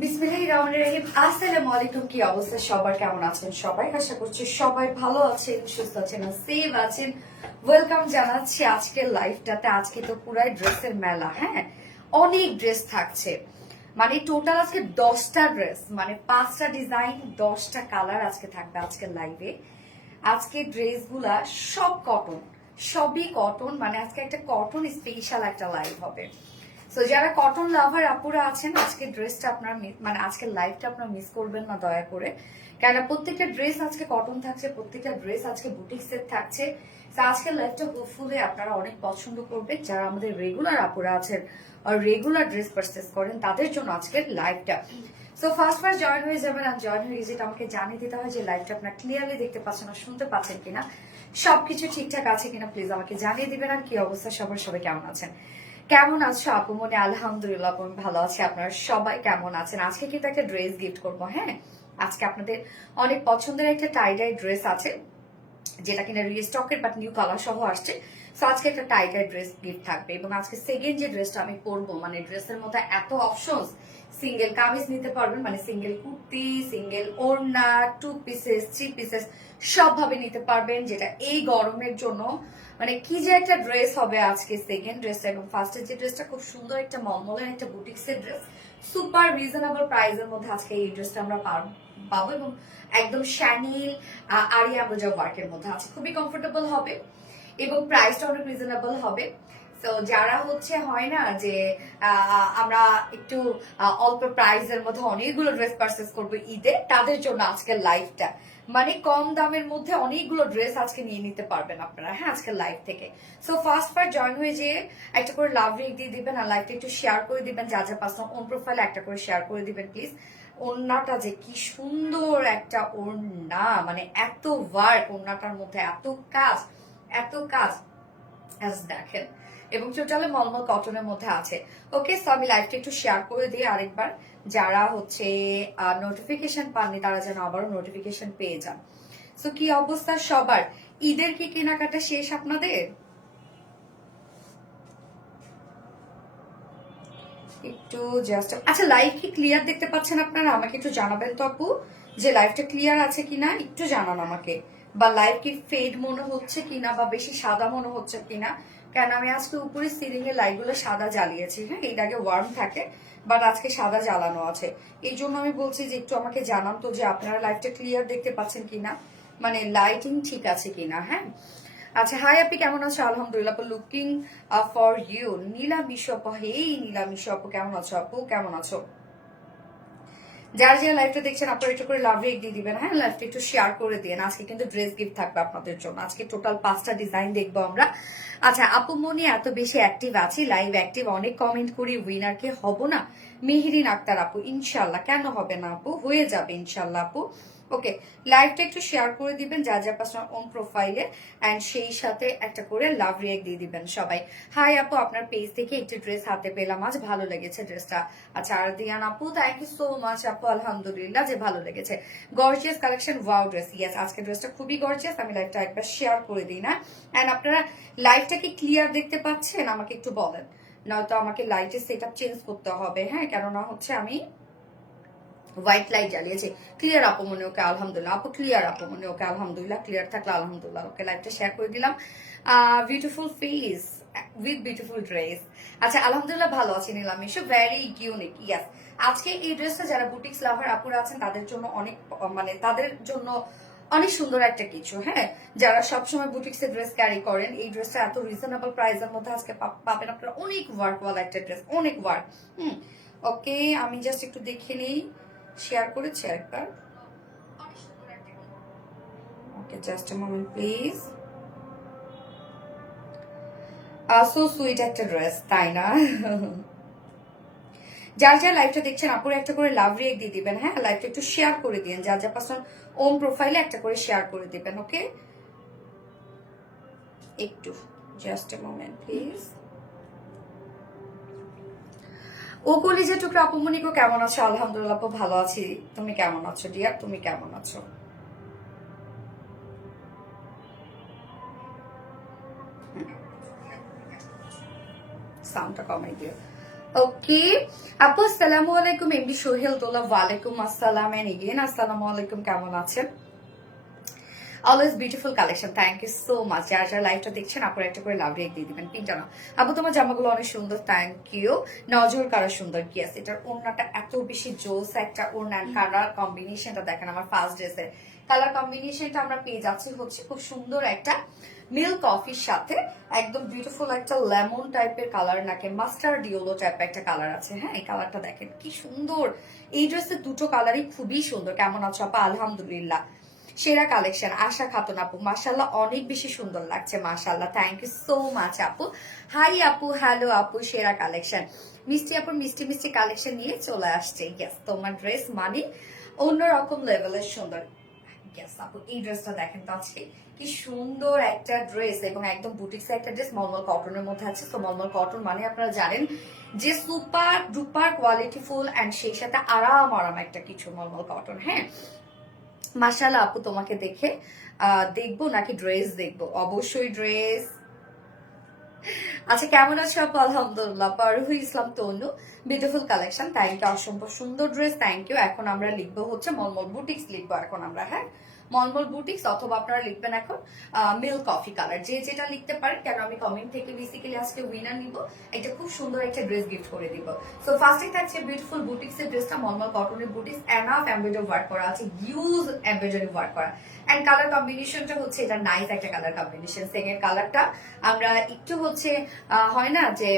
বিসমিল্লাহিররহমানিররহিম। আসসালামু আলাইকুম। কি অবস্থা সবার, কেমন আছেন সবাই? আশা করছি সবাই ভালো আছেন, সুস্থ আছেন, সেফ আছেন। ওয়েলকাম জানাচ্ছি আজকের লাইভটাতে। আজকে তো পুরাই ড্রেসের মেলা, হ্যাঁ, অনেক ড্রেস থাকছে। মানে টোটাল আজকে 10টা ড্রেস, মানে 5টা ডিজাইন, 10টা কালার আজকে থাকবে আজকের লাইভে। আজকে ড্রেসগুলা সব কটন, সবই কটন, মানে আজকে একটা কটন স্পেশাল একটা লাইভ হবে। সো যারা কটন লাভার আপুরা আছেন, আজকে ড্রেসটা আপনার মানে আজকের লাইভটা আপনারা মিস করবেন না দয়া করে। কেন প্রত্যেকটা ড্রেস আজকে কটন থাকছে, প্রত্যেকটা ড্রেস আজকে বুটিক সেট থাকছে। আজকের লাইভটা হোপফুলি আপনারা অনেক পছন্দ করবেন। যারা আমাদের রেগুলার আপুরা আছেন আর রেগুলার ড্রেস পারচেস করেন তাদের জন্য আজকের লাইভটা। সো ফার্স্ট জয়েন হয়ে যাবেন। আর জয়েন হয়ে যেটা আমাকে জানিয়ে দিতে হয় যে লাইভটা আপনার ক্লিয়ারলি দেখতে পাচ্ছেন আর শুনতে পাচ্ছেন কিনা, সবকিছু ঠিকঠাক আছে কিনা প্লিজ আমাকে জানিয়ে দিবেন। আর কি অবস্থা সবার, সবাই কেমন আছেন? কেমন আছো আপু মনে? আলহামদুলিল্লাহ আপু আমি ভালো আছি। আপনারা সবাই কেমন আছেন? আজকে কিন্তু একটা ড্রেস গিফট করবো, হ্যাঁ। আজকে আপনাদের অনেক পছন্দের একটা টাইডাই ড্রেস আছে, যেটা কিনা রিস্টকের বাট নিউ কালার সহ আসছে। সো আজকে একটা টাইগার ড্রেস গিফট থাকবে। এবং আজকে সেকেন্ড যে ড্রেসটা আমি পরবো, মানে ড্রেসের মধ্যে এত অপশনস, সিঙ্গেল কামিজ নিতে পারবেন, মানে সিঙ্গেল কুর্তি, সিঙ্গেল ওড়না, 2 পিসেস, 3 পিসেস সব ভাবে নিতে পারবেন, যেটা এই গরমের জন্য মানে কি যে একটা ড্রেস হবে আজকে সেকেন্ড ড্রেসটা। এবং ফার্স্টের যে ড্রেসটা খুব সুন্দর একটা মলমলের একটা বুটিক্সের ড্রেস, সুপার রিজনেবল প্রাইসের মধ্যে আজকে এই ড্রেসটা আমরা পাবো। এবং একদম শ্যানিল আরিয়া বোঝা ওয়ার্কের মধ্যে আছে, খুবই কমফোর্টেবল হবে এবং প্রাইসটা অনেক রিজনেবল হবে। তো যারা হচ্ছে হয় না যে আমরা একটু অল্প প্রাইসের মধ্যে অনেকগুলো ড্রেস পারচেস করবো ঈদে, তাদের জন্য আজকের লাইভটা। মানে কম দামের মধ্যে অনেকগুলো ড্রেস আজকে নিয়ে নিতে পারবেন আপনারা, হ্যাঁ, আজকের লাইভ থেকে। সো ফার্স্ট জয়েন হয়ে যেয়ে একটা করে লাভ রেক দিয়ে দিবেন আর লাইভটা একটু শেয়ার করে দিবেন। যা যা পার্সোনাল ওন প্রোফাইলে একটা করে শেয়ার করে দিবেন প্লিজ। ওড়নাটা যে কি সুন্দর একটা ওড়না, মানে এত ওয়ার্ক ওড়নাটার মধ্যে, এত কাজ, এত কাজ দেখেন। এবং টোটালে মলমল কটনের মধ্যে আছে। ওকে, সো আমি লাইভটা একটু শেয়ার করে দিই আরেকবার। যারা হচ্ছে নোটিফিকেশন পাননি তারা যেন আবারও নোটিফিকেশন পেয়ে যান। সো কি অবস্থা সবার? ঈদের কি কেনাকাটা শেষ আপনাদের? একটু জাস্ট, আচ্ছা লাইভ কি ক্লিয়ার দেখতে পাচ্ছেন আপনারা? আমাকে একটু জানাবেন তো আপু যে লাইভটা ক্লিয়ার আছে কিনা, একটু জানান আমাকে। বা লাইভ কি ফেড মনে হচ্ছে কিনা বা বেশি সাদা মনে হচ্ছে কিনা। কেন আমি আজকে উপরে সিলিং এর লাইট গুলো সাদা জ্বালিয়েছি, হ্যাঁ, এর আগে ওয়ার্ম থাকে বাট আজকে সাদা জ্বালানো আছে। এই জন্য আমি বলছি যে একটু আমাকে জানান তো যে আপনারা লাইভটা ক্লিয়ার দেখতে পাচ্ছেন কিনা, মানে লাইটিং ঠিক আছে কিনা, হ্যাঁ। আচ্ছা, হাই আপনি কেমন আছো? আলহামদুলিল্লাহ আপু, লুকিং ফর ইউ। নীলা মিশু আপু, হেই নীলা মিশু আপু, কেমন আছো আপু? কেমন আছো? যারা যারা লাইভটা দেখছেন আপনারা একটু করে লাভ রেক দিয়ে দিবেন, হ্যাঁ, লাইভটা একটু শেয়ার করে দিন। আজকে কিন্তু ড্রেস গিফট থাকবে আপনাদের জন্য। আজকে টোটাল 5টা ডিজাইন দেখবো আমরা। আচ্ছা আপু মনি এত বেশি অ্যাক্টিভ আছি, লাইভ অ্যাক্টিভ, অনেক কমেন্ট করি, উইনার কে হব না? মেহেরিন আক্তার আপু, ইনশাল্লাহ, কেন হবে না আপু, হয়ে যাবে ইনশাল্লাহ আপু। ওকে, লাইভটা একটু শেয়ার করে দিবেন যা যা পার্সোনাল ওন প্রোফাইলে, এন্ড সেই সাথে একটা করে লাভ রিয়েক্ট দিয়ে দিবেন সবাই। হাই আপু, আপনার পেজ থেকে একটি ড্রেস হাতে পেলাম আজ, ভালো লেগেছে ড্রেসটা। আচ্ছা, আর দিয়ান আপু, থ্যাংক ইউ সো মাচ আপু, আলহামদুলিল্লাহ যে ভালো লেগেছে। Gorgeous collection, wow dress, yes আজকে ড্রেসটা খুবই গর্জিয়াস। আমি লাইভটা একবার শেয়ার করে দিই না। এন্ড আপনারা লাইভটা কি ক্লিয়ার দেখতে পাচ্ছেন আমাকে একটু বলেন, নয়তো আমাকে লাইটের সেট আপ চেঞ্জ করতে হবে, হ্যাঁ, কেননা হচ্ছে আমি হোয়াইট লাইট জ্বালিয়েছে। ক্লিয়ার আপু মনে, ওকে আলহামদুলিল্লাহ আপু, ক্লিয়ার আপু মনে, ওকে আলহামদুলিল্লাহ, ক্লিয়ার থাকলে আলহামদুলিল্লাহ। ওকে, লাইভটা শেয়ার করে দিলাম। Beautiful face with beautiful dress. আচ্ছা আলহামদুলিল্লাহ ভালো আছি নিলাম মিশু, ভেরি ইউনিক, ইয়াস। আজকে এই ড্রেসটা যারা বুটিক্স লাভার আপুরা আছেন তাদের জন্য অনেক, মানে তাদের জন্য অনেক সুন্দর একটা কিছু, হ্যাঁ। যারা সবসময় বুটিক্সের ড্রেস ক্যারি করেন, এই ড্রেসটা এত রিজনেবল প্রাইসের মধ্যে আজকে পাবেন আপনারা। অনেক ওয়ার্ক ওয়ালা একটা ড্রেস, অনেক ওয়ার্ক। ওকে, আমি জাস্ট একটু দেখে নিই, শেয়ার করেছি একবার। Okay, just a moment please. So sweet একটা ড্রেস, তাই না? যার যার লাইভটা দেখছেন আপুরে একটা করে লাভ রিয়েক্ট দিয়ে দিবেন, হ্যাঁ, লাইভটা একটু শেয়ার করে দিন। যার যার পার্সন ওন প্রোফাইলে একটা করে শেয়ার করে দিবেন। ওকে, একটু জাস্ট এ মোমেন্ট প্লিজ। ও কলিজা টুকরা আপু মনিকো, কেমন আছো? আলহামদুলিল্লাহ আপু ভালো আছি। তুমি কেমন আছো ডিয়ার? তুমি কেমন আছো? সাউন্ডটা কমাই দিও। ওকে আপু, আসসালামু আলাইকুম। এমডি সোহেল দোলা, ওয়ালাইকুম আসসালাম। এন্ড এগেইন আসসালামু আলাইকুম, কেমন আছেন? Always beautiful collection, thank you so much. যারা যারা লাইভটা দেখছেন আপনারা একটা করে লাভ রেক দিয়ে দিবেন, পিনটা না। আপু তোমার জামাগুলো অনেক সুন্দর, থ্যাংক ইউ। নজর কারা সুন্দর, গিয়াস এটার ওড়নাটা এত বেশি জোস একটা ওড়না, কালার কম্বিনেশনটা দেখেন। আমার ফার্স্ট ড্রেসের কালার কম্বিনেশনটা আমরা পেয়ে যাচ্ছি হচ্ছে খুব সুন্দর একটা মিল্ক কফির সাথে একদম বিউটিফুল একটা লেমন টাইপের কালার, নাকি মাস্টার্ড ইয়েলো টাইপের একটা কালার আছে। হ্যাঁ, এই কালারটা দেখেন কি সুন্দর। এই ড্রেসের দুটো কালারই খুবই সুন্দর। কেমন আছো আপা? আলহামদুলিল্লাহ, সেরা কালেকশন। আশা খাতুন আপু, মাশাল্লাহ অনেক বেশি সুন্দর লাগছে, মাশাল্লাহ, থ্যাংক ইউ সো মাচ আপু। হাই আপু, হ্যালো আপু, সেরা কালেকশন। মিষ্টি আপুর মিষ্টি মিষ্টি কালেকশন নিয়ে চলে আসছে। ইয়েস, তোমার ড্রেস মানে অন্যরকম লেভেলের সুন্দর। ইয়েস আপু, এই ড্রেসটা দেখেন তো আজকে কি সুন্দর একটা ড্রেস, এবং একদম বুটিক্স একটা ড্রেস, মলমল কটনের মধ্যে আছে। তো মলমল কটন মানে আপনারা জানেন যে super duper quality full, and সেই সাথে আরাম আরাম একটা কিছু মলমল কটন। হ্যাঁ, মাশাআল্লাহ আপু, তোমাকে দেখে দেখবো নাকি ড্রেস দেখবো? অবশ্যই ড্রেস। আচ্ছা, কেমন আছো আপু? আলহামদুলিল্লাহ। পারভি Islam Tanu, beautiful collection, thank you. অসম্ভব সুন্দর ড্রেস, থ্যাংক ইউ। এখন আমরা লিখবো হচ্ছে মলমল বুটিক্স লিখবো এখন আমরা। হ্যাঁ, মলমল বুটিক্স, অথবা আপনারা লিখবেন এখন মিল্ক কফি কালার, যে যেটা লিখতে পারেন। কেন আমি কমেন্ট থেকে বেসিক্যালি আজকে উইনার নিব, একটা খুব সুন্দর একটা ড্রেস গিফট করে দিব। সো ফার্স্টে থাকছে বিউটিফুল বুটিক্স এর ড্রেসটা, মলমল কটনের বুটিক্স, এনাফ এমব্রয়ডারি ওয়ার্ক করা আছে, হিউজ এমব্রয়ডারি ওয়ার্ক করা। এন্ড কালার কম্বিনেশনটা হচ্ছে এটা নাইস একটা কালার কম্বিনেশন। সেকেন্ড কালারটা আমরা একটু হচ্ছে হয় না যে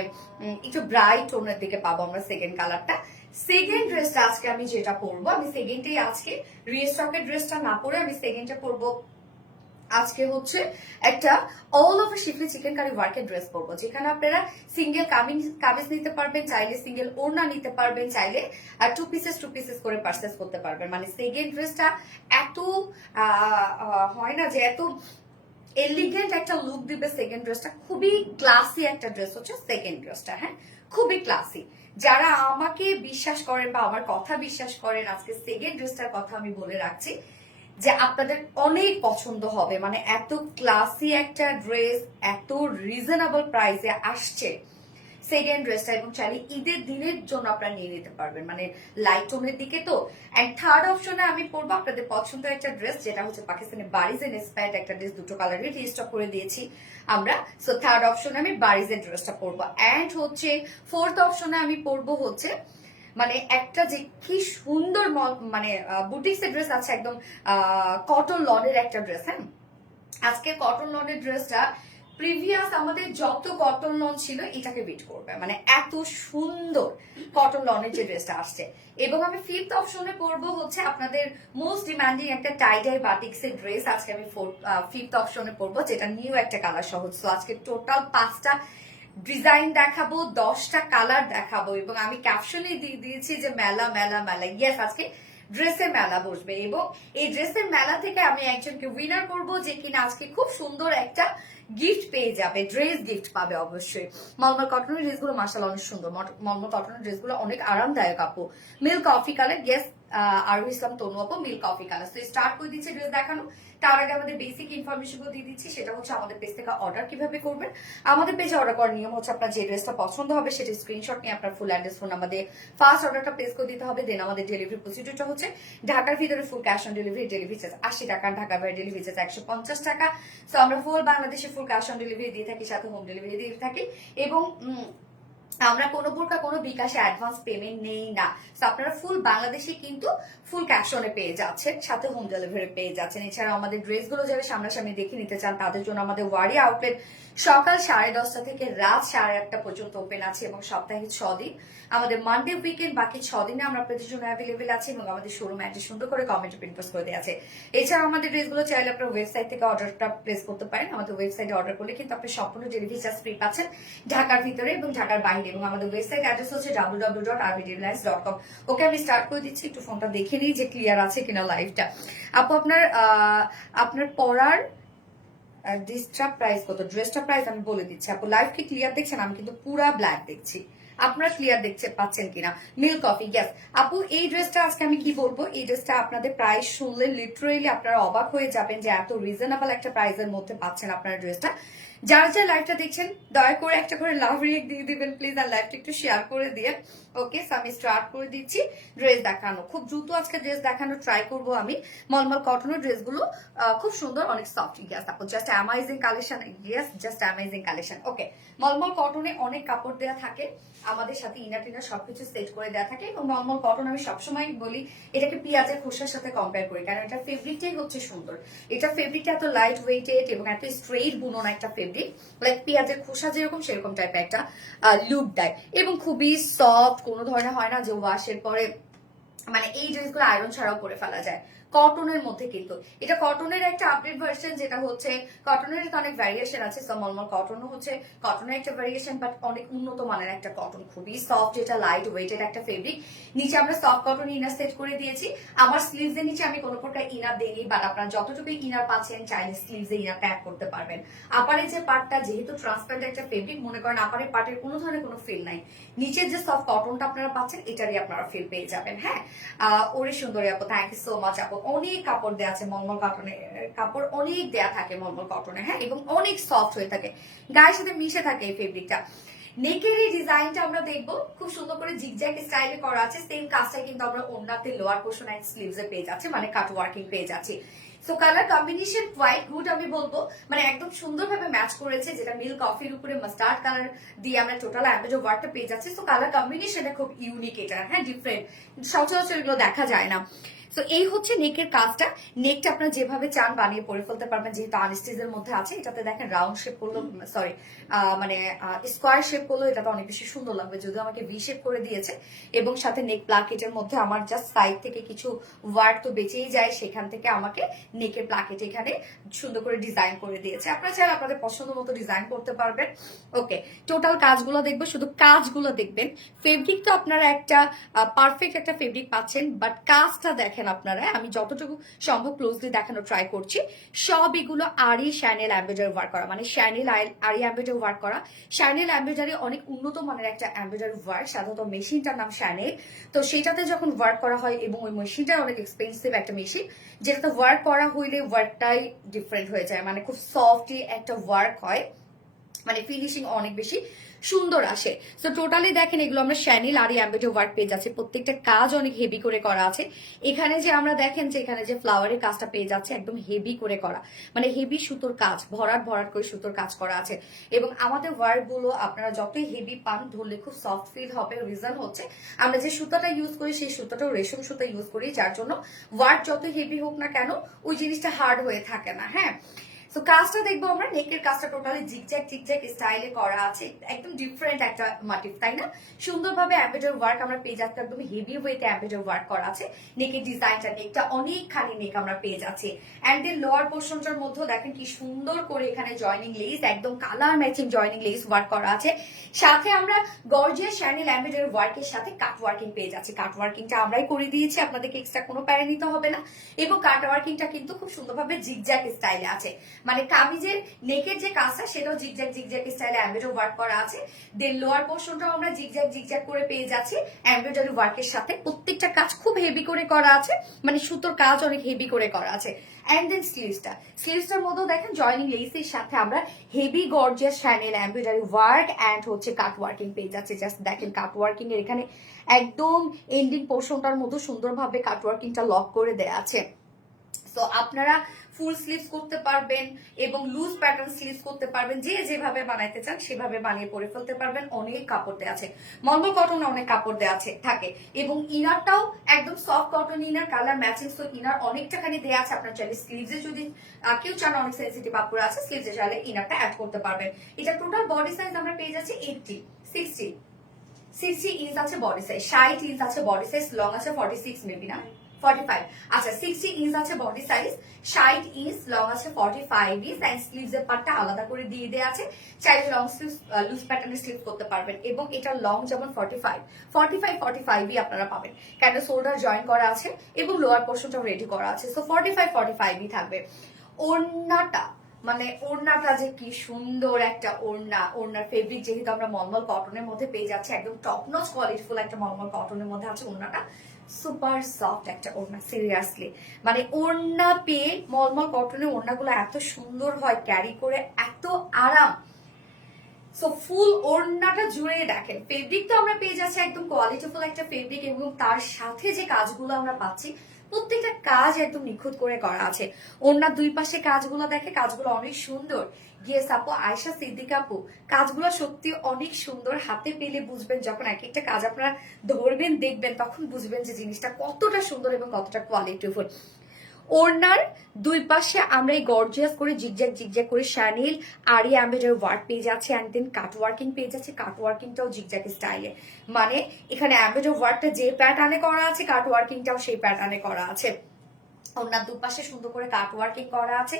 একটু ব্রাইট টোনের দিকে পাবো আমরা সেকেন্ড কালারটা। সেকেন্ড ড্রেসটা আজকে আমি যেটা পরবো, আমি সেকেন্ডটাই আজকে রিস্টকের ড্রেসটা না পরে আমি সেকেন্ডটা পরবো। আজকে হচ্ছে একটা অল ওভার শিফলি চিকেন কারি ওয়ার্কের ড্রেস পরবো, যেখানে আপনারা সিঙ্গেল কামিজ নিতে পারবেন, চাইলে সিঙ্গেল ওড়না নিতে পারবেন, চাইলে টু পিসেস করে পারচেস করতে পারবেন। মানে সেকেন্ড ড্রেসটা এত হয় না যে এত এলিগেন্ট একটা লুক দিবে সেকেন্ড ড্রেসটা। খুবই ক্লাসি একটা ড্রেস হচ্ছে সেকেন্ড ড্রেসটা। হ্যাঁ, খুবই ক্লাসি। যারা আমাকে বিশ্বাস করেন বা আমার কথা বিশ্বাস করেন, আজকে সেকেন্ড ড্রেসটার কথা আমি বলে রাখছি যে আপনাদের অনেক পছন্দ হবে। মানে এত ক্লাসি একটা ড্রেস, এত রিজনেবল প্রাইসে আসছে সেকেন্ড ড্রেসটা, এবং চাইলে ঈদের দিনের জন্য আপনারা নিয়ে নিতে পারবেন, মানে লাইট টোনের দিকে। তো এন্ড থার্ড অপশনে আমি পরবো আপনাদের পছন্দের একটা ড্রেস, যেটা হচ্ছে পাকিস্তানি বারিজের ইন্সপায়ার্ড একটা ড্রেস, দুটো কালারই রিস্টক করে দিয়েছি আমরা। সো থার্ড অপশনে আমি বারিজের ড্রেসটা পরবো। অ্যান্ড হচ্ছে ফোর্থ অপশনে আমি পরবো হচ্ছে মানে একটা যে কি সুন্দর মানে বুটিক্স এর ড্রেস আছে, একদম কটন লনের একটা ড্রেস। হ্যাঁ, আজকে কটন লনের ড্রেসটা প্রিভিয়াস আমাদের যত কটন লন ছিল এটাকে বিট করবে, মানে এত সুন্দর কটন লনের যে ড্রেসটা আসছে। এবং আমি ফিফথ অপশনে পরবো হচ্ছে আপনাদের মোস্ট ডিমান্ডিং একটা টাই ডাই বাটিক্স এর ড্রেস। আজকে আমি ফিফথ অপশনে পরবো, যেটা নিউ একটা কালার সহজ। তো আজকে টোটাল 5টা ডিজাইন দেখাবো, 10টা কালার দেখাবো, এবং আমি ক্যাপশনে দিয়ে দিয়েছি যে মেলা মেলা মেলা। ইয়েস, আজকে ড্রেসের মেলা বসবে, এবং এই ড্রেসের মেলা থেকে আমি একজনকে উইনার করব, যে কিনা আজকে খুব সুন্দর একটা গিফট পেয়ে যাবে, ড্রেস গিফট পাবে অবশ্যই। মলমল কটনের ড্রেসগুলো মাশাআল্লাহ অনেক সুন্দর। মলমল কটনের ড্রেসগুলো অনেক আরামদায়ক আপু। মিল্ক কফি কালার, ইয়েস আরু ইসলাম তনু আপু, মিল্ক কফি কালার। তো স্টার্ট করে দিচ্ছে ড্রেস দেখানো। তার আগে আমাদের বেসিক ইনফরমেশন গুলো দিয়ে দিচ্ছি, সেটা হচ্ছে আমাদের পেজ থেকে অর্ডার কিভাবে করবেন। আমাদের পেজে অর্ডার করার নিয়ম হচ্ছে আপনার যে ড্রেসটা পছন্দ হবে সেটা স্ক্রিনশট নিয়ে আপনার ফুল অ্যাড্রেস ফোন আমাদের ফার্স্ট অর্ডারটা প্লেস করে দিতে হবে। দেন আমাদের ডেলিভারি প্রসিডিউরটা হচ্ছে ঢাকার ভিতরে full cash on delivery, delivery charge 80 টাকা, ঢাকার বাইরে ডেলিভারি চার্জ 150 টাকা। সো আমরা ফুল বাংলাদেশে ফুল ক্যাশ অন ডেলিভারি দিয়ে থাকি, সাথে হোম ডেলিভারি দিয়ে থাকি, এবং আমরা কোনো প্রকার কোনো বিকাশে অ্যাডভান্স পেমেন্ট নেই না। আপনারা ফুল বাংলাদেশে কিন্তু ফুল ক্যাশ অনে পেয়ে যাচ্ছেন, সাথে হোম ডেলিভারি পেয়ে যাচ্ছেন। এছাড়া আমাদের ড্রেসগুলো যারা সামনাসামনি দেখে নিতে চান তাদের জন্য আমাদের ওয়ারি আউটলেট সকাল 10:30 থেকে রাত 8:30 পর্যন্ত ওপেন আছে, এবং সপ্তাহে 6 দিন। আমাদের মানডে উইকেন্ড বাকি 6 দিনে আমরা আপনাদের জন্য অ্যাভেলেবেল আছে, এবং আমাদের শোরুম অ্যাড্রেস সুন্দর করে কমেন্টে প্রিন্ট পোস্ট করে দেওয়া আছে। এছাড়া আমাদের ড্রেসগুলো চাইলে আপনার ওয়েবসাইট থেকে অর্ডারটা প্লেস করতে পারেন। আমাদের ওয়েবসাইটে অর্ডার করলে কিন্তু আপনি সম্পূর্ণ ডেলিভারি চার্জ ফ্রি পাচ্ছেন ঢাকার ভিতরে এবং ঢাকার বাইরে, এবং আমাদের ওয়েবসাইট অ্যাড্রেস হচ্ছে www.rbdlines.com। ওকে, আমি স্টার্ট করে দিচ্ছি, একটু ফোনটা দেখে নিই যে ক্লিয়ার আছে কিনা লাইভটা। আপু আপনার পড়ার ড্রেসটা প্রাইস কত? ড্রেসটা প্রাইস আমি বলে দিচ্ছি আপু। লাইভ কি ক্লিয়ার দেখছেন? আমি কিন্তু পুরা ব্ল্যাক দেখছি, আপনারা ক্লিয়ার দেখতে পাচ্ছেন কিনা? মিল্ক কফি, ইয়েস আপু। এই ড্রেসটা আজকে আমি কি বলবো, এই ড্রেসটা আপনাদের প্রাইস শুনলে লিটারেলি আপনারা অবাক হয়ে যাবেন যে এত রিজনেবল একটা প্রাইসের মধ্যে পাচ্ছেন আপনারা ড্রেসটা। যারা যারা লাইভটা দেখছেন দয়া করে একটা করে লাভ রিয়েক্ট দিয়ে দিবেন প্লিজ, আর লাইভটা একটু শেয়ার করে দিয়ে। ওকে, সো আমি স্টার্ট করে দিচ্ছি ড্রেস দেখানো। খুব দ্রুত আজকে ড্রেস দেখানো ট্রাই করব আমি। মলমল কটনের ড্রেসগুলো খুব সুন্দর, অনেক সফট। ইয়েস, তারপর just amazing collection. Yes, just amazing collection. Okay, Malmal কটনে অনেক কাপড় দেওয়া থাকে, আমাদের সাথে ইনার টিনার সবকিছু সেট করে দেওয়া থাকে। এবং মলমল কটন আমি সবসময় বলি এটাকে পেঁয়াজের খোসার সাথে কম্পেয়ার করি, কারণ এটা ফেব্রিকটাই হচ্ছে সুন্দর। এটা ফেব্রিকটা এত লাইট ওয়েটেড এবং এত স্ট্রেইট বুনন একটা ফেব্রিক, লাইক পেঁয়াজের খোসা যেরকম সেরকম টাইপের একটা লুক দেয় এবং খুবই সফট। কোনো ধরনের হয় না যে ওয়াশের পরে মানে এই ড্রেসগুলো আয়রন ছাড়াও পরে ফেলা যায়। কটনের মধ্যে কিন্তু এটা কটনের একটা আপডেট ভার্সন, যেটা হচ্ছে কটনের তো অনেক ভ্যারিয়েশন আছে। সো মলমল কটনও হচ্ছে কটনের একটা ভ্যারিয়েশন, বাট অনেক উন্নত মানের একটা কটন, খুবই সফট, যেটা লাইট ওয়েটেড একটা ফেব্রিক। নিচে আমরা সফট কটন ইনার সেট করে দিয়েছি। আমার স্লিভস এর নিচে আমি কোনো প্রকার ইনার দেইনি, বাট আপনারা যতটুকু ইনার পাচ্ছেন চাইলে স্লিভস এ ইনার প্যাক করতে পারবেন। আপারের যে পার্টটা যেহেতু ট্রান্সপারেন্ট একটা ফেব্রিক, মনে করেন আপারের পার্টের কোনো ধরনের কোনো ফিল নাই, নিচের যে সফট কটনটা আপনারা পাচ্ছেন এটারই আপনারা ফিল পেয়ে যাবেন। হ্যাঁ, ওরে সুন্দরী আপু, থ্যাংক ইউ সো মাচ আপু। অনেক কাপড় দেওয়া আছে মলমল কটনে, কাপড় অনেক দেয়া থাকে মলমল কটনে। হ্যাঁ, এবং অনেক সফট হয়ে থাকে, গায়ের সাথে মিশে থাকে এই ফেব্রিকটা। নেকের এই ডিজাইনটা আমরা দেখবো খুব সুন্দর করে জিগজ্যাগ স্টাইলে করা আছে। সেম কাজটা কিন্তু আমরা ওন্নাতে লোয়ার পোর্শন এন্ড স্লিভস এ পেয়ে যাচ্ছি, মানে কাট ওয়ার্কিং পেয়ে যাচ্ছি। So colour combination quite good আমি বলবো, মানে একদম সুন্দরভাবে ম্যাচ করেছে, যেটা মিল্ক কফির উপরে মাস্টার্ড কালার দিয়ে আমরা টোটাল অ্যাম্বেজ ওয়ার্কটা পেয়ে যাচ্ছি। সো কালার কম্বিনেশনটা খুব ইউনিক, এটা হ্যাঁ ডিফারেন্ট, সচরাচর এগুলো দেখা যায় না। সো এই হচ্ছে নেকের কাজটা। নেকটা আপনারা যেভাবে চান বানিয়ে পরে ফেলতে পারবেন, যেহেতু আনস্টিচের মধ্যে আছে। এটাতে দেখেন রাউন্ড শেপ করলো, সরি মানে স্কোয়ার শেপ করলো, এটাতে অনেক বেশি সুন্দর লাগবে, যদিও আমাকে ভি শেপ করে দিয়েছে। এবং সাথে নেক প্লাকেটের মধ্যে আমার জাস্ট সাইড থেকে কিছু ওয়ার্ক তো বেঁচেই যায়, সেখান থেকে আমাকে নেকের প্লাকেট এখানে সুন্দর করে ডিজাইন করে দিয়েছে। আপনারা চাইলে আপনাদের পছন্দ মতো ডিজাইন করতে পারবেন। ওকে, টোটাল কাজগুলো দেখবেন, শুধু কাজগুলো দেখবেন। ফেব্রিক তো আপনারা একটা পারফেক্ট একটা ফেব্রিক পাচ্ছেন, বাট কাজটা দেখেন আপনারা। আমি যতটুকু সম্ভব ক্লোজলি দেখানো ট্রাই করছি। সব এগুলো আরি শ্যানেল এমব্রয়ডারি ওয়ার্ক করা, মানে শ্যানেল আরি এমব্রয়ডারি ওয়ার্ক করা। শ্যানেল এমব্রয়ডারি অনেক উন্নত মানের একটা এমব্রয়ডারি ওয়ার্ক, সাধারণত মেশিনটার নাম শ্যানেল। তো সেটাতে যখন ওয়ার্ক করা হয়, এবং ওই মেশিনটা অনেক এক্সপেন্সিভ একটা মেশিন, যেটাতে ওয়ার্ক করা হইলে ওয়ার্কটাই ডিফারেন্ট হয়ে যায়, মানে খুব সফটলি একটা ওয়ার্ক হয়, মানে ফিনিশিং অনেক বেশি সুন্দর আসে। সো টোটালি দেখেন এগুলো আমরা শ্যানিল আর এমব্রয়ডারি ওয়ার্ক পেয়ে যাচ্ছে। প্রত্যেকটা কাজ অনেক হেভি করে করা আছে। এখানে যে আমরা দেখেন যে এখানে যে ফ্লাওয়ারের কাজটা পেয়ে যাচ্ছে, একদম হেভি করে করা, মানে হেভি সুতোর কাজ, ভরাট ভরাট করে সুতোর কাজ করা আছে। এবং আমাদের ওয়ার্ক গুলো আপনারা যতই হেভি পান, ধরলে খুব সফট ফিল হবে। রিজন হচ্ছে আমরা যে সুতোটা ইউজ করি সেই সুতোটাও রেশম সুতো ইউজ করি, যার জন্য ওয়ার্ক যতই হেভি হোক না কেন ওই জিনিসটা হার্ড হয়ে থাকে না। হ্যাঁ, তো কাজটা দেখবো আমরা। নেকের কাজটা টোটালি জিগজ্যাগ স্টাইলে করা আছে, একদম ডিফারেন্ট একটা মোটিভ, তাই না? সুন্দরভাবে এমব্রয়ডারি ওয়ার্ক আমরা পেয়ে যাচ্ছি, একদম হেভি ওয়েতে এমব্রয়ডারি ওয়ার্ক করা আছে। নেকের ডিজাইনটা, নেকটা অনেকখানি নেক আমরা পেয়ে যাচ্ছি। এন্ড দেন লোয়ার পোর্শনটার মধ্যেও দেখেন কি সুন্দর করে এখানে জয়নিং লেস, একদম colour matching joining less work করা আছে। সাথে আমরা গর্জিয়াস শ্যানেল এমব্রয়ডারি ওয়ার্কের সাথে কাট ওয়ার্কিং পেয়ে যাচ্ছি। কাট ওয়ার্কিংটা আমরাই করে দিয়েছি, আপনাদেরকে এক্সট্রা কোনো প্যারা নিতে হবে না। এবং কাট ওয়ার্কিংটা কিন্তু খুব সুন্দরভাবে জিগজ্যাগ স্টাইলে আছে, মানে কামিজের নেকের যে কাজটা সেটাও জিগজ্যাগ স্টাইলে এমব্রয়ডারি ওয়ার্ক করা আছে। দেন লোয়ার পোর্শনটাও আমরা জিগজ্যাগ করে পেয়ে যাচ্ছি এমব্রয়ডারি ওয়ার্কের সাথে। প্রত্যেকটা কাজ খুব হেভি করে করা আছে, মানে সুতোর কাজ অনেক হেভি করে করা আছে। এন্ড দেন স্লিভসটার মধ্যেও দেখেন জয়নিং লেসের সাথে আমরা heavy gorgeous channel embroidery work and হচ্ছে কাট ওয়ার্কিং পেয়ে যাচ্ছে। জাস্ট দেখেন কাট ওয়ার্কিং এর এখানে একদম এন্ডিং পোর্শনটার মধ্যে সুন্দরভাবে কাট ওয়ার্কিংটা লক করে দেয়া আছে। তো আপনারা ফুল স্লিভস করতে পারবেন এবং লুজ প্যাটার্ন স্লিভস করতে পারবেন, যে যেভাবে বানাইতে চান সেভাবে বানিয়ে পরে ফেলতে পারবেন। অনেক কাপড় দেওয়া আছে, মলমল কটনে অনেক কাপড় দেওয়া আছে থাকে। এবং ইনারটাও একদম soft cotton inner, colour matching. So inner অনেকটাখানি দেওয়া আছে, আপনার চাইলে স্লিভসে যদি কেউ চান অনেক সেন্সিটিভ কাপড় আছে, স্লিভসে চাইলে ইনারটা অ্যাড করতে পারবেন। এটা টোটাল বডি সাইজ আমরা পেয়ে যাচ্ছি 60 ইঞ্চ আছে বডি সাইজ, 60 ইঞ্চ আছে বডি সাইজ, লং আছে 46 মেবি না 45। আচ্ছা, 60 ইঞ্চ আছে বডি সাইজ, 60 ইঞ্চ লং আছে 45 ইঞ্চ। এন্ড স্লিভস এর পার্টটা আলাদা করে দিয়ে দেওয়া আছে, চাইলে লং স্লিভ লুজ প্যাটার্নের স্লিভ করতে পারবেন। এবং এটা লং যেমন 45ই আপনারা পাবেন, কেন শোল্ডার জয়েন করা আছে এবং লোয়ার পোর্শনটাও রেডি করা আছে। সো 45ই থাকবে। ওড়নাটা মানে ওড়নাটা যে কি সুন্দর একটা ওড়না, ওড়নার ফেব্রিক যেহেতু আমরা মলমল কটনের মধ্যে পেয়ে যাচ্ছি, একদম টপ নচ কোয়ালিটিফুল একটা মলমল কটনের মধ্যে আছে ওড়নাটা। সুপার সফট একটা ওড়না, সিরিয়াসলি মানে ওড়না পেয়ে মলমল কটনের ওড়নাগুলো এত সুন্দর হয়, ক্যারি করে এত আরাম। সো ফুল ওড়নাটা জুড়ে দেখেন, ফেব্রিক তো আমরা পেয়ে যাচ্ছি একদম কোয়ালিটিফুল একটা ফেব্রিক, এবং তার সাথে যে কাজগুলো আমরা পাচ্ছি প্রত্যেকটা কাজ একদম নিখুঁত করে করা আছে। ওড়নার দুই পাশে কাজগুলো দেখে, কাজগুলো অনেক সুন্দর। ইয়েস আপু, আয়েশা সিদ্দিকা আপু, কাজগুলো সত্যি অনেক সুন্দর। হাতে পেলে বুঝবেন, যখন এক একটা কাজ আপনারা ধরবেন দেখবেন তখন বুঝবেন যে জিনিসটা কতটা সুন্দর এবং কতটা কোয়ালিটিফুল। ওড়নার দুই পাশে আমরা এই গর্জিয়াস করে জিগজ্যাগ জিগজ্যাগ করে শ্যানেল আরি এমব্রয়ডারি ওয়ার্ক পেয়ে যাচ্ছে, অ্যান্ড দেন কাট ওয়ার্কিং পেয়ে যাচ্ছে। কাট ওয়ার্কিংটাও জিগজ্যাগ স্টাইলে, মানে এখানে এমব্রয়ডারি ওয়ার্কটা যে প্যাটার্নে করা আছে কাট ওয়ার্কিংটাও সেই প্যাটার্নে করা আছে। ওড়নার দুপাশে সুন্দর করে কাট ওয়ার্কিং করা আছে।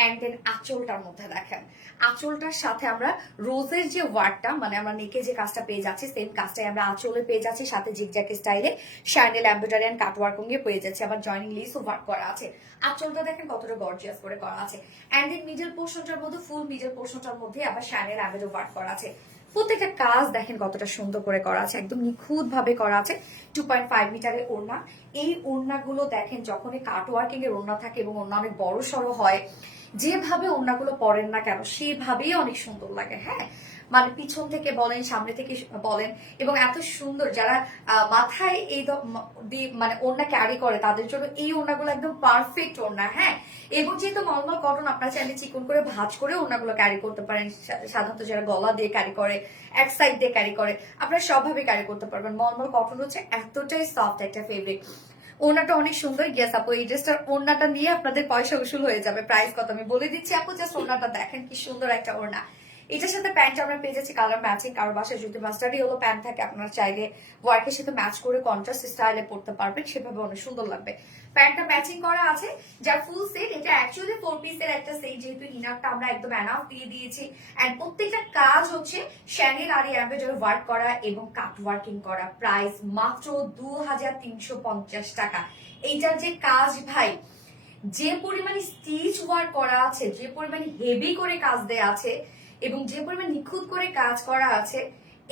অ্যান্ড দেন আঁচলটার মধ্যে দেখেন, আঁচলটার সাথে আমরা রোজের যে ওয়ার্কটা, মানে আমরা নেকে যে কাজটা পেয়ে যাচ্ছি সেম কাজটাই আমরা আঁচলে পেয়ে যাচ্ছি, সাথে জিগজ্যাগ স্টাইলে শ্যান্ডেল এমব্রয়ডারি এন্ড কাট ওয়ার্কিং এ পেয়ে যাচ্ছে। আবার জয়েনিং লিসও ওয়ার্ক করা আছে। আঁচলটা দেখেন কতটা গর্জিয়াস করে করা আছে। অ্যান্ড দেন মিডল পোর্শনটার মধ্যে, ফুল মিডল পোর্শনটার মধ্যে আবার শ্যান্ডেল এমব্রয়ডারি ওয়ার্ক করা আছে। প্রত্যেকটা কাজ দেখেন কতটা সুন্দর করে করা আছে, একদম নিখুঁত ভাবে করা আছে। 2.5 মিটারের ওড়না। এই ওড়নাগুলো দেখেন যখনই কাট ওয়ার্কিং এর ওড়না থাকে এবং ওড়না অনেক বড় সড়ো হয়, যেভাবে ওড়নাগুলো পরেন না কেন সেভাবেই অনেক সুন্দর লাগে। হ্যাঁ, মানে পিছন থেকে বলেন, সামনে থেকে বলেন, এবং এত সুন্দর যারা মাথায় এই মানে ওড়না ক্যারি করে তাদের জন্য এই ওড়নাগুলো একদম পারফেক্ট ওড়না। হ্যাঁ, এবং যেহেতু মলমল কটন, আপনারা চাইলে চিকন করে ভাঁজ করে ওড়নাগুলো ক্যারি করতে পারেন। সাধারণত যারা গলা দিয়ে ক্যারি করে, এক সাইড দিয়ে ক্যারি করে, আপনারা সবভাবে ক্যারি করতে পারবেন। মলমল কটন হচ্ছে এতটাই সফট একটা ফেব্রিক। ওড়নাটা অনেক সুন্দর। গেস আপু, এই ড্রেসটার ওড়নাটা নিয়ে আপনাদের পয়সা উসুল হয়ে যাবে। প্রাইস কত আমি বলে দিচ্ছি আপু, জাস্ট ওড়নাটা দেখেন কি সুন্দর একটা ওড়না। এটার সাথে প্যান্ট আমরা পেয়ে যাচ্ছি কালার ম্যাচিং। কারো বাসায় যদি মাস্টার্ড ইয়েলো প্যান্ট থাকে, আপনারা চাইলে ওয়ার্কের সাথে ম্যাচ করে কন্ট্রাস্ট স্টাইলে পড়তে পারবেন, সেভাবে অনেক সুন্দর লাগবে। প্যান্টটা ম্যাচিং করা আছে, যার ফুল সেট। এটা অ্যাকচুয়ালি 4 পিসের একটা সেট, যেহেতু ইনারটা আমরা একদম এনাফ দিয়ে দিয়েছি। এন্ড প্রত্যেকটা কাজ হচ্ছে শ্যানেল আর এমব্রয়ডারি ওয়ার্ক করা এবং কাট ওয়ার্কিং করা। প্রাইস মাত্র 2350 টাকা। এইটার যে কাজ ভাই, যে পরিমাণে স্টিচ ওয়ার্ক করা আছে, যে পরিমাণে হেভি করে কাজ দেয়া আছে, এবং যে পরিমাণ নিখুঁত করে কাজ করা আছে,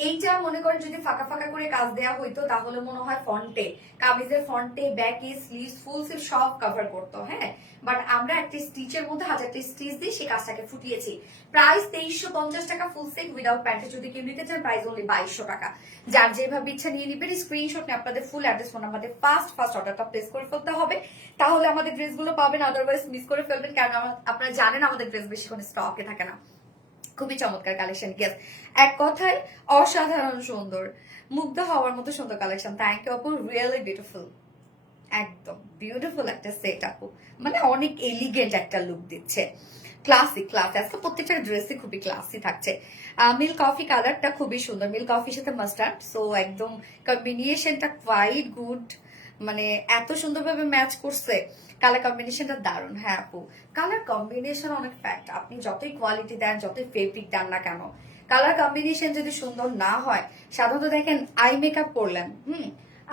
এইটা মনে করেন যদি ফাঁকা ফাঁকা করে কাজ দেওয়া হইতো তাহলে মনে হয় ফ্রন্টে, কামিজের ফ্রন্টে, ব্যাকে, স্লিভ, ফুল স্লিভ সব কভার করতো। হ্যাঁ, বাট আমরা একটা স্টিচের মধ্যে 1000টা স্টিচ দিয়ে সেই কাজটাকে ফুটিয়েছি। প্রাইস 2350 টাকা ফুল সেট উইদাউট প্যান্টে। যদি কেউ নিতে চান প্রাইস অনলি 2200 টাকা। যার যেভাবে ইচ্ছা নিয়ে নিবেন। স্ক্রিনশট নিয়ে আপনাদের ফুল অ্যাড্রেস ফোন নাম্বারে ফার্স্ট অর্ডারটা প্লেস করে ফেলতে হবে, তাহলে আমাদের ড্রেসগুলো পাবেন। আদারওয়াইজ মিস করে ফেলবেন, কারণ আপনারা জানেন আমাদের ড্রেস বেশিক্ষণ স্টকে থাকে না। খুবই চমৎকার কালেকশন। গেস, এক কথায় অসাধারণ সুন্দর, মুগ্ধ হওয়ার মতো সুন্দর কালেকশন। থ্যাংক ইউ আপু, রিয়েলি বিউটিফুল, একদম বিউটিফুল একটা সেট আপু, মানে অনেক এলিগেন্ট একটা লুক দিচ্ছে। ক্লাসি আজকে প্রত্যেকটা ড্রেসই খুবই ক্লাসি থাকছে। মিল কফি কালারটা খুবই সুন্দর, মিল কফির সাথে মাস্টার্ড, সো একদম কম্বিনেশনটা কোয়াইট গুড, মানে এত সুন্দরভাবে ম্যাচ করছে। কালার কম্বিনেশনটা দারুণ। হ্যাঁ আপু, কালার কম্বিনেশন অনেক ফ্যাক্ট। আপনি যতই কোয়ালিটি দেন, যতই ফেব্রিক দেন না কেন, কালার কম্বিনেশন যদি সুন্দর না হয়, সাধারণত দেখেন আই মেকআপ করলেন,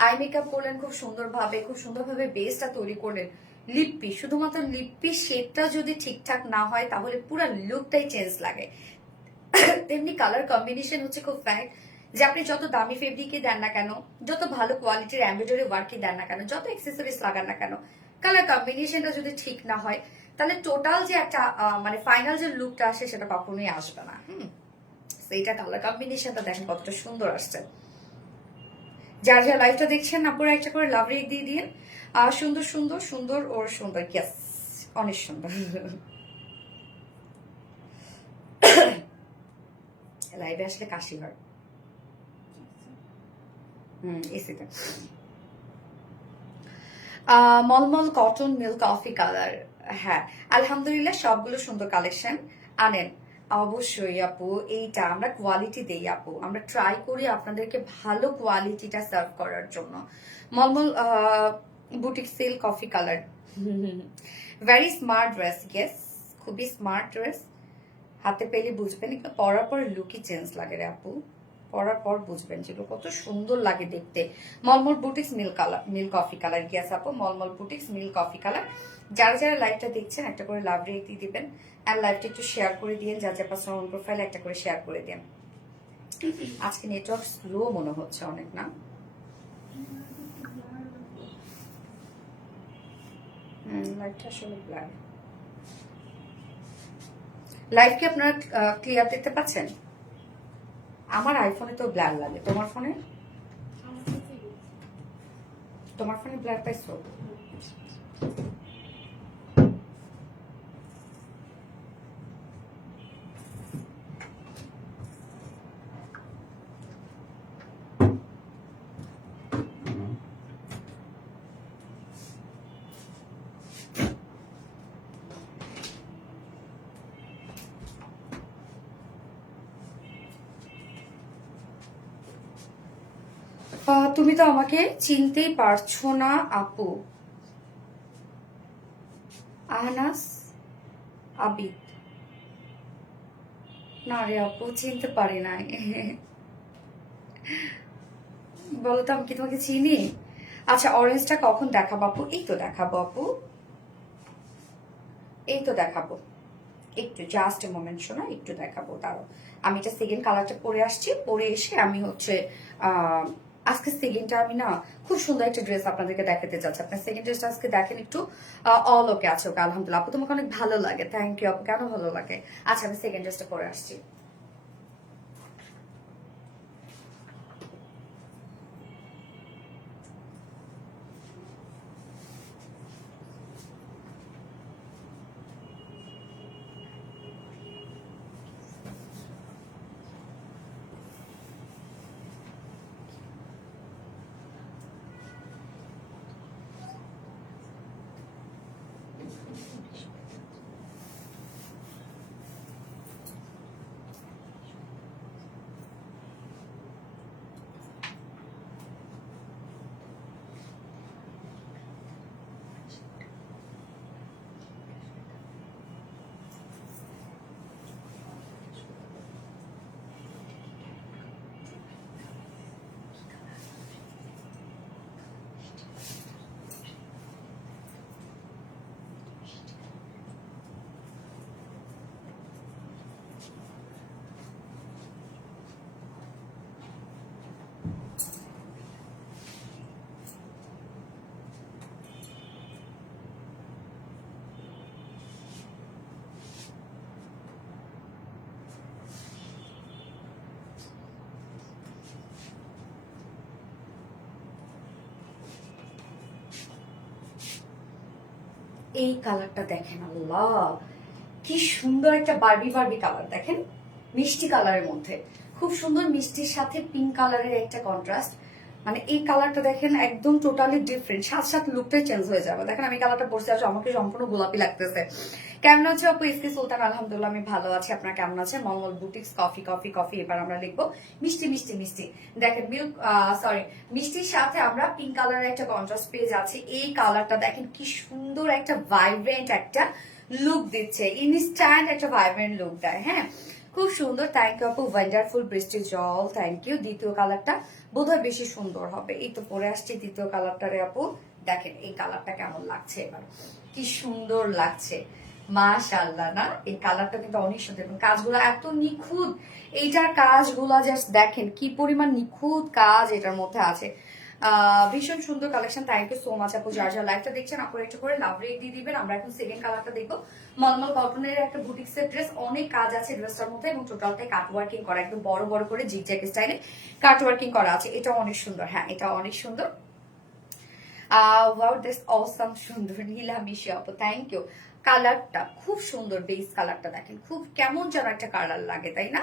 আই মেকআপ করলেন খুব সুন্দরভাবে বেসটা তৈরি করলেন, লিপি, শুধুমাত্র লিপি শেডটা যদি ঠিকঠাক না হয় তাহলে পুরো লুকটাই চেঞ্জ লাগে। তেমনি কালার কম্বিনেশন হচ্ছে খুব ফ্যাক্ট, যে আপনি যত দামি ফেব্রিকে দেন না কেন, যত ভালো কোয়ালিটির এমব্রয়ডারি ওয়ার্কই দেন না কেন, যত অ্যাক্সেসরিজ লাগান না কেন, কালার কম্বিনেশনটা যদি ঠিক না হয় তাহলে টোটাল যে একটা মানে ফাইনাল যে লুকটা আসে সেটা কখনোই আসবে না। সেইটা কালার কম্বিনেশনটা দেখেন কতটা সুন্দর আসছে। যার যা লাইভটা দেখছেন আপনারা একটা করে লাভ রেক দিয়ে দিন। সুন্দর সুন্দর সুন্দর ওর সুন্দর, ইয়েস অনেক সুন্দর। লাইভে আসলে কাশি হয়। এসিটা মলমল কটন মিল্ক কফি কালার। হ্যাঁ আলহামদুলিল্লাহ, সবগুলো সুন্দর কালেকশন আনেন অবশ্যই আপু। এইটা আমরা কোয়ালিটি দেই আপু, আমরা ট্রাই করি আপনাদেরকে ভালো কোয়ালিটিটা সার্ভ করার জন্য। Malmal boutique silk coffee colour, very smart dress. Guys, খুবই স্মার্ট ড্রেস, হাতে পেলে বুঝবেন, একটু পরার পর লুকই চেঞ্জ লাগে রে আপু, পরার পর বুঝবেন যেগুলো কত সুন্দর লাগে দেখতে। মলমল বুটিক্স মিল কফি কালার, গ্যাস আপু মলমল বুটিক্স মিল কফি কালার। যারা যারা লাইভটা দেখছেন একটা করে লাভ রেট দিয়ে দিবেন, আর লাইভটা একটু শেয়ার করে দিন, যার যার পার্সোনাল প্রোফাইলে একটা করে শেয়ার করে দিন। আজকে নেটওয়ার্ক স্লো মনে হচ্ছে অনেক, না? লাইভটা আসলে ব্ল্যাক। লাইভ কি আপনারা ক্লিয়ার দেখতে পাচ্ছেন? আমার আইফোনে তো ব্ল্যার লাগে, তোমার ফোনে? তোমার ফোনে ব্ল্যার পাইছো? তুমি তো আমাকে চিনতেই পারছো না আপু। আহনাস আবিদ, না রে আপু, চিনতে পারি নাই। বলো তো, আমি কি তোমাকে চিনি? আচ্ছা, অরেঞ্জটা কখন দেখাবো আপু? এই তো দেখাবো আপু, এই তো দেখাবো। একটু জাস্ট মোমেন্ট, শোনা, একটু দেখাবো, দাঁড়াও। আমি এটা সেকেন্ড কালারটা পরে আসছি, পরে এসে আমি হচ্ছে আজকে সেকেন্ডটা আমি না খুব সুন্দর একটা ড্রেস আপনাদেরকে দেখাতে চাচ্ছি। আপনার সেকেন্ড ড্রেসটা আজকে দেখেন একটু। অল ওকে আছে, ওকে আলহামদুলিল্লাহ। আপু তোমাকে অনেক ভালো লাগে, থ্যাংক ইউ আপু। কেন ভালো লাগে? আচ্ছা, আমি সেকেন্ড ড্রেসটা পরে আসছি। এই কালারটা দেখেন, আল্লাহ কি সুন্দর একটা বারবি বারবি কালার। দেখেন, মিষ্টি কালারের মধ্যে খুব সুন্দর, মিষ্টির সাথে পিঙ্ক কালারের একটা কন্ট্রাস্ট। মানে এই কালারটা দেখেন একদম টোটালি ডিফারেন্ট, সাথে সাথে লুকটাই চেঞ্জ হয়ে যাবে। দেখেন আমি কালারটা পরছি, আসলে আমাকে সম্পূর্ণ গোলাপি লাগতেছে। কেমন আছে আপু? এসকে সুলতান, আলহামদুলিল্লাহ আমি ভালো আছি। আপনার কেমন আছে? মঙ্গল বুটিক্স কফি কফি কফি। এবার আমরা লিখবো মিষ্টি মিষ্টি মিষ্টি। দেখেন মিল্ক, সরি, মিষ্টির সাথে আমরা পিঙ্ক কালারের একটা কন্ট্রাস্ট পেয়ে যাচ্ছি। এই কালারটা দেখেন কি সুন্দর একটা ভাইব্রেন্ট একটা লুক দিচ্ছে, ইনস্ট্যান্ট একটা ভাইব্রেন্ট লুক দেয়। হ্যাঁ, খুব সুন্দর। থ্যাংক ইউ আপু, ওয়ান্ডারফুল বৃষ্টি জল, থ্যাংক ইউ। দ্বিতীয় কালারটা বোধহয় বেশি সুন্দর হবে। এই তো পরে আসছে দ্বিতীয় কালারটারে আপু। দেখেন এই কালারটা কেমন লাগছে, এবার কি সুন্দর লাগছে, মাশাআল্লাহ না? এই কালারটা কিন্তু অনেক সুন্দর, কাজগুলো এত নিখুঁত। এইটার কাজগুলো জাস্ট দেখেন কি পরিমাণ নিখুঁত কাজ এটার মধ্যে আছে। ভীষণ সুন্দর collection. Thank you so much আপু। যার যার লাইভটা দেখছেন আপু একটু করে লাভ রেট দিয়ে দিবেন। আমরা এখন সেকেন্ড কালারটা দেখবো। মলমল কটনের একটা বুটিক্সের ড্রেস, অনেক কাজ আছে ড্রেসটার মধ্যে এবং টোটালটাই কাট ওয়ার্কিং করা, একদম বড় বড় করে জিগজ্যাগ স্টাইলে কাট ওয়ার্কিং করা আছে। এটা অনেক সুন্দর, হ্যাঁ এটা অনেক সুন্দর। ওয়াও দিস অসাম, সুন্দর নীলা মিশি আপু, থ্যাংক ইউ। কালারটা খুব সুন্দর, বেস কালারটা দেখেন খুব কেমন যেন একটা কালার লাগে, তাই না?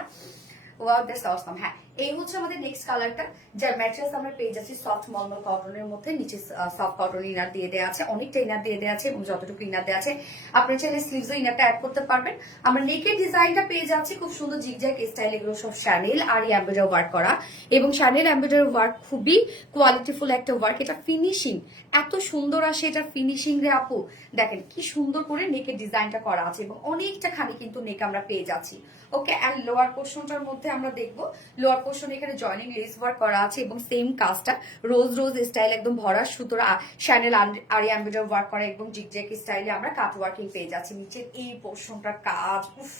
Wow that's awesome. হ্যাঁ, এই হচ্ছে আমাদের নেক্সট কালারটা, যার ম্যাটেরিয়ালস আমরা পেয়ে যাচ্ছি সফট মলমল কটনের মধ্যে। নিচে সফট কটন ইনার দিয়ে দেওয়া আছে, অনেকটা ইনার দিয়ে দেওয়া আছে এবং যতটুকু ইনার দেওয়া আছে আপনি চাইলে স্লিভসও ইনারটা অ্যাড করতে পারবেন। আমরা নেকের ডিজাইনটা পেয়ে যাচ্ছি খুব সুন্দর জিগজ্যাগ স্টাইল, এগুলো সব শ্যানেল আর এমব্রয়ডারি ওয়ার্ক করা এবং শ্যানেল এমব্রয়ডারি ওয়ার্ক খুবই কোয়ালিটিফুল একটা ওয়ার্ক। এটা ফিনিশিং এত সুন্দর আসে, এটা ফিনিশিং রে আপু দেখেন কি সুন্দর করে নেকের ডিজাইনটা করা আছে এবং অনেকটা খানি কিন্তু নেক আমরা পেয়ে যাচ্ছি। ওকে, অ্যান্ড লোয়ার পোর্শনটার মধ্যে আমরা দেখবো লোয়ার পোর্শন এখানে জয়নিং লেস ওয়ার্ক করা আছে এবং সেম কাজটা রোজ রোজ স্টাইল একদম ভরা সুতোর শ্যানেল আরি এমব্রয়ডারি ওয়ার্ক করা এবং জিগজ্যাগ স্টাইলে আমরা কাট ওয়ার্কিং পেয়ে যাচ্ছি। নিচের এই পোর্শনটার কাজ উফ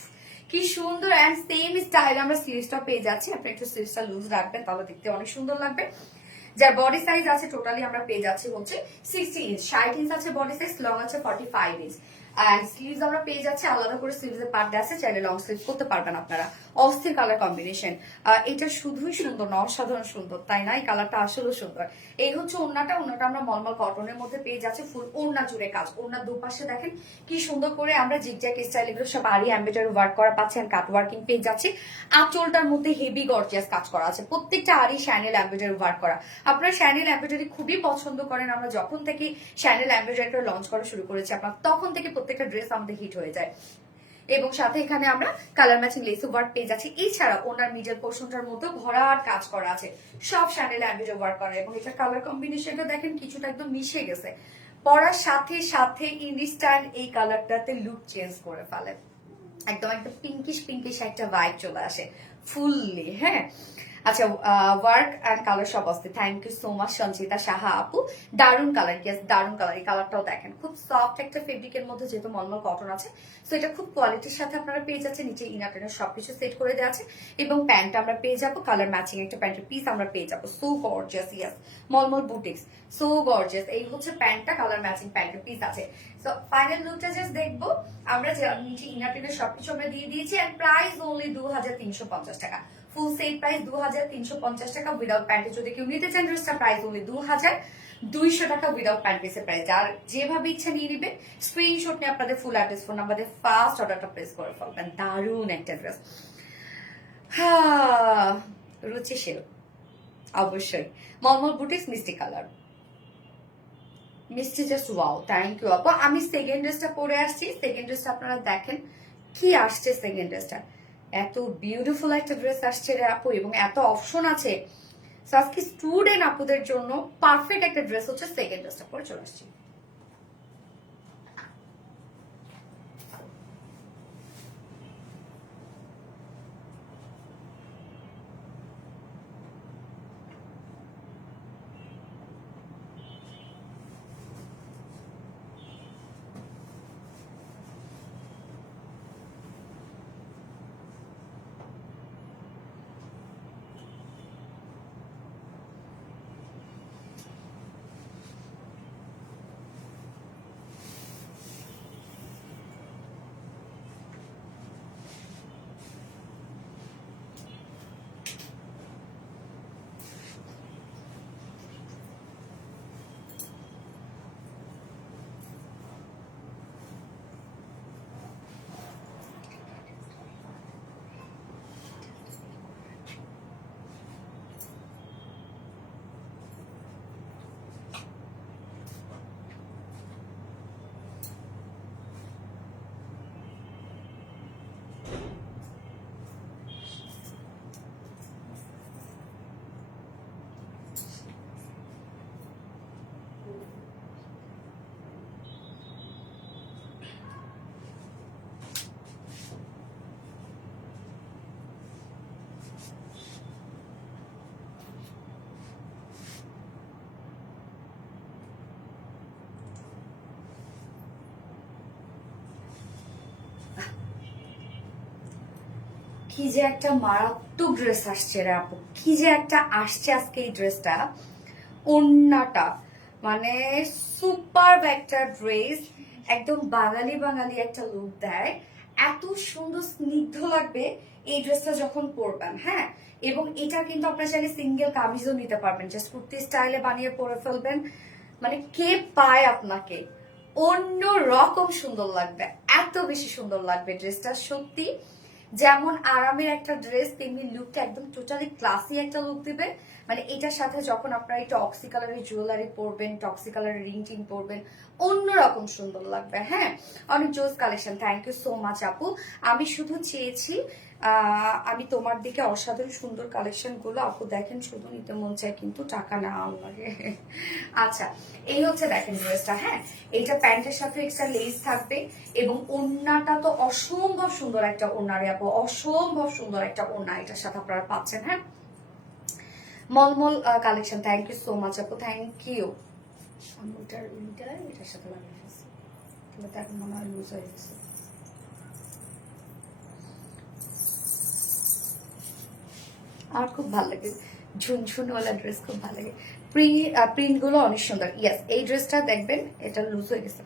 কি সুন্দর, এন্ড সেম স্টাইল আমরা স্লিভসটা পেয়ে যাচ্ছি। আপনি একটু স্লিভসটা লুজ রাখবেন তাহলে দেখতে অনেক সুন্দর লাগবে। যার বডি সাইজ আছে টোটালি আমরা পেয়ে যাচ্ছি হচ্ছে 60 ইঞ্চ, 60 ইঞ্চ আছে বডি সাইজ, লং আছে 45 ইঞ্চ। এন্ড স্লিভস আমরা পেয়ে যাচ্ছি আলাদা করে স্লিভসের পার্ট আছে, চাইলে লং স্লিভ করতে পারবেন আপনারা। অস্থির কালার কম্বিনেশন, এটা শুধুই সুন্দর না অসাধারণ সুন্দর, তাই না? এই কালারটা আসলেও সুন্দর। এই হচ্ছে ওড়নাটা আমরা মলমল কটনের মধ্যে পেয়ে যাচ্ছি, ফুল ওড়না জুড়ে কাজ। ওড়নার দুপাশে দেখেন কি সুন্দর করে আমরা জিগজ্যাগ স্টাইল এগুলো সব আরি এমব্রয়ডারি ওয়ার্ক করা পাচ্ছেন, কাট ওয়ার্কিং পেয়ে যাচ্ছি। আঁচলটার মধ্যে হেভি গর্জিয়াস কাজ করা আছে, প্রত্যেকটা আরি শ্যানেল এমব্রয়ডারি ওয়ার্ক করা। আপনারা শ্যানেল এমব্রয়ডারি খুবই পছন্দ করেন, আমরা যখন থেকে শ্যানেল এমব্রয়ডারিটা লঞ্চ করা শুরু করেছি আপনার তখন থেকে প্রত্যেকটা ড্রেস আমাদের হিট হয়ে যায়। এবং সাথে এখানে আমরা কালার ম্যাচিং লেস ওয়ার্ক পেয়ে যাচ্ছি। এছাড়া ওনার মিডল পোর্শনটার মধ্যে ভরাট কাজ করা আছে, সব শ্যানেল এমব্রয়ডারি ওয়ার্ক করা। এবং এটা কালার কম্বিনেশনটা দেখেন কিছুটা একদম মিশে গেছে, পরার সাথে সাথে ইনস্ট্যান্ট এই কালারটাতে লুক চেঞ্জ করে ফেলে, একদম একটা পিঙ্কিশ একটা ভাইব চলে আসে ফুললি। হ্যাঁ আচ্ছা, ওয়ার্ক এন্ড কালার সব আসছে। Thank you so much Sanchita Saha আপু, দারুন কালার। ইয়েস দারুন কালার, এই কালারটাও দেখেন খুব সফট একটা ফেব্রিকের মধ্যে, যেহেতু মলমল কটন আছে সো এটা খুব কোয়ালিটির সাথে আপনারা পেয়ে যাচ্ছেন। নিচে ইনার টেনার সবকিছু সেট করে দেওয়া আছে এবং প্যান্ট আমরা পেয়ে যাবো কালার ম্যাচিং একটা প্যান্টের পিস আমরা পেয়ে যাবো। So gorgeous, yes Malmal boutiques, so gorgeous. এই হচ্ছে প্যান্টটা, কালার ম্যাচিং প্যান্টের পিস আছে। সো ফাইনাল লুকটা জাস্ট দেখবো আমরা, নিচে ইনার টেনার সবকিছু আমরা দিয়ে দিয়েছি। এন্ড প্রাইস অনলি 2350 টাকা, ফুল সেট প্রাইস 2350 টাকা। উইদাউট প্যান্টে যদি কেউ নিতে চান ড্রেসটা প্রাইস অনলি 2200 টাকা উইদাউট প্যান্ট পিসের প্রাইস। আর যেভাবে ইচ্ছা নিয়ে নিবে, স্ক্রিনশট নিয়ে আপনাদের ফুল অ্যাড্রেস ফোন নাম্বার দিয়ে ফার্স্ট অর্ডারটা প্লেস করে ফেলবেন। দারুন একটা ড্রেস, হ্যাঁ রুচিশীল অবশ্যই। মলমল বুটিক্স মিষ্টি কালার, মিষ্টি জাস্ট ওয়াও। থ্যাংক ইউ আপু। আমি সেকেন্ড ড্রেসটা পরে আসছি, সেকেন্ড ড্রেসটা আপনারা দেখেন কি আসছে। সেকেন্ড ড্রেসটা এত বিউটিফুল একটা ড্রেস আসছে রে আপু, এবং এত অপশন আছে। আজকে স্টুডেন্ট আপুদের জন্য পারফেক্ট একটা ড্রেস হচ্ছে। সেকেন্ড ড্রেসটা পরে চলে আসছি। কি যে একটা মারাত্মক ড্রেস আসছে রে আপু, কি যে একটা আসছে আজকে এই ড্রেসটা। ওন্নাটা মানে সুপার একটা ড্রেস, একদম বাঙালি বাঙালি একটা লুক দেয়। এত সুন্দর স্নিগ্ধ লাগবে এই ড্রেসটা যখন পরবেন। হ্যাঁ, এবং এটা কিন্তু আপনার চাইলে সিঙ্গেল কামিজও নিতে পারবেন, জাস্ট কুর্তি স্টাইলে বানিয়ে পরে ফেলবেন। মানে কে পায় আপনাকে, অন্য রকম সুন্দর লাগবে, এত বেশি সুন্দর লাগবে ড্রেসটা। সত্যি যেমন আরামের একটা ড্রেস, তেমনি লুকটা একদম টোটালি ক্লাসি একটা লুক দিবে। মানে এটার সাথে যখন আপনারা এই টক্সি কালারের জুয়েলারি পরবেন, টক্সি কালারের রিং টিং পরবেন, অন্যরকম সুন্দর লাগবে। হ্যাঁ, অনেক জোস collection. Thank you so much আপু। আমি শুধু চেয়েছি আমি তোমার দিকে অসাধারণ সুন্দর কালেকশন গুলো আপু দেখেন, শুধু নিতে মন চায় কিন্তু টাকা না লাগে। আচ্ছা, এই হচ্ছে দেখেন ড্রেসটা। হ্যাঁ, এইটা প্যান্টের সাথে এক্সট্রা লেস থাকবে এবং ওড়নাটা তো অসম্ভব সুন্দর একটা ওড়না রে আপু, অসম্ভব সুন্দর একটা ওড়না এটার সাথে আপনারা পাচ্ছেন। হ্যাঁ, Malmal collection. Thank you so much আপু, থ্যাংক ইউ। আমি এটার সাথে লাগিয়ে ফেলছি, তাহলে তো এখন মনে হয় লুজ হয়ে গেছে। আমার খুব ভালো লাগে ঝুনঝুনওয়ালা ড্রেস, খুব ভালো লাগে। প্রিন্ট গুলো অনেক সুন্দর। ইয়েস, এই ড্রেসটা দেখবেন, এটা লুজ হয়ে গেছে।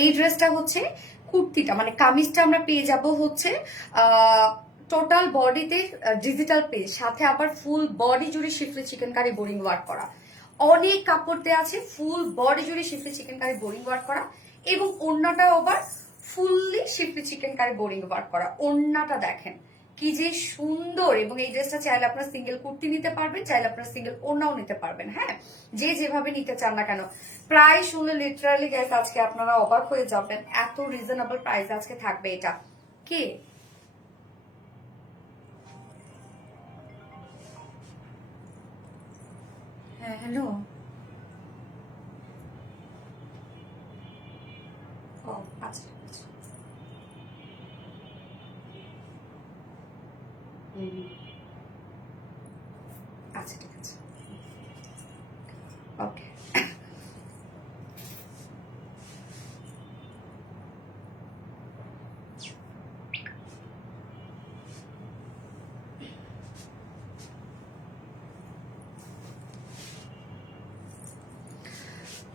এই ড্রেসটা হচ্ছে কুর্তিটা মানে কামিজটা আমরা পেয়ে যাব হচ্ছে টোটাল বডিতে ডিজিটাল পেজ, সাথে আবার ফুল বডি জুড়ে শিফলি চিকেন কারি বোরিং ওয়ার্ক করা। অনেক কাপড় দেওয়া আছে, ফুল বডি জুড়ে শিফলি চিকেন কারি বোরিং ওয়ার্ক করা, এবং ওড়নাটাও আবার fully শিফলি chicken curry boring work করা। ওড়নাটা দেখেন কি যে সুন্দর, এবং এই ড্রেসটা চাইলে আপনারা সিঙ্গেল কুর্তি নিতে পারবেন, চাইলে আপনারা সিঙ্গেল ওড়নাও নিতে পারবেন। হ্যাঁ, যে যেভাবে নিতে চান না কেন। প্রাইস শুনলে লিটারালি গাইস আজকে আপনারা অবাক হয়ে যাবেন, এত রিজনেবল প্রাইস আজকে থাকবে। এটা কে? হ্যাঁ হ্যালো। ও আচ্ছা আচ্ছা। আচ্ছা ঠিক আছে, ওকে।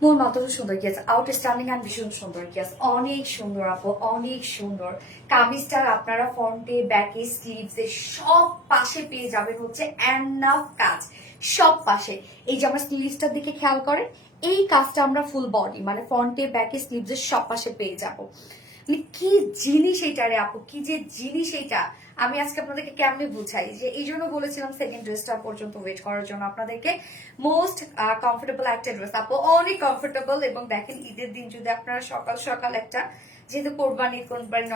মোর মাত্র সুন্দর, ইয়েস আউটস্ট্যান্ডিং অ্যান্ড ভীষণ সুন্দর, ইয়েস অনেক সুন্দর আপু, অনেক সুন্দর। কামিজটার আপনারা ফ্রন্টে ব্যাকে স্লিভসে সব পাশে পেয়ে যাবেন হচ্ছে এনাফ কাজ, সব পাশে। এই যে আমার স্লিভসটার দিকে খেয়াল করেন, এই কাজটা আমরা ফুল বডি মানে ফ্রন্টে ব্যাকে স্লিভসের সব পাশে পেয়ে যাবো। মানে কি জিনিস এইটা রে আপু, কি যে জিনিস এইটা। আমি আজকে আপনাদেরকে কেমনে বুঝাই, যে এই জন্য বলেছিলাম সেকেন্ড ড্রেসটা পর্যন্ত ওয়েট করার জন্য আপনাদেরকে। মোস্ট কমফোর্টেবল একটা ড্রেস আপু, অনেক কমফোর্টেবল। এবং দেখেন ঈদের দিন যদি আপনারা সকাল সকাল একটা, যেহেতু কোরবানির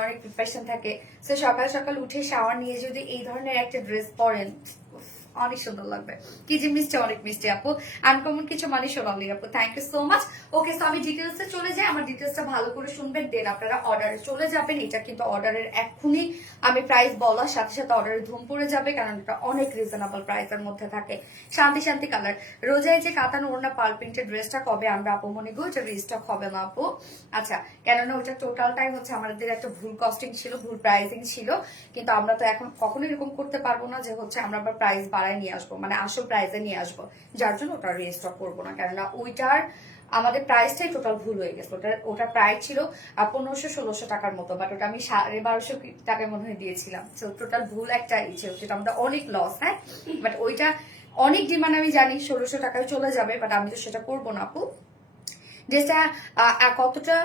অনেক প্রিপারেশন থাকে, তো সকাল সকাল উঠে শাওয়ার নিয়ে যদি এই ধরনের একটা ড্রেস পরেন, উফ, অনেক সুন্দর লাগবে। কি যে মিষ্টি, অনেক মিষ্টি আপু, আনকমন কিছু মানে সোনালি আপু, thank you so much. Okay, so আমি ডিটেলসে চলে যাই, আমার ডিটেলসটা ভালো করে শুনবেন, দেন আপনারা অর্ডারে চলে যাবেন। এটা কিন্তু অর্ডারের এক্ষুনি আমি প্রাইস বলার সাথে সাথে অর্ডারে ধুম পড়ে যাবে, কারণ এটা অনেক রিজনেবল প্রাইসের মধ্যে থাকে। শান্তি শান্তি কালার, রোজায় যে কাতানো ওড়না পাল প্রিন্টের ড্রেসটা কবে আমরা আপু মনে গো এটা রিস্টক হবে মা আপু? আচ্ছা, কেননা ওটা টোটালটাই হচ্ছে আমাদের একটা ভুল কস্টিং ছিল, ভুল প্রাইসিং ছিল, কিন্তু আমরা তো এখন কখনো এরকম করতে পারবো না যে হচ্ছে আমরা আবার প্রাইস বাড়ায় নিয়ে আসবো, মানে আসল প্রাইসে নিয়ে আসবো, যার জন্য ওটা রিস্টক করবো না। কেননা ওইটার আমাদের প্রাইসটাই টোটাল ভুল হয়ে গেছে। ওটা প্রাইস ছিল 1500-1600 টাকার মতো, বাট ওটা আমি 1250 টাকায় মনে হয় দিয়েছিলাম। টোটাল ভুল একটা ছিল, যেটা আমাদের অনেক লস। হ্যাঁ, বাট ওইটা অনেক ডিমান্ড, আমি জানি 1600 টাকায় চলে যাবে, বাট আমি তো সেটা করবো না আপু। ড্রেসটা কতটা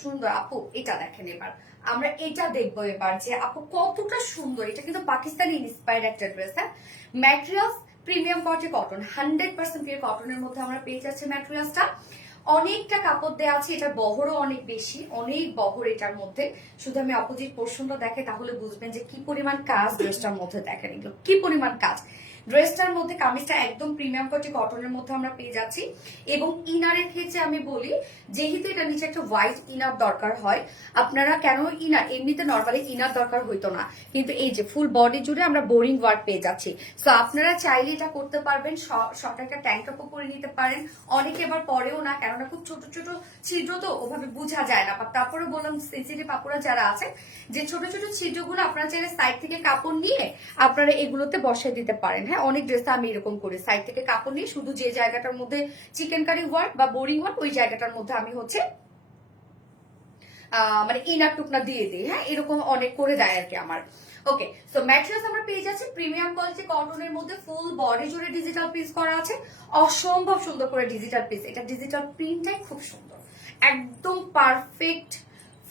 সুন্দর আপু, এটা দেখেন। এবার আমরা এটা দেখবো এবার যে আপু কতটা সুন্দর। এটা কিন্তু পাকিস্তানি ইন্সপায়ার্ড একটা ড্রেস। হ্যাঁ, materials premium quality cotton, 100% pure কটনের মধ্যে আমরা পেয়ে যাচ্ছি ম্যাটেরিয়ালসটা। অনেকটা কাপড় দেওয়া আছে, এটার বহরও অনেক বেশি, অনেক বহর এটার মধ্যে। শুধু আমি অপোজিট পোর্শনটা দেখে তাহলে বুঝবেন যে কি পরিমাণ কাজ ড্রেসটার মধ্যে। দেখেন এগুলো কি পরিমাণ কাজ। ড্রেসটার মধ্যে কামিজটা একদম প্রিমিয়াম কোয়ালিটি কটনের মধ্যে আমরা পেয়ে যাচ্ছি। এবং ইনারের ক্ষেত্রে আমি বলি, যেহেতু এটা নিচে একটা হোয়াইট ইনার দরকার হয়, আপনারা কেন ইনার, এমনিতে নর্মালি ইনার দরকার হইতো না, কিন্তু এই যে ফুল বডি জুড়ে আমরা বোরিং ওয়ার্ক পেয়ে যাচ্ছি। সো আপনারা চাইলে এটা করতে পারবেন, শর্ট একটা ট্যাঙ্ক টপও করে নিতে পারেন। অনেকে এবার পরেও না, কেননা খুব ছোট ছোট ছিদ্র তো ওভাবে বোঝা যায় না। তারপরে বললাম সেন্সিটিভ আপুরা যারা আছে, যে ছোট ছোট ছিদ্রগুলো আপনারা চাইলে সাইড থেকে কাপড় নিয়ে আপনারা এগুলোতে বসাই দিতে পারেন। হ্যাঁ, অনেক ড্রেসে আমি এরকম করি, সাইড থেকে কাপড় নিয়ে শুধু যে জায়গাটার মধ্যে চিকেন কারি ওয়ার্ক বা বোরিং ওয়ার্ক, ওই জায়গাটার মধ্যে আমি হচ্ছে মানে ইনার টুকনা দিয়ে দিই। হ্যাঁ, এরকম অনেক করে দেয় আর কি আমার। ওকে, সো ম্যাটেরিয়ালস আমরা পেয়ে যাচ্ছি প্রিমিয়াম কোয়ালিটি কটনের মধ্যে, ফুল বডি জুড়ে ডিজিটাল পিস করা আছে, অসম্ভব সুন্দর করে ডিজিটাল পিস। এটা ডিজিটাল প্রিন্টটাই খুব সুন্দর, একদম পারফেক্ট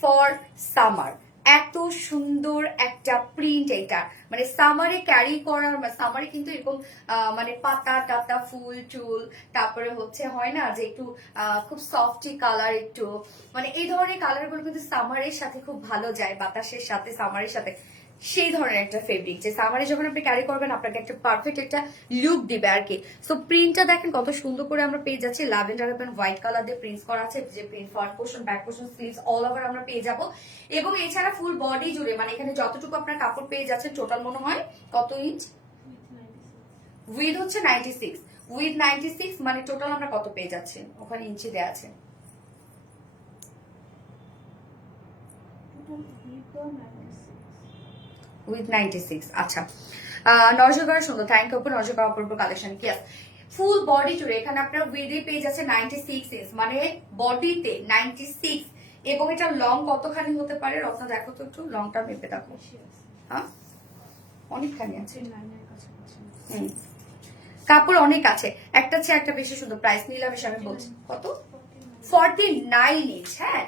ফর সামার। এত সুন্দর একটা প্রিন্ট এটা, মানে সামারে ক্যারি করার, সামারে কিন্তু এরকম মানে পাতা টাতা ফুল টুল, তারপরে হচ্ছে হয় না যে একটু খুব সফটি কালার, একটু মানে এই ধরনের কালার গুলো কিন্তু সামারের সাথে খুব ভালো যায়, বাতাসের সাথে সামারের সাথে। সেই ধরনের একটা ফেব্রিক যে সামারে যখন আপনি ক্যারি করবেন আপনাকে একটা পারফেক্ট একটা লুক দিবে আর কি। সো প্রিন্টটা দেখেন কত সুন্দর করে আমরা পেয়ে যাচ্ছি, ল্যাভেন্ডার এবং হোয়াইট কালার দিয়ে প্রিন্ট করা আছে। যে print front portion, back portion, sleeves all over আমরা পেয়ে যাব। এবং এছাড়া ফুল বডি জুড়ে, মানে এখানে যতটুকু আপনার কাপড় পেয়ে যাচ্ছে, টোটাল মনে হয় কত ইঞ্চ, উইথ হচ্ছে 96, উইথ 96 মানে টোটাল আমরা কত পেয়ে যাচ্ছি, ওখানে ইঞ্চি দেয়া আছে। উইথ 96, আচ্ছা। নজর করা সুন্দর, থ্যাংক ইউ। নজর করা অপূর্ব কালেকশন কি আছে ফুল বডি জুড়ে, এখানে আপনার উইথে পেয়ে যাচ্ছে 96 ইঞ্চ, মানে বডিতে 96। এবং এটা লং কতখানি হতে পারে রত্না, দেখো তো একটু লংটা মেপে দেখো। হ্যাঁ অনেকখানি আছে, কাপড় অনেক আছে, একটা চেয়ে একটা বেশি সুন্দর। প্রাইস নিলাম এসে আমি বলছি কত, 49 ইঞ্চ। হ্যাঁ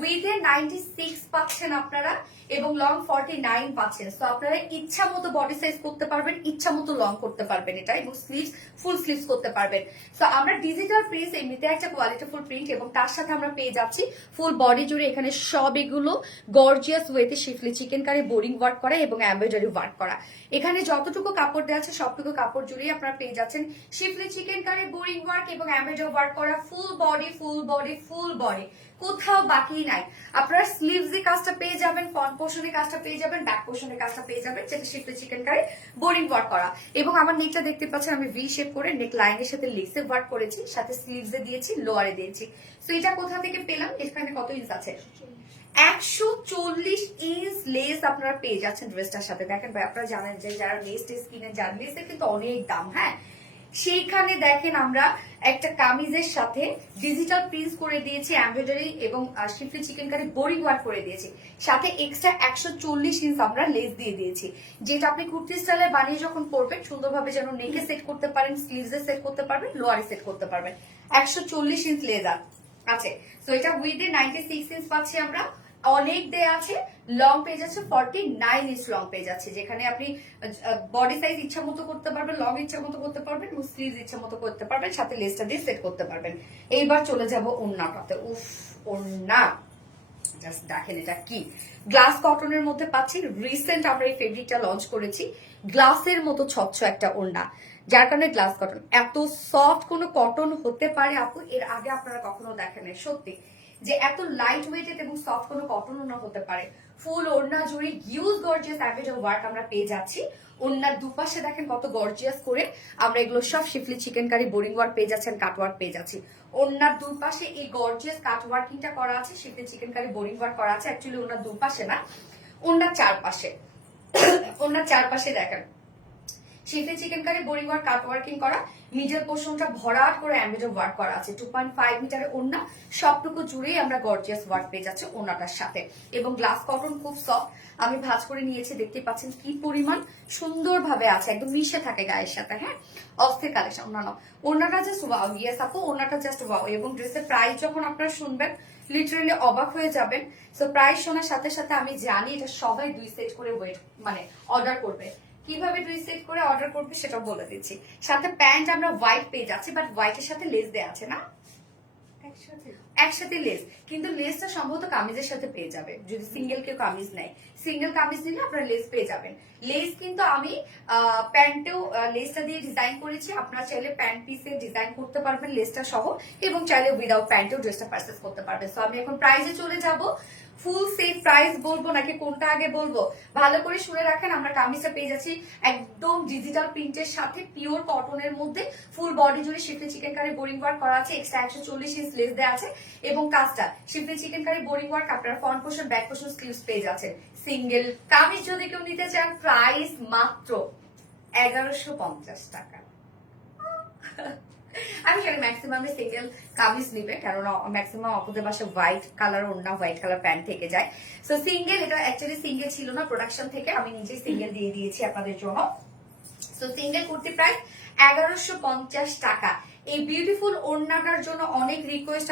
উইথে 96 পাচ্ছেন আপনারা এবং লং 49 পাচ্ছেন। তো আপনারা ইচ্ছা মতো বডি সাইজ করতে পারবেন, ইচ্ছা মতো লং করতে পারবেন এটা, এবং স্লিভস ফুল স্লিভস করতে পারবেন। তো আমরা ডিজিটাল প্রিন্ট, এমনিতে একটা কোয়ালিটিফুল প্রিন্ট, এবং তার সাথে আমরা পেয়ে যাচ্ছি ফুল বডি জুড়ে এখানে সব এগুলো গর্জিয়াস ওয়েতে শিফলি চিকেন কারি বোরিং ওয়ার্ক করা এবং এমব্রয়ডারি ওয়ার্ক করা। এখানে যতটুকু কাপড় দেওয়া আছে সবটুকু কাপড় জুড়ে আপনারা পেয়ে যাচ্ছেন শিফলি চিকেন কারি বোরিং ওয়ার্ক এবং এমব্রয়ডারি ওয়ার্ক করা full body, full body, full body, কোথাও বাকি নাই। আপনারা স্লিভসে কাজটা পেয়ে যাবেন, ফ্রন্ট পোর্শনে কাজটা পেয়ে যাবেন, ব্যাক পোর্শনে কাজটা পেয়ে যাবেন, যেটা শিফলি চিকেন কারি বোরিং ওয়ার্ক করা। এবং আমার নেকটা দেখতে পাচ্ছেন আমি ভি শেপ করে নেক লাইনের সাথে লেসে ওয়ার্ক করেছি, সাথে স্লিভসে দিয়েছি, লোয়ারে দিয়েছি। তো এটা কোথা থেকে পেলাম, এখানে কত ইঞ্চ আছে, 140 ইঞ্চ লেস আপনারা পেয়ে যাচ্ছেন ড্রেসটার সাথে। দেখেন ভাই আপনারা জানেন যে যারা লেস টেস কিনে যান, লেসের কিন্তু অনেক দাম। হ্যাঁ সেইখানে দেখেন আমরা একটা কামিজের সাথে ডিজিটাল প্রিন্ট করে দিয়েছি, এমব্রয়ডারি এবং শিফলি চিকেন কারি বোরিং ওয়ার্ক করে দিয়েছি, সাথে এক্সট্রা 140 ইঞ্চ আমরা লেস দিয়ে দিয়েছি, যেটা আপনি কুর্তি স্টাইলে বানিয়ে যখন পরবেন সুন্দরভাবে যেন নেকে সেট করতে পারেন, স্লিভসে সেট করতে পারবেন, লোয়ারে সেট করতে পারবেন। 140 ইঞ্চ লেস আছে। তো এটা উইথে 96 ইঞ্চ পাচ্ছি আমরা, অনেক দেয়া আছে। লং পেজ আছে 49 ইঞ্চ লং পেজ আছে, যেখানে আপনি বডি সাইজ ইচ্ছা মতো করতে পারবেন, লং ইচ্ছা মতো করতে পারবেন, স্লিভস ইচ্ছা মতো করতে পারবেন, সাথে লেসটা দিয়ে সেট করতে পারবেন। এইবার চলে যাব ওড়নাটাতে। উফ ওড়না জাস্ট দেখেন এটা কি গ্লাস কটনের মধ্যে পাচ্ছি। রিসেন্ট আমরা এই ফেব্রিকটা লঞ্চ করেছি, গ্লাসের মতো স্বচ্ছ একটা ওড়না, যার কারণে গ্লাস কটন। এত সফট কোনো কটন হতে পারে আপু এর আগে আপনারা কখনো দেখেন নাই, সত্যি যে এত লাইট ওয়েটেড এবং সফট কোনো কটন ওড়না হতে পারে। ফুল ওড়না জুড়ে হিউজ গর্জিয়াস এমব্রয়ডারি ওয়ার্ক আমরা পেয়ে যাচ্ছি। ওড়নার দুপাশে দেখেন কত গর্জিয়াস করে আমরা এগুলো সব শিফলি চিকেন কারি বোরিং ওয়ার্ক পেয়ে যাচ্ছেন, কাট ওয়ার্ক পেয়ে যাচ্ছি। ওড়নার দুপাশে এই গর্জিয়াস কাট ওয়ার্কিংটা করা আছে, শিফলি চিকেন কারি বোরিং ওয়ার্ক করা আছে। অ্যাকচুয়ালি ওড়নার দুপাশে না, ওড়নার চারপাশে, ওড়নার চারপাশে দেখেন শিফলি চিকেন কারি বোরিং ওয়ার্ক কাট ওয়ার্কিং করা, মিডল পোর্শনটা ভরাট করে এমব্রয়ডারি ওয়ার্ক করা আছে। 2.5 মিটারের ওড়না, সবটুকু জুড়েই আমরা গর্জিয়াস ওয়ার্ক পেয়ে যাচ্ছে ওড়নাটার সাথে। এবং গ্লাস কটন খুব সফট, আমি ভাঁজ করে নিয়েছি, দেখতে পাচ্ছেন কি পরিমাণ সুন্দরভাবে আছে, একদম মিশে থাকে গায়ের সাথে। হ্যাঁ অস্থির কালেকশন। অন্যান্য ওড়নাটা জাস্ট ওয়াও, ইয়েস আপু ওড়নাটা জাস্ট ওয়াও। এবং ড্রেসের প্রাইস যখন আপনারা শুনবেন লিটারালি অবাক হয়ে যাবেন। সো প্রাইস শোনার সাথে সাথে আমি জানি এটা সবাই 2 সেট করে ওয়েট মানে অর্ডার করবে। কিভাবে 2 সেট করে অর্ডার করবে সেটা বলে দিচ্ছি। সাথে প্যান্ট আমরা হোয়াইট পেয়ে যাচ্ছি, বাট হোয়াইটের সাথে লেস দেওয়া আছে না, একসাথে লেস, কিন্তু লেসটা সম্ভবত কামিজের সাথে পেয়ে যাবে যদি সিঙ্গেল কেউ কামিজ নেয়। সিঙ্গেল কামিজ নিলে আপনারা লেস পেয়ে যাবেন। লেস কিন্তু আমি প্যান্টেও লেসটা দিয়ে ডিজাইন করেছি, আপনারা চাইলে প্যান্ট পিসে ডিজাইন করতে পারবেন লেসটা সহ, এবং চাইলে উইদাউট প্যান্টেও ড্রেসটা পারচেজ করতে পারবেন। সো আমি এখন প্রাইসে চলে যাব। ফুল সেট প্রাইস বলবো নাকি কোনটা আগে বলবো, ভালো করে শুনে রাখেন। আমরা কামিজটা পেয়ে যাচ্ছি একদম ডিজিটাল প্রিন্টের সাথে পিওর কটনের মধ্যে, ফুল বডি জুড়ে শিফলি চিকেন কারি বোরিং ওয়ার্ক করা আছে, এক্সট্রা 140 ইঞ্চ লেস দেওয়া আছে, এবং কাজটা শিফলি চিকেন কারি বোরিং ওয়ার্ক। আপনারা front portion back portion sleeves পেয়ে যাচ্ছেন। সিঙ্গেল কামিজ যদি কেউ নিতে চান প্রাইস মাত্র 1150 টাকা। আমি জানি ম্যাক্সিমাম সিঙ্গেল কামিজ নিবে, কারণ ম্যাক্সিমাম আপুদের বাসে হোয়াইট কালার ওড়না, হোয়াইট কালার প্যান্ট থেকে যায়। সো সিঙ্গেল, এটা অ্যাকচুয়ালি সিঙ্গেল ছিল না, প্রোডাকশন থেকে আমি নিজেই সিঙ্গেল দিয়ে দিয়েছি আপনাদের জন্য। সো সিঙ্গেল কুর্তি প্রাইস 1150 টাকা। এই বিউটিফুল ওড়নাটার জন্য অনেক রিকোয়েস্ট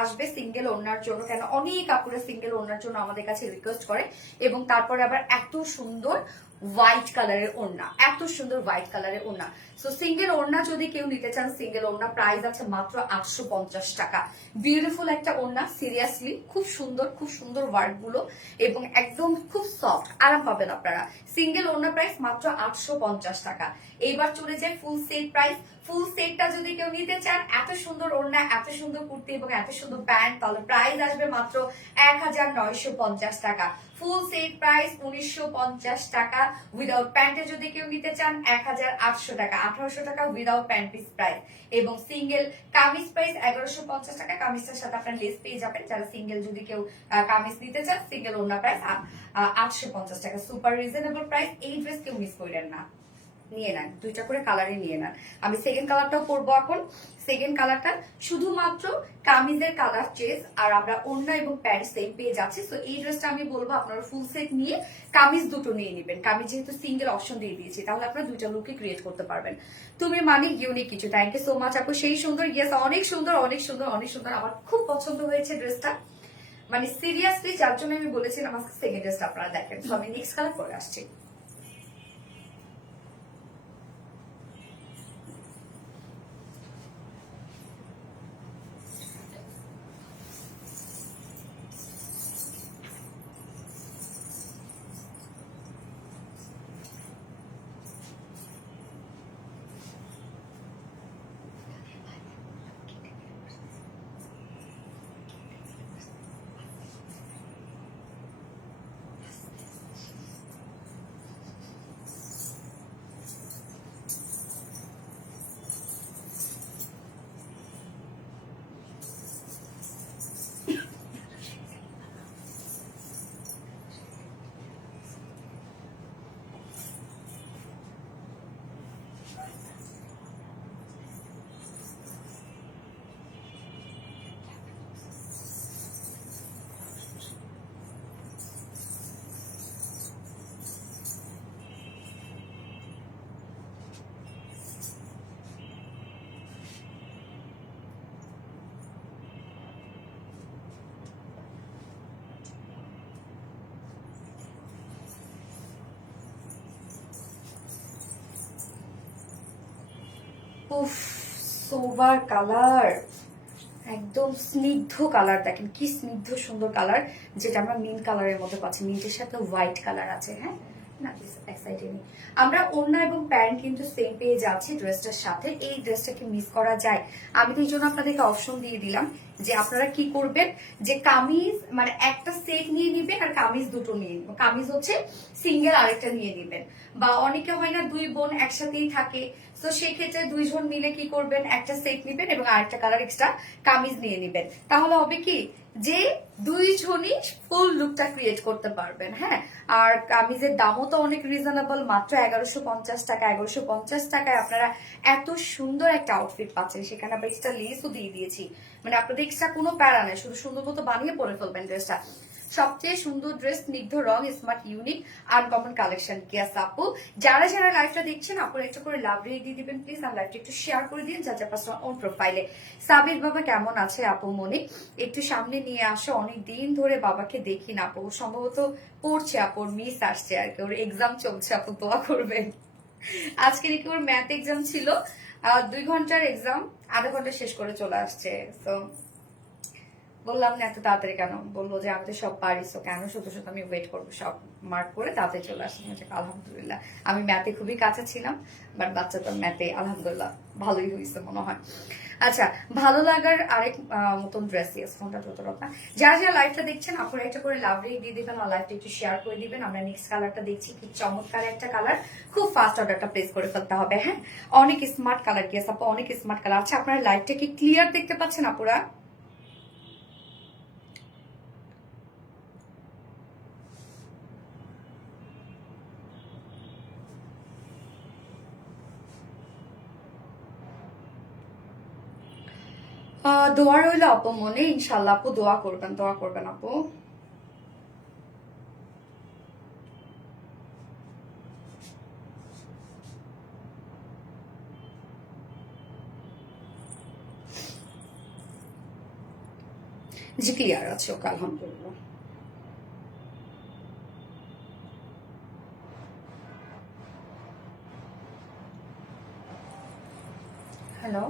আসবে সিঙ্গেল ওড়নার জন্য, কেন অনেক আপুরা সিঙ্গেল ওড়নার জন্য আমাদের কাছে রিকোয়েস্ট করে। এবং তারপরে আবার এত সুন্দর হোয়াইট কালারের ওড়না, এত সুন্দর হোয়াইট কালারের ওড়না। সো সিঙ্গেল ওড়না যদি কেউ নিতে চান, সিঙ্গেল ওড়না প্রাইস আছে মাত্র 850 টাকা। বিউটিফুল একটা ওড়না, সিরিয়াসলি খুব সুন্দর ওয়ার্ক গুলো, এবং একদম খুব সফট, আরাম পাবেন আপনারা। সিঙ্গেল ওড়না প্রাইস মাত্র 850 টাকা। এইবার চলে যায় ফুল সেট প্রাইস। ফুল সেটটা যদি কেউ নিতে চান, এত সুন্দর ওড়না, এত সুন্দর কুর্তি এবং এত সুন্দর প্যান্ট, তাহলে প্রাইস আসবে মাত্র 1950 টাকা। ফুল সেট প্রাইস 1950 টাকা। উইদাউট প্যান্টে যদি কেউ নিতে চান 1800 টাকা, 1800 টাকা উইদাউট প্যান্ট পিস প্রাইস। এবং সিঙ্গেল কামিজ প্রাইস 1150 টাকা। কামিজটার সাথে আপনার লেস পেয়ে যাবেন। যারা সিঙ্গেল যদি কেউ কামিজ নিতে চান, সিঙ্গেল ওড়না প্রাইস 850 টাকা। Super reasonable price. এই ড্রেস কেউ মিস করেন না, নিয়ে নেন, দুইটা করে কালারই নিয়ে নেন। আমি সেকেন্ড কালারটাও পরবো এখন। সেকেন্ড কালারটা শুধুমাত্র কামিজের কালার চেঞ্জ, আর আমরা ওড়না এবং প্যান্ট সেম পেয়ে যাচ্ছি। তো এই ড্রেসটা আমি বলবো আপনারা ফুল সেট নিয়ে কামিজ দুটো নিয়ে নেবেন। কামিজ যেহেতু সিঙ্গেল অপশন দিয়ে দিয়েছি, তাহলে আপনারা দুইটা লুকই ক্রিয়েট করতে পারবেন। তুমি মানে ইউনিক কিছু। থ্যাংক ইউ সো মাচ আপু। সেই সুন্দর, ইয়েস, অনেক সুন্দর, অনেক সুন্দর, অনেক সুন্দর। আমার খুব পছন্দ হয়েছে ড্রেসটা, মানে সিরিয়াসলি, যার জন্য আমি বলেছিলাম আজকে সেকেন্ড ড্রেসটা আপনারা দেখেন। তো আমি নেক্সট কালার পরে আসছি। উফ, সোবার কালার, একদম স্নিগ্ধ কালার। দেখেন কি স্নিগ্ধ সুন্দর কালার, যেটা আমরা মিন্ট কালারের মধ্যে পাচ্ছি। মিন্টের সাথে হোয়াইট কালার আছে। হ্যাঁ, না এক সাইডে নেই। আমরা ওড়না এবং প্যান্ট কিন্তু সেম পেয়ে যাচ্ছি ড্রেসটার সাথে। এই ড্রেসটাকে মিস করা যায়? আমি তো এই জন্য আপনাদেরকে অপশন দিয়ে দিলাম যে আপনারা কি করবেন, যে কামিজ মানে একটা সেট নিয়ে নিবেন, আর কামিজ দুটো নিয়ে নিবেন। কামিজ হচ্ছে সিঙ্গেল, আরেকটা নিয়ে নিবেন। বা অনেকে হয় না দুই বোন একসাথেই থাকে, তো সেই ক্ষেত্রে দুইজন মিলে কি করবেন, একটা সেট নিবেন এবং আরেকটা কালার এক্সট্রা কামিজ নিয়ে নিবেন। তাহলে হবে কি, যে দুইজনই ফুল লুকটা ক্রিয়েট করতে পারবেন। হ্যাঁ, আর কামিজের দামও তো অনেক রিজনেবল, মাত্র 1150 টাকা। 1150 টাকায় আপনারা এত সুন্দর একটা আউটফিট পাচ্ছেন। সেখানে আবার এক্সট্রা লেসও দিয়ে দিয়েছি, মানে আপনাদের এক্সট্রা কোনো প্যারা নেই, শুধু সুন্দর মতো বানিয়ে পরে ফেলবেন ড্রেসটা। সবচেয়ে সুন্দর ড্রেস, স্নিগ্ধ রং, smart, unique, uncommon collection. Guys আপু, যারা যারা লাইভটা দেখছেন আপুরা একটা করে লাভ রেট দিয়ে দিবেন প্লিজ, আর লাইভটা একটু শেয়ার করে দিন যা যা পার্সোনাল ওন প্রোফাইলে। সাবির বাবা কেমন আছে আপু? মনে একটু সামনে নিয়ে আসো, অনেক দিন ধরে বাবাকে দেখি না আপু। সম্ভবত পড়ছে আপুর, মিস আসছে আর কি, ওর এক্সাম চলছে আপু, দোয়া করবেন। আজকে নাকি ওর ম্যাথ এক্সাম ছিল, 2 ঘন্টার এক্সাম, আধা ঘন্টা শেষ করে চলে আসছে। তো বললাম না এত তাড়াতাড়ি কেন, বললো যে আমি তো সব পারি, তো কেন শুধু শুধু আমি ওয়েট করবো, সব মার্ক করে তাড়াতাড়ি চলে আসলাম। আলহামদুলিল্লাহ, আমি ম্যাথে খুবই কাছে ছিলাম, বাট বাচ্চা তো ম্যাথে আলহামদুলিল্লাহ ভালোই হয়েছে মনে হয়। আচ্ছা, ভালো লাগার আরেক মতন ড্রেস, ইয়েস, কোনটা যতটা। যারা যারা লাইভটা দেখছেন আপনারা একটা করে লাভ রেট দিয়ে দিবেন, আর লাইভটা একটু শেয়ার করে দিবেন। আমরা নেক্সট কালারটা দেখছি, কি চমৎকার একটা কালার, খুব ফাস্ট অর্ডারটা প্লেস করে ফেলতে হবে। হ্যাঁ, অনেক স্মার্ট কালার, ইয়েস আপু, অনেক স্মার্ট কালার। আচ্ছা, আপনারা লাইভটা কি ক্লিয়ার দেখতে পাচ্ছেন আপুরা? দোয়া রইল আপু মনে, ইনশাল্লাহ আপু দোয়া করবেন, দোয়া করবেন আপু। জি, ক্লিয়ার আছে, ওকে, আলহামদুলিল্লাহ। হ্যালো।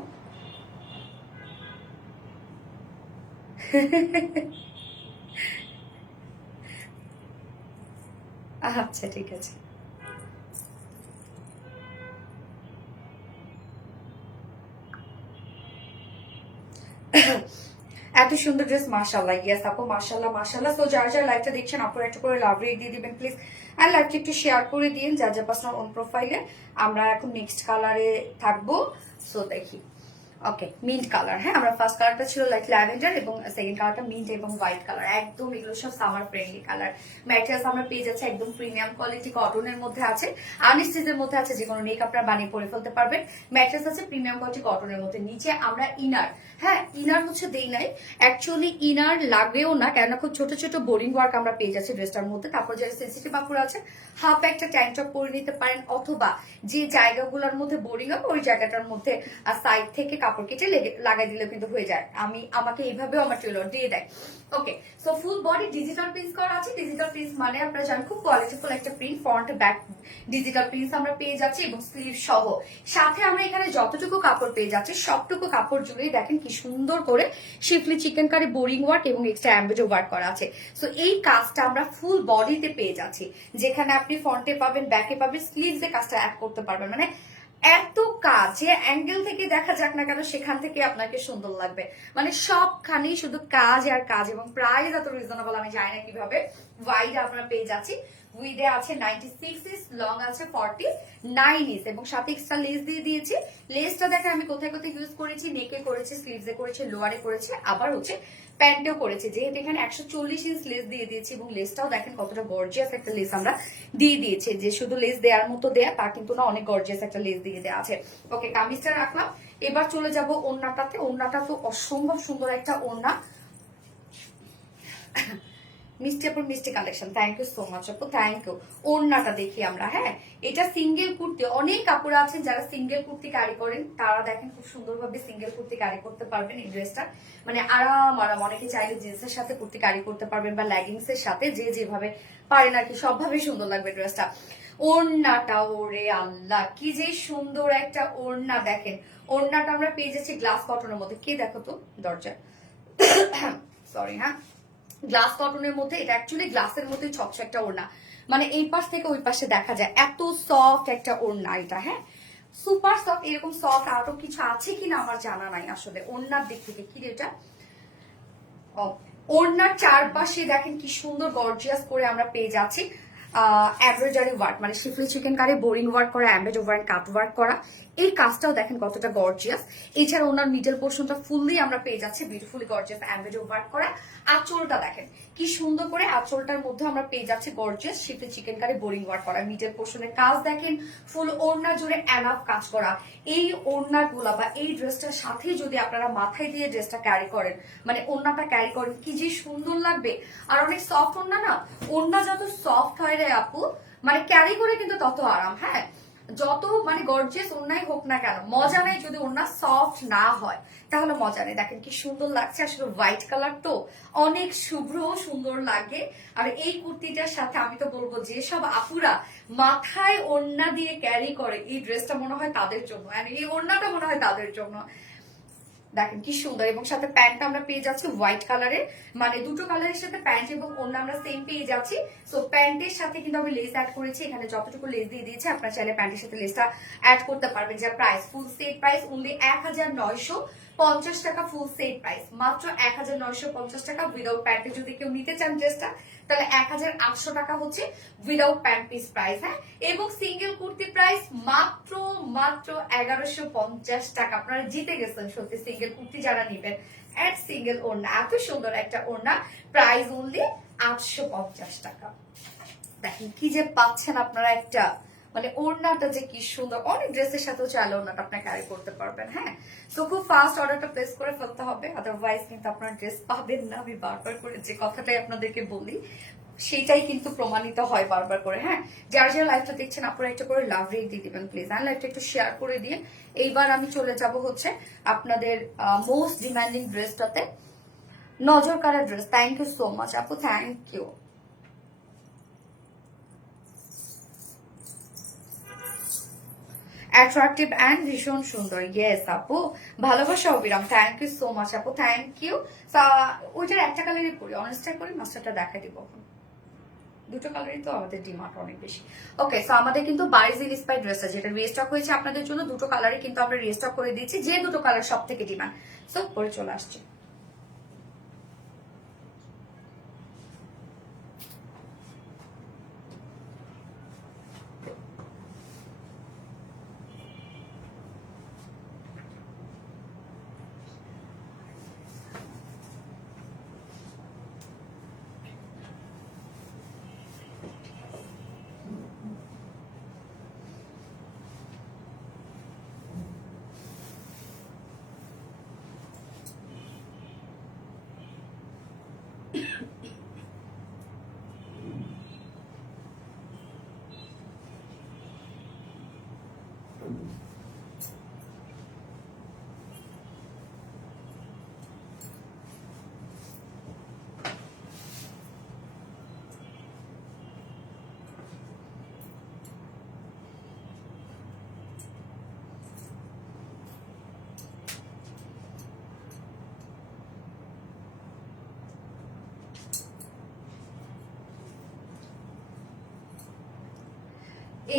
আচ্ছা, ঠিক আছে। এত সুন্দর ড্রেস, মাশাআল্লাহ। ইয়েস আপু, মাশাআল্লাহ মাশাআল্লাহ। তো যারা যারা লাইভটা দেখছেন আপনারা একটু করে লাভ রেট দিয়ে দিবেন প্লিজ, আর লাইভটা একটু শেয়ার করে দিন যার যার পার্সোনাল অন প্রোফাইলে। আমরা এখন নেক্সট কালারে থাকবো। সো দেখি, ওকে মিন্ট কালার। হ্যাঁ, আমরা ফার্স্ট কালারটা ছিল লাইক ল্যাভেন্ডার এবং সেকেন্ড কালারটা মিন্ট এবং হোয়াইট কালার। একদম এগুলো সব সামার ফ্রেন্ডলি কালার। ম্যাটেরিয়ালস আমরা পেয়ে যাচ্ছি একদম প্রিমিয়াম কোয়ালিটি, কটনের মধ্যে আছে, আনস্টিচের মধ্যে আছে, যে কোনো নেক আপনারা বানিয়ে পরে ফেলতে পারবেন। ম্যাটেরিয়ালস আছে প্রিমিয়াম কোয়ালিটি কটনের মধ্যে। নিচে আমরা ইনার, হ্যাঁ ইনার হচ্ছে দেই নাই, অ্যাকচুয়ালি ইনার লাগবেও না, কেননা খুব ছোট ছোট বোরিং ওয়ার্ক আমরা পেয়ে যাচ্ছি ড্রেসটার মধ্যে। তারপর যারা সেন্সিটিভ আপুরা আছে হাফ একটা ট্যাঙ্ক টপ পরে নিতে পারেন, অথবা যে জায়গাগুলোর মধ্যে বোরিং হবে ওই জায়গাটার মধ্যে সাইড থেকে কাপড় কেটে লাগাই দিলে কিন্তু হয়ে যায়। আমাকে এইভাবেও আমার টেলর দিয়ে দেয়। Okay, so full body digital print করা আছে। ডিজিটাল প্রিন্ট মানে আপনারা জানেন খুব কোয়ালিটিফুল একটা print, front back digital print আমরা পেয়ে যাচ্ছি এবং স্লিভ সহ। সাথে আমরা এখানে যতটুকু কাপড় পেয়ে যাচ্ছি সবটুকু কাপড় জুড়েই দেখেন কি সুন্দর করে শিফলি চিকেন কারি বোরিং ওয়ার্ক এবং এক্সট্রা অ্যাম্বেজো ওয়ার্ক করা আছে। সো এই কাজটা আমরা ফুল বডিতে পেয়ে যাচ্ছি, যেখানে আপনি ফ্রন্টে পাবেন, ব্যাকে পাবেন, স্লিভসে কাজটা অ্যাড করতে পারবেন। মানে এত কাজ, যে অ্যাঙ্গেল থেকে দেখা যাক না কেন সেখান থেকে আপনাকে সুন্দর লাগবে। মানে সবখানেই শুধু কাজ আর কাজ, এবং প্রাইস এত রিজনেবল আমি জানি না কিভাবে। ওয়াইড আপনারা পেয়ে যাচ্ছি, উইডে আছে 96 ইঞ্চ, লং আছে 49 ইঞ্চ এবং সাথে এক্সট্রা লেস দিয়ে দিয়েছি। লেসটা দেখেন আমি কোথায় কোথায় ইউজ করেছি, নেকে করেছি, স্লিভসে করেছি, লোয়ারে করেছি, আবার হচ্ছে প্যান্টেও করেছে, যেহেতু এখানে 140 ইঞ্চ লেস দিয়ে দিয়েছি এবং লেসটাও দেখেন কতটা গর্জিয়াস একটা লেস আমরা দিয়ে দিয়েছি, যে শুধু লেস দেওয়ার মতো দেয়া তা কিন্তু না, অনেক গর্জিয়াস একটা লেস দিয়ে দেওয়া আছে। ওকে, কামিজটা রাখলাম। এবার চলে যাব ওড়নাটাতে। ওড়নাটা তো অসম্ভব সুন্দর একটা ওড়না, মিষ্টি আপুর মিষ্টি collection, thank you so much আপু, থ্যাংক ইউ। ওড়নাটা দেখি আমরা। হ্যাঁ, এটা সিঙ্গেল কুর্তি, অনেক কাপড় আছেন যারা সিঙ্গেল কুর্তি ক্যারি করেন, তারা দেখেন খুব সুন্দরভাবে সিঙ্গেল কুর্তি ক্যারি করতে পারবেন এই ড্রেসটা। মানে আরাম আরাম, অনেকে চাইলে জিন্সের সাথে কুর্তি ক্যারি করতে পারবেন বা লেগিংস এর সাথে, যে যেভাবে পারেন আর কি, সবভাবে সুন্দর লাগবে ড্রেসটা। ওড়নাটা ওরে আল্লাহ কি যে সুন্দর একটা ওড়না, দেখেন ওড়নাটা আমরা পেয়ে যাচ্ছি গ্লাস কটনের মধ্যে। কে দেখো তো দরজা, সরি হ্যাঁ, গ্লাস কটনের মধ্যে। এটা অ্যাকচুয়ালি গ্লাসের মধ্যে ছকছ একটা ওড়না, মানে এই পাশ থেকে ওই পাশে দেখা যায়, এত সফট একটা ওড়না এটা। হ্যাঁ, সুপার সফট। এরকম সফট আরো কিছু আছে কিনা আমার জানা নাই আসলে ওড়নার দিক থেকে। কি এটা, ওড়নার চারপাশে দেখেন কি সুন্দর গর্জিয়াস করে আমরা পেয়ে যাচ্ছি এমব্রয়ডারি ওয়ার্ক, মানে শিফলি চিকেন কারি বোরিং ওয়ার্ক করা, এমব্রয়ডারি ওয়ার্ক, কাট ওয়ার্ক করা। এই কাজটাও দেখেন কতটা গর্জিয়াস। এছাড়া ওনার মিডল পোর্শনটা ফুললি আমরা পেয়ে যাচ্ছি বিউটিফুলি গর্জিয়াস এমব্রয়ডারি ওয়ার্ক করা। আঁচলটা দেখেন কি সুন্দর করে, আঁচলটার মধ্যে আমরা পেয়ে যাচ্ছি gorgeous শিফলি chicken curry boring work করা। মিডল পোর্শনের কাজ দেখেন ফুল ওড়না জুড়ে এনাফ কাজ করা। এই ওড়নাগুলা বা এই ড্রেসটার সাথে যদি আপনারা মাথায় দিয়ে ড্রেসটা ক্যারি করেন, মানে ওড়নাটা ক্যারি করেন, কি যে সুন্দর লাগবে। আর অনেক সফট ওড়না না, ওড়না যত সফট হয় রে আপু, মানে ক্যারি করে কিন্তু তত আরাম। হ্যাঁ, যত মানে গর্জিয়াস ওড়নাই হোক না কেন, মজা নেই যদি ওড়না সফট না হয়, তাহলে মজা নেই। দেখেন কি সুন্দর লাগছে, আসলে হোয়াইট কালার তো অনেক শুভ্র সুন্দর লাগে। আর এই কুর্তিটার সাথে আমি তো বলবো যে সব আপুরা মাথায় ওড়না দিয়ে ক্যারি করে, এই ড্রেসটা মনে হয় তাদের জন্য, এই ওড়নাটা মনে হয় তাদের জন্য। দেখেন কি সুন্দর, এবং সাথে প্যান্টটা আমরা পেয়ে যাচ্ছি হোয়াইট কালারের, মানে দুটো কালারের সাথে প্যান্ট এবং ওড়না আমরা সেম পেয়ে যাচ্ছি। সো প্যান্টের সাথে কিন্তু আমি লেস অ্যাড করেছি, এখানে যতটুকু লেস দিয়ে দিয়েছি আপনারা চাইলে প্যান্টের সাথে লেসটা অ্যাড করতে পারবেন। যা price, full set price only 1950 টাকা, ফুল সেট প্রাইস মাত্র 1950 টাকা। উইদাউট প্যান্টে যদি কেউ নিতে চান ড্রেসটা, তাহলে 1800 টাকা হচ্ছে উইদাউট প্যান্ট পিস প্রাইস। হ্যাঁ, এবং সিঙ্গেল কুর্তি প্রাইস মাত্র 1150 টাকা। আপনারা জিতে গেছেন সত্যি, সিঙ্গেল কুর্তি যারা নিবেন এন্ড সিঙ্গেল ওড়না, এত সুন্দর একটা ওড়না, প্রাইস অনলি 850 টাকা। দেখেন কি যে পাচ্ছেন আপনারা একটা, মানে ওড়নাটা যে কি সুন্দর, অনেক ড্রেসের সাথেও চাইলে ওড়নাটা আপনারা ক্যারি করতে পারবেন। হ্যাঁ, তো খুব ফাস্ট অর্ডারটা প্লেস করে ফেলতে হবে, আদারওয়াইজ কিন্তু আপনারা ড্রেস পাবেন না। আমি বারবার করে যে কথাটাই আপনাদেরকে বলি সেটাই কিন্তু প্রমাণিত হয় বারবার করে। হ্যাঁ, যারা যারা লাইভটা দেখছেন আপনারা একটা করে লাভ রেট দিয়ে দিবেন প্লিজ, আর লাইভটা একটু শেয়ার করে দিয়ে। এইবার আমি চলে যাব হচ্ছে আপনাদের মোস্ট ডিমান্ডিং ড্রেসটাতে, নজর কাড়া dress. Thank you so much আপু, থ্যাংক ইউ। অ্যাট্রাকটিভ অ্যান্ড ভীষণ সুন্দর, ইয়েস আপু, ভালোবাসা অবিরাম, থ্যাংক ইউ সো মাচ আপু, থ্যাংক ইউ। ওইটার একটা কালারই করি, অনেস্টার করি, মাস্টারটা দেখা দিব। দুটো কালারই তো আমাদের ডিমান্ড অনেক বেশি। ওকে, সো আমাদের কিন্তু বারিজিল ইন্সপায়ার্ড ড্রেসটা যেটা রিস্টক হয়েছে আপনাদের জন্য, দুটো কালারই কিন্তু আমরা রিস্টক করে দিয়েছি, যে দুটো কালার সব থেকে ডিমান্ড। সো পরে চলে আসছে।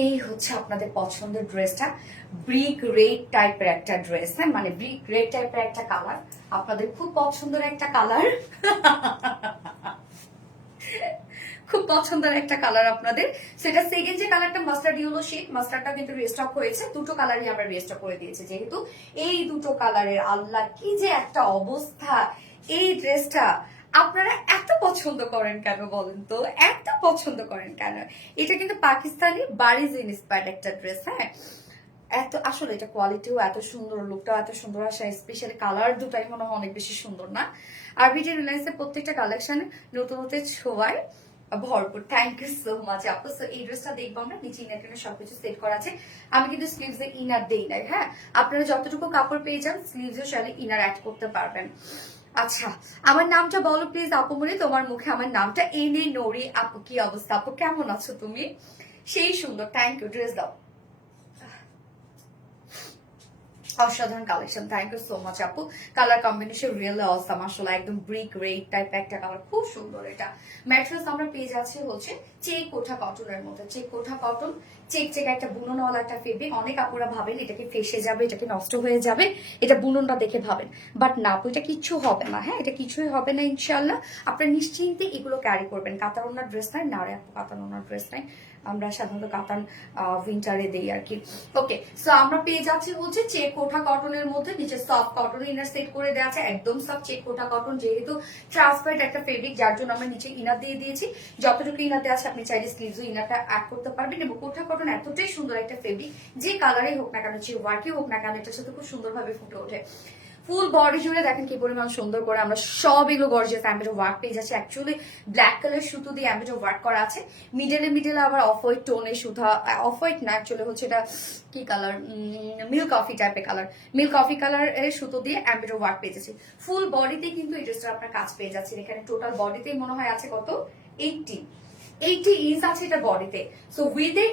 এই হচ্ছে আপনাদের পছন্দের ড্রেসটা, ব্রিক রেড টাইপের একটা ড্রেস, হ্যাঁ মানে ব্রিক রেড টাইপের একটা কালার, আপনাদের খুব পছন্দের একটা কালার। খুব পছন্দের একটা কালার আপনাদের। সেটা সেকেন্ড যে কালারটা মাস্টার্ড ইয়েলো শেড, মাস্টার্ডটা কিন্তু রিস্টক হয়েছে, দুটো কালারই আমরা রিস্টক করে দিয়েছি, যেহেতু এই দুটো কালারের আল্লাহ কি যে একটা অবস্থা। এই ড্রেসটা আপনারা এত পছন্দ করেন কেন বলেন তো, এত পছন্দ করেন কেন? এটা কিন্তু পাকিস্তানি বারিজ ইন্সপায়ার্ড একটা ড্রেস, হ্যাঁ এত আসলে এটা কোয়ালিটিও এত সুন্দর, লুকটাও এত সুন্দর আসে, স্পেশালি কালার দুটাই মনে হয় অনেক বেশি সুন্দর না? আর বিটি রিলায়েন্সের প্রত্যেকটা কালেকশনে নতুনত্বের ছোঁয়ায় ভরপুর। থ্যাংক ইউ সো মাচ আপু। সো এই ড্রেসটা দেখবো আমরা, নিচে ইনার টেনে সবকিছু সেট করা আছে। আমি কিন্তু স্লিভস এ ইনার দেই নাই, হ্যাঁ আপনারা যতটুকু কাপড় পেয়ে যান স্লিভস এ চাইলে ইনার অ্যাড করতে পারবেন। আচ্ছা, আমার নামটা বলো প্লিজ আপু মনি, তোমার মুখে আমার নামটা এনে নড়ি। আপু কি অবস্থা, আপু কেমন আছো তুমি? সেই সুন্দর, থ্যাংক ইউ। ড্রেস দাও, অসাধারণ collection, thank you so much আপু। কালার কম্বিনেশন রিয়েল অসাম, আসলে একদম ব্রিক রেড টাইপ একটা কালার, খুব সুন্দর। এটা ম্যাট্রেস আমরা পেয়ে যাচ্ছি হচ্ছে চেক কোঠা কটনের মধ্যে, চেক কোঠা কটন, চেক চেক একটা বুননওয়ালা একটা ফেব্রিক। অনেক আপুরা ভাবেন এটাকে ফেসে যাবে, এটাকে নষ্ট হয়ে যাবে, এটা বুননটা দেখে ভাবেন, বাট না আপু, এটা কিচ্ছু হবে না, হ্যাঁ এটা কিছুই হবে না ইনশাল্লাহ। আপনারা নিশ্চিন্তে এগুলো ক্যারি করবেন। কাতার ওনার ড্রেস নাই না রে আপু, কাতার ওনার ড্রেস নাই, আমরা সাধারণত কাতান উইন্টারে দেই আর কি। ওকে, সো আমরা পেয়ে যাচ্ছি হচ্ছে চেক কোঠা কটনের মধ্যে, নিচে সফট কটন ইনার সেট করে দেওয়া আছে, একদম সফট চেক কোঠা কটন, যেহেতু ট্রান্সপারেন্ট একটা ফেব্রিক যার জন্য আমরা নিচে ইনার দিয়ে দিয়েছি। যতটুকু ইনার দেওয়া আছে আপনি চাইলে স্লিভসও ইনারটা অ্যাড করতে পারবেন। এবং কোঠা কটন এতটাই সুন্দর একটা ফেব্রিক, যে কালারই হোক না কেন, যে ওয়ার্কই হোক না কেন, এটার সাথে খুব সুন্দরভাবে ফুটে ওঠে। ফুল বডি জুড়ে দেখেন কি পরিমাণ সুন্দর করে আমরা সব এগুলো গর্জিয়াস অ্যাম্বিটো ওয়ার্ক পেয়ে যাচ্ছি। অ্যাকচুয়ালি ব্ল্যাক কালার সুতো দিয়ে অ্যাম্বিটো ওয়ার্ক করা আছে, মিডলে আবার অফ হোয়াইট টোনে সুতা, অফ হোয়াইট না অ্যাকচুয়ালি হচ্ছে এটা কি কালার, মিল্ক কফি টাইপের কালার, মিল্ক কফি কালার এর সুতো দিয়ে অ্যাম্বিটো ওয়ার্ক পেয়ে যাচ্ছি। ফুল বডিতে কিন্তু এই ড্রেসটা আপনার কাজ পেয়ে যাচ্ছেন। এখানে টোটাল বডিতেই মনে হয় আছে কত, 80 ইঞ্চ আছে এটা বডিতে। সো উইথে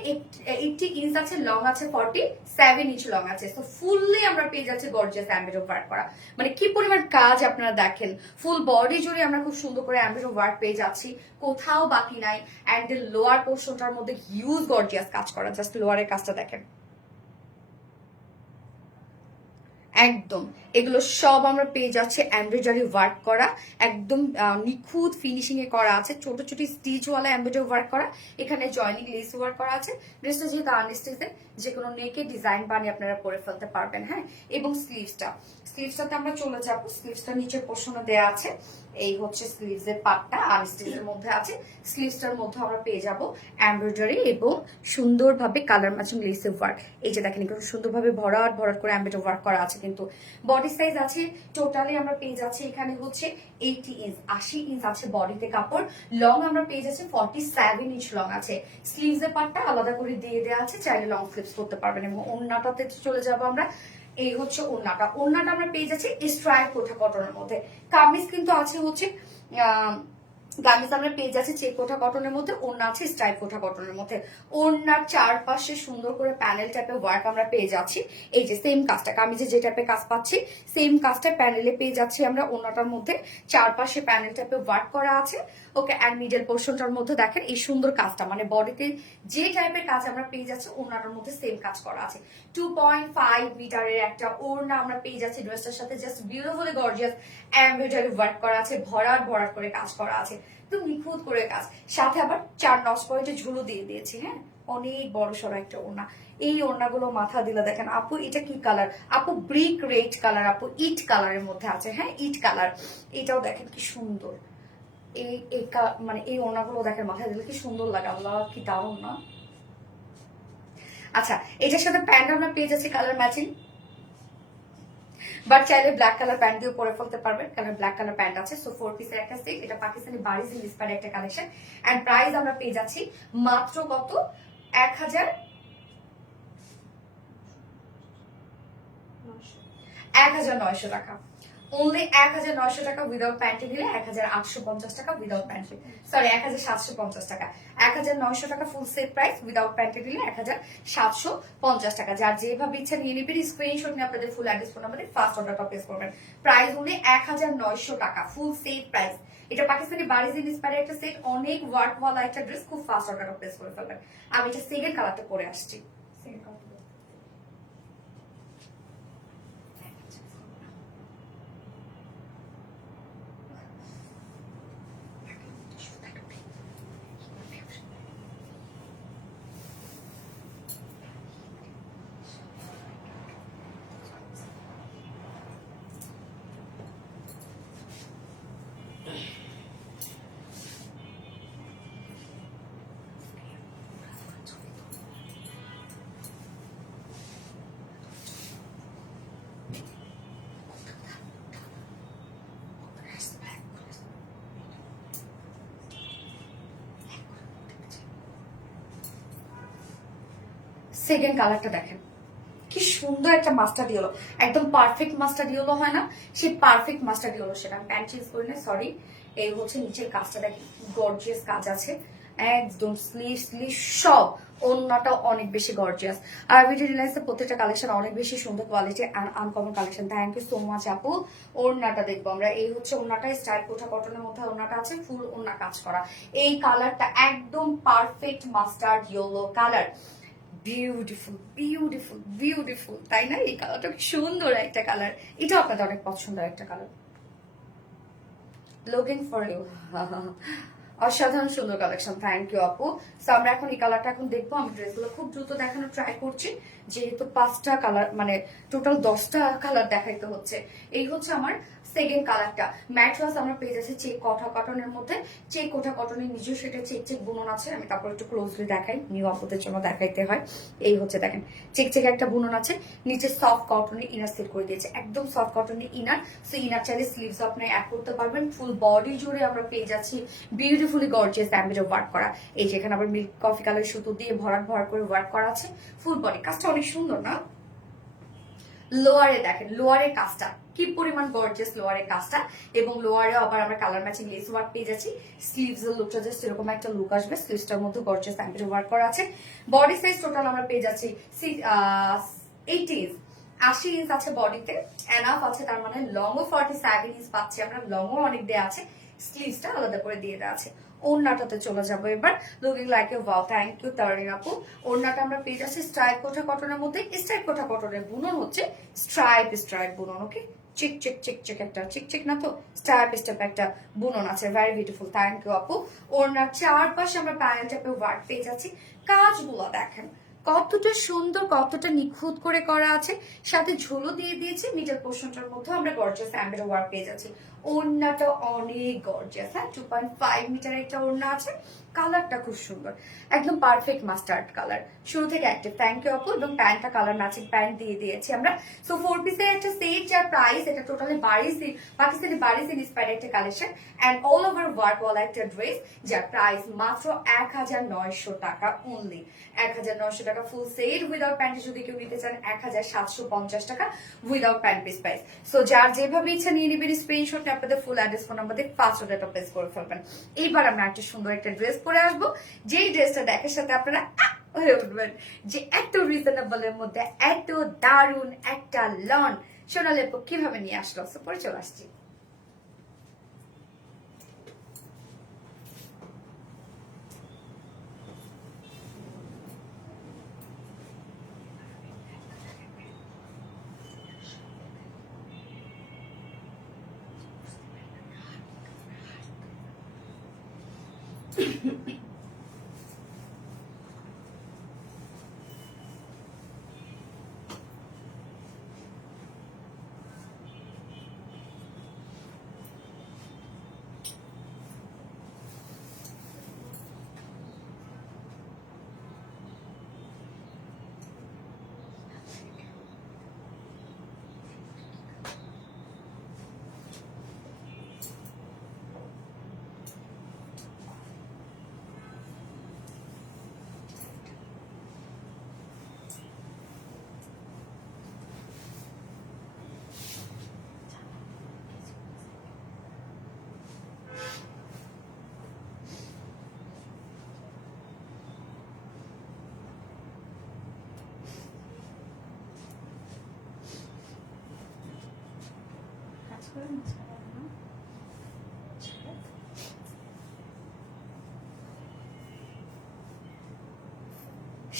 80 ইঞ্চ আছে, লং আছে 47 ইঞ্চ লং আছে। সো ফুললি আমরা পেয়ে যাচ্ছি গর্জিয়াস অ্যাম্বিটো ওয়ার্ক করা, মানে কি পরিমাণ কাজ আপনারা দেখেন। ফুল বডি জুড়ে আমরা খুব সুন্দর করে অ্যাম্বিটো ওয়ার্ক পেয়ে যাচ্ছি, কোথাও বাকি নাই। অ্যান্ড লোয়ার পোর্শনটার মধ্যে হিউজ গর্জিয়াস কাজ করা, জাস্ট লোয়ারের কাজটা দেখেন, একদম এগুলো সব আমরা পেয়ে যাচ্ছি এমব্রয়ডারি ওয়ার্ক করা, একদম নিখুঁত ফিনিশিং এ করা আছে, ছোট ছোট স্টিচওয়ালা এমব্রয়ডারি ওয়ার্ক করা, এখানে জয়নিং লেস ওয়ার্ক করা আছে। ড্রেসটা যেহেতু আনস্টিচে, যে কোনো নেকে ডিজাইন বানিয়ে আপনারা পরে ফেলতে পারবেন, হ্যাঁ। এবং স্লিভসটাতে আমরা চলে যাবো, স্লিভসটা নিচের পোর্শনে দেওয়া আছে, এই হচ্ছে স্লিভস এর পার্টটা আনস্টিচের মধ্যে আছে। স্লিভসটার মধ্যে আমরা পেয়ে যাব এমব্রয়ডারি এবং সুন্দরভাবে কালার ম্যাচিং লেসের ওয়ার্ক। এই যে দেখেন খুব সুন্দরভাবে ভরাট ভরাট করে এমব্রয়ডারি ওয়ার্ক করা আছে। কিন্তু বডি সাইজ আছে টোটালি আমরা পেয়ে যাচ্ছি এখানে হচ্ছে 80 ইঞ্চ, 80 ইঞ্চ আছে বডিতে কাপড়। লং আমরা পেয়ে যাচ্ছি 47 ইঞ্চ লং আছে। স্লিভস এর পার্টটা আলাদা করে দিয়ে দেওয়া আছে, চাইলে লং স্লিভস করতে পারবেন। এবং ওড়নাটাতে চলে যাব আমরা, এই হচ্ছে ওড়নাটা আমরা পেয়ে যাচ্ছি স্ট্রাইপ কোঠা কটনের মধ্যে। কামিজ কিন্তু আছে হচ্ছে গামিজ আমরা পেয়ে যাচ্ছি চেক কোঠা কটনের মধ্যে, ওড়না আছে স্ট্রাইপ কোঠা কটনের মধ্যে। ওড়নার চারপাশে সুন্দর করে প্যানেল টাইপের ওয়ার্ক আমরা পেয়ে যাচ্ছি। এই যে সেম কাজটা কামিজে যে টাইপের কাজ পাচ্ছি, সেম কাজটা প্যানেলে পেয়ে যাচ্ছি আমরা। ওড়নাটার মধ্যে চারপাশে প্যানেল টাইপের ওয়ার্ক করা আছে, ওকে। অ্যান্ড মিডল পোর্শনটার মধ্যে দেখেন এই সুন্দর কাজটা, মানে বডিতে যে টাইপের কাজ আমরা পেয়ে যাচ্ছি ওড়নাটার মধ্যে সেম কাজ করা আছে। 2.5 মিটারের একটা ওড়না আমরা পেয়ে যাচ্ছি ড্রেসটার সাথে, just beautifully gorgeous embroidery work করা আছে, ভরাট ভরাট করে কাজ করা আছে, একদম নিখুঁত করে কাজ। সাথে আবার 4 নচ পয়েন্টে ঝুলো দিয়ে দিয়েছি, হ্যাঁ। অনেক বড় সড়ো একটা ওড়না। এই ওড়নাগুলো মাথা দিলে দেখেন আপু এটা কি কালার, আপু ব্রিক রেড কালার, আপু ইট কালারের মধ্যে আছে, হ্যাঁ ইট কালার। এটাও দেখেন কি সুন্দর, এই মানে এই ওড়নাগুলো দেখেন মাথায় দিলে কি সুন্দর লাগে, আল্লাহ কি দারুণ না। আচ্ছা, এটার সাথে প্যান্ট আমরা পেয়ে যাচ্ছি কালার ম্যাচিং, বাট চাইলে ব্ল্যাক কালার প্যান্ট দিয়ে পরে ফেলতে পারবেন, কারণ ব্ল্যাক কালার প্যান্ট আছে। সো 4 পিসের একটা সেট, এটা পাকিস্তানি বারিজ ইন্সপায়ার্ড একটা কালেকশন। এন্ড প্রাইস আমরা পেয়ে যাচ্ছি মাত্র কত, 1900 টাকা। অনলি 1900 টাকা উইদাউট প্যান্টি নিলে 1850 টাকা উইদাউট প্যান্টি, সরি 1750 টাকা। 1900 টাকা full set price, without panty নিলে 1750 টাকা। যার যেভাবে ইচ্ছা নিয়ে নেবেন, স্ক্রিনশট নিয়ে আপনাদের ফুল অ্যাড্রেস ফোন নাম্বারে ফার্স্ট অর্ডারটা প্লেস করবেন। প্রাইস অনলি 1900 টাকা ফুল সেট প্রাইস। এটা পাকিস্তানি বারিজ ইন্সপায়ার একটা সেট, অনেক ওয়ার্ক ওয়ালা একটা ড্রেস, খুব ফাস্ট অর্ডারটা প্লেস করে ফেলবেন। আমি এটা সেকেন্ড কালারটা পরে আসছি। সেকেন্ড কালার সেকেন্ড কালারটা দেখেন, কি সুন্দর একটা মাস্টার্ড ইয়েলো, একদম পারফেক্ট মাস্টার্ড ইয়েলো হয় না, সেই পারফেক্ট মাস্টার্ড ইয়েলো সেটা। আমি প্যান্ট চেঞ্জ করি না, সরি। এই হচ্ছে নিচের কাজটা দেখি, গর্জিয়াস কাজ আছে একদম, স্লিভ স্লিভ সব। ওন্নাটা অনেক বেশি গর্জিয়াস। আর ভিডিও রিলায়েন্সের প্রত্যেকটা কালেকশন অনেক বেশি সুন্দর কোয়ালিটি আর uncommon collection. Thank you so much আপু। ওড়নাটা দেখবো আমরা। এই হচ্ছে ওড়নাটা, স্টাইল কোঠা কটনের মধ্যে ওড়নাটা আছে, ফুল ওড়না কাজ করা। এই কালারটা একদম perfect mustard yellow colour, beautiful beautiful beautiful, তাই না? এই কালারটা কি সুন্দর একটা কালার, এটা আপনাদের অনেক পছন্দের একটা কালার। লুকিং ফর ইউ, অসাধারণ সুন্দর কালেকশন, থ্যাংক ইউ আপু। তো আমরা এখন এই কালারটা এখন দেখবো। আমি ড্রেসগুলো খুব দ্রুত দেখানোর ট্রাই করছি, যেহেতু 5টা কালার মানে টোটাল 10টা কালার দেখাইতে হচ্ছে। এই হচ্ছে আমার সেকেন্ড কালারটা। ম্যাট্রাস আমরা পেয়ে যাচ্ছি চেক কোঠা কটনের মধ্যে। চেক কোঠা কটনের নিজস্ব সেটা চেক চেক বুনন আছে। আমি তারপর একটু ক্লোজলি দেখাই, নিউ আপুদের জন্য দেখাইতে হয়। এই হচ্ছে দেখেন, চেক চেক একটা বুনন আছে, নিচে সফট কটনের ইনার সেট করে দিয়েছে, একদম সফট কটনের ইনার। সো ইনার চাইলে স্লিভস আপনি অ্যাড করতে পারবেন। ফুল বডি জুড়ে আমরা পেয়ে যাচ্ছি বিউটিফুলি গর্জিয়াস এমব্রয়ডারি ওয়ার্ক করা। এই যেখানে আবার মিল্ক কফি কালার সুতো দিয়ে ভরাট ভরাট করে ওয়ার্ক করা আছে। ফুল বডি কাজটা অনেক সুন্দর না? লোয়ারে দেখেন, লোয়ারের কাজটা কি পরিমাণ গর্জিয়াস, লোয়ারের কাজটা। এবং লোয়ারে আবার আমরা কালার ম্যাচিং লেস ওয়ার্ক পেয়ে যাচ্ছি। স্লিভস এর লুকটা জাস্ট এরকম একটা লুক আসবে, স্লিভসটার মধ্যে গর্জিয়াস এমব্রয়ডারি ওয়ার্ক করা আছে। বডি সাইজ টোটাল আমরা পেয়ে যাচ্ছি 80 ইঞ্চ, 80 ইঞ্চ আছে বডিতে, এনাফ আছে। তার মানে লংও 47 ইঞ্চ পাচ্ছি আমরা, লংও অনেক দেয়া আছে, স্লিভসটা আলাদা করে দিয়ে দেওয়া আছে। ওড়নাটাতে চলে যাবো এবার। Looking like a wow, thank you Tarin আপু। ওড়নাটা আমরা পেয়ে যাচ্ছি স্ট্রাইপ কোঠা কটনের মধ্যে। স্ট্রাইপ কোঠা কটনের বুনন হচ্ছে স্ট্রাইপ বুনন, ওকে? চেক চেক চেক চেক একটা চেক চেক না তো, স্ট্রাইপ স্টেপ একটা বুনন আছে, ভেরি বিউটিফুল, থ্যাংক ইউ আপু। ওড়নার চারপাশে আমরা প্যানেল টাইপের ওয়ার্ক পেয়ে যাচ্ছি। কাজগুলো দেখেন কতটা সুন্দর, কতটা নিখুঁত করে করা আছে, সাথে ঝোলও দিয়ে দিয়েছে। মিডল পোর্শনটার মধ্যে আমরা গর্জিয়াস এমব্রয়ডারি ওয়ার্ক পেয়ে যাচ্ছি। ওড়নাটা অনেক গর্জিয়াস, হ্যাঁ 2.5 মিটার একটা ওড়না আছে। কালারটা খুব সুন্দর, একদম পারফেক্ট মাস্টার্ড কালার, শুরু থেকে অ্যাক্টিভ। থ্যাংক ইউ আপু। এবং প্যান্টটা কালার ম্যাচিং প্যান্ট দিয়ে দিয়েছি আমরা। সো 4 পিসের একটা সেট, যার প্রাইস এটা টোটালি পাকিস্তানি বারিজ ইন্সপায়ার্ড একটা collection and all over work ওয়ালা একটা ড্রেস, যার প্রাইস মাত্র 1900 টাকা অনলি। 1900 টাকা ফুল সেট উইদাউট প্যান্টে যদি কেউ নিতে চান 1750 টাকা without pant piece price. So যার যেভাবে ইচ্ছা নিয়ে নেবেন, স্ক্রিনশট আপনাদের ফুল অ্যাড্রেস ফোন নাম্বার দিয়ে ফার্স্ট অর্ডারটা প্লেস করে ফেলবেন। এইবার আমরা একটা সুন্দর একটা ড্রেস পরে আসবো, যেই ড্রেসটা দেখার সাথে আপনারা হয়ে উঠবেন যে এত রিজনেবল এর মধ্যে এত দারুণ একটা লন সোনালী আপু কিভাবে নিয়ে আসলো। সো পরে চলে আসছি।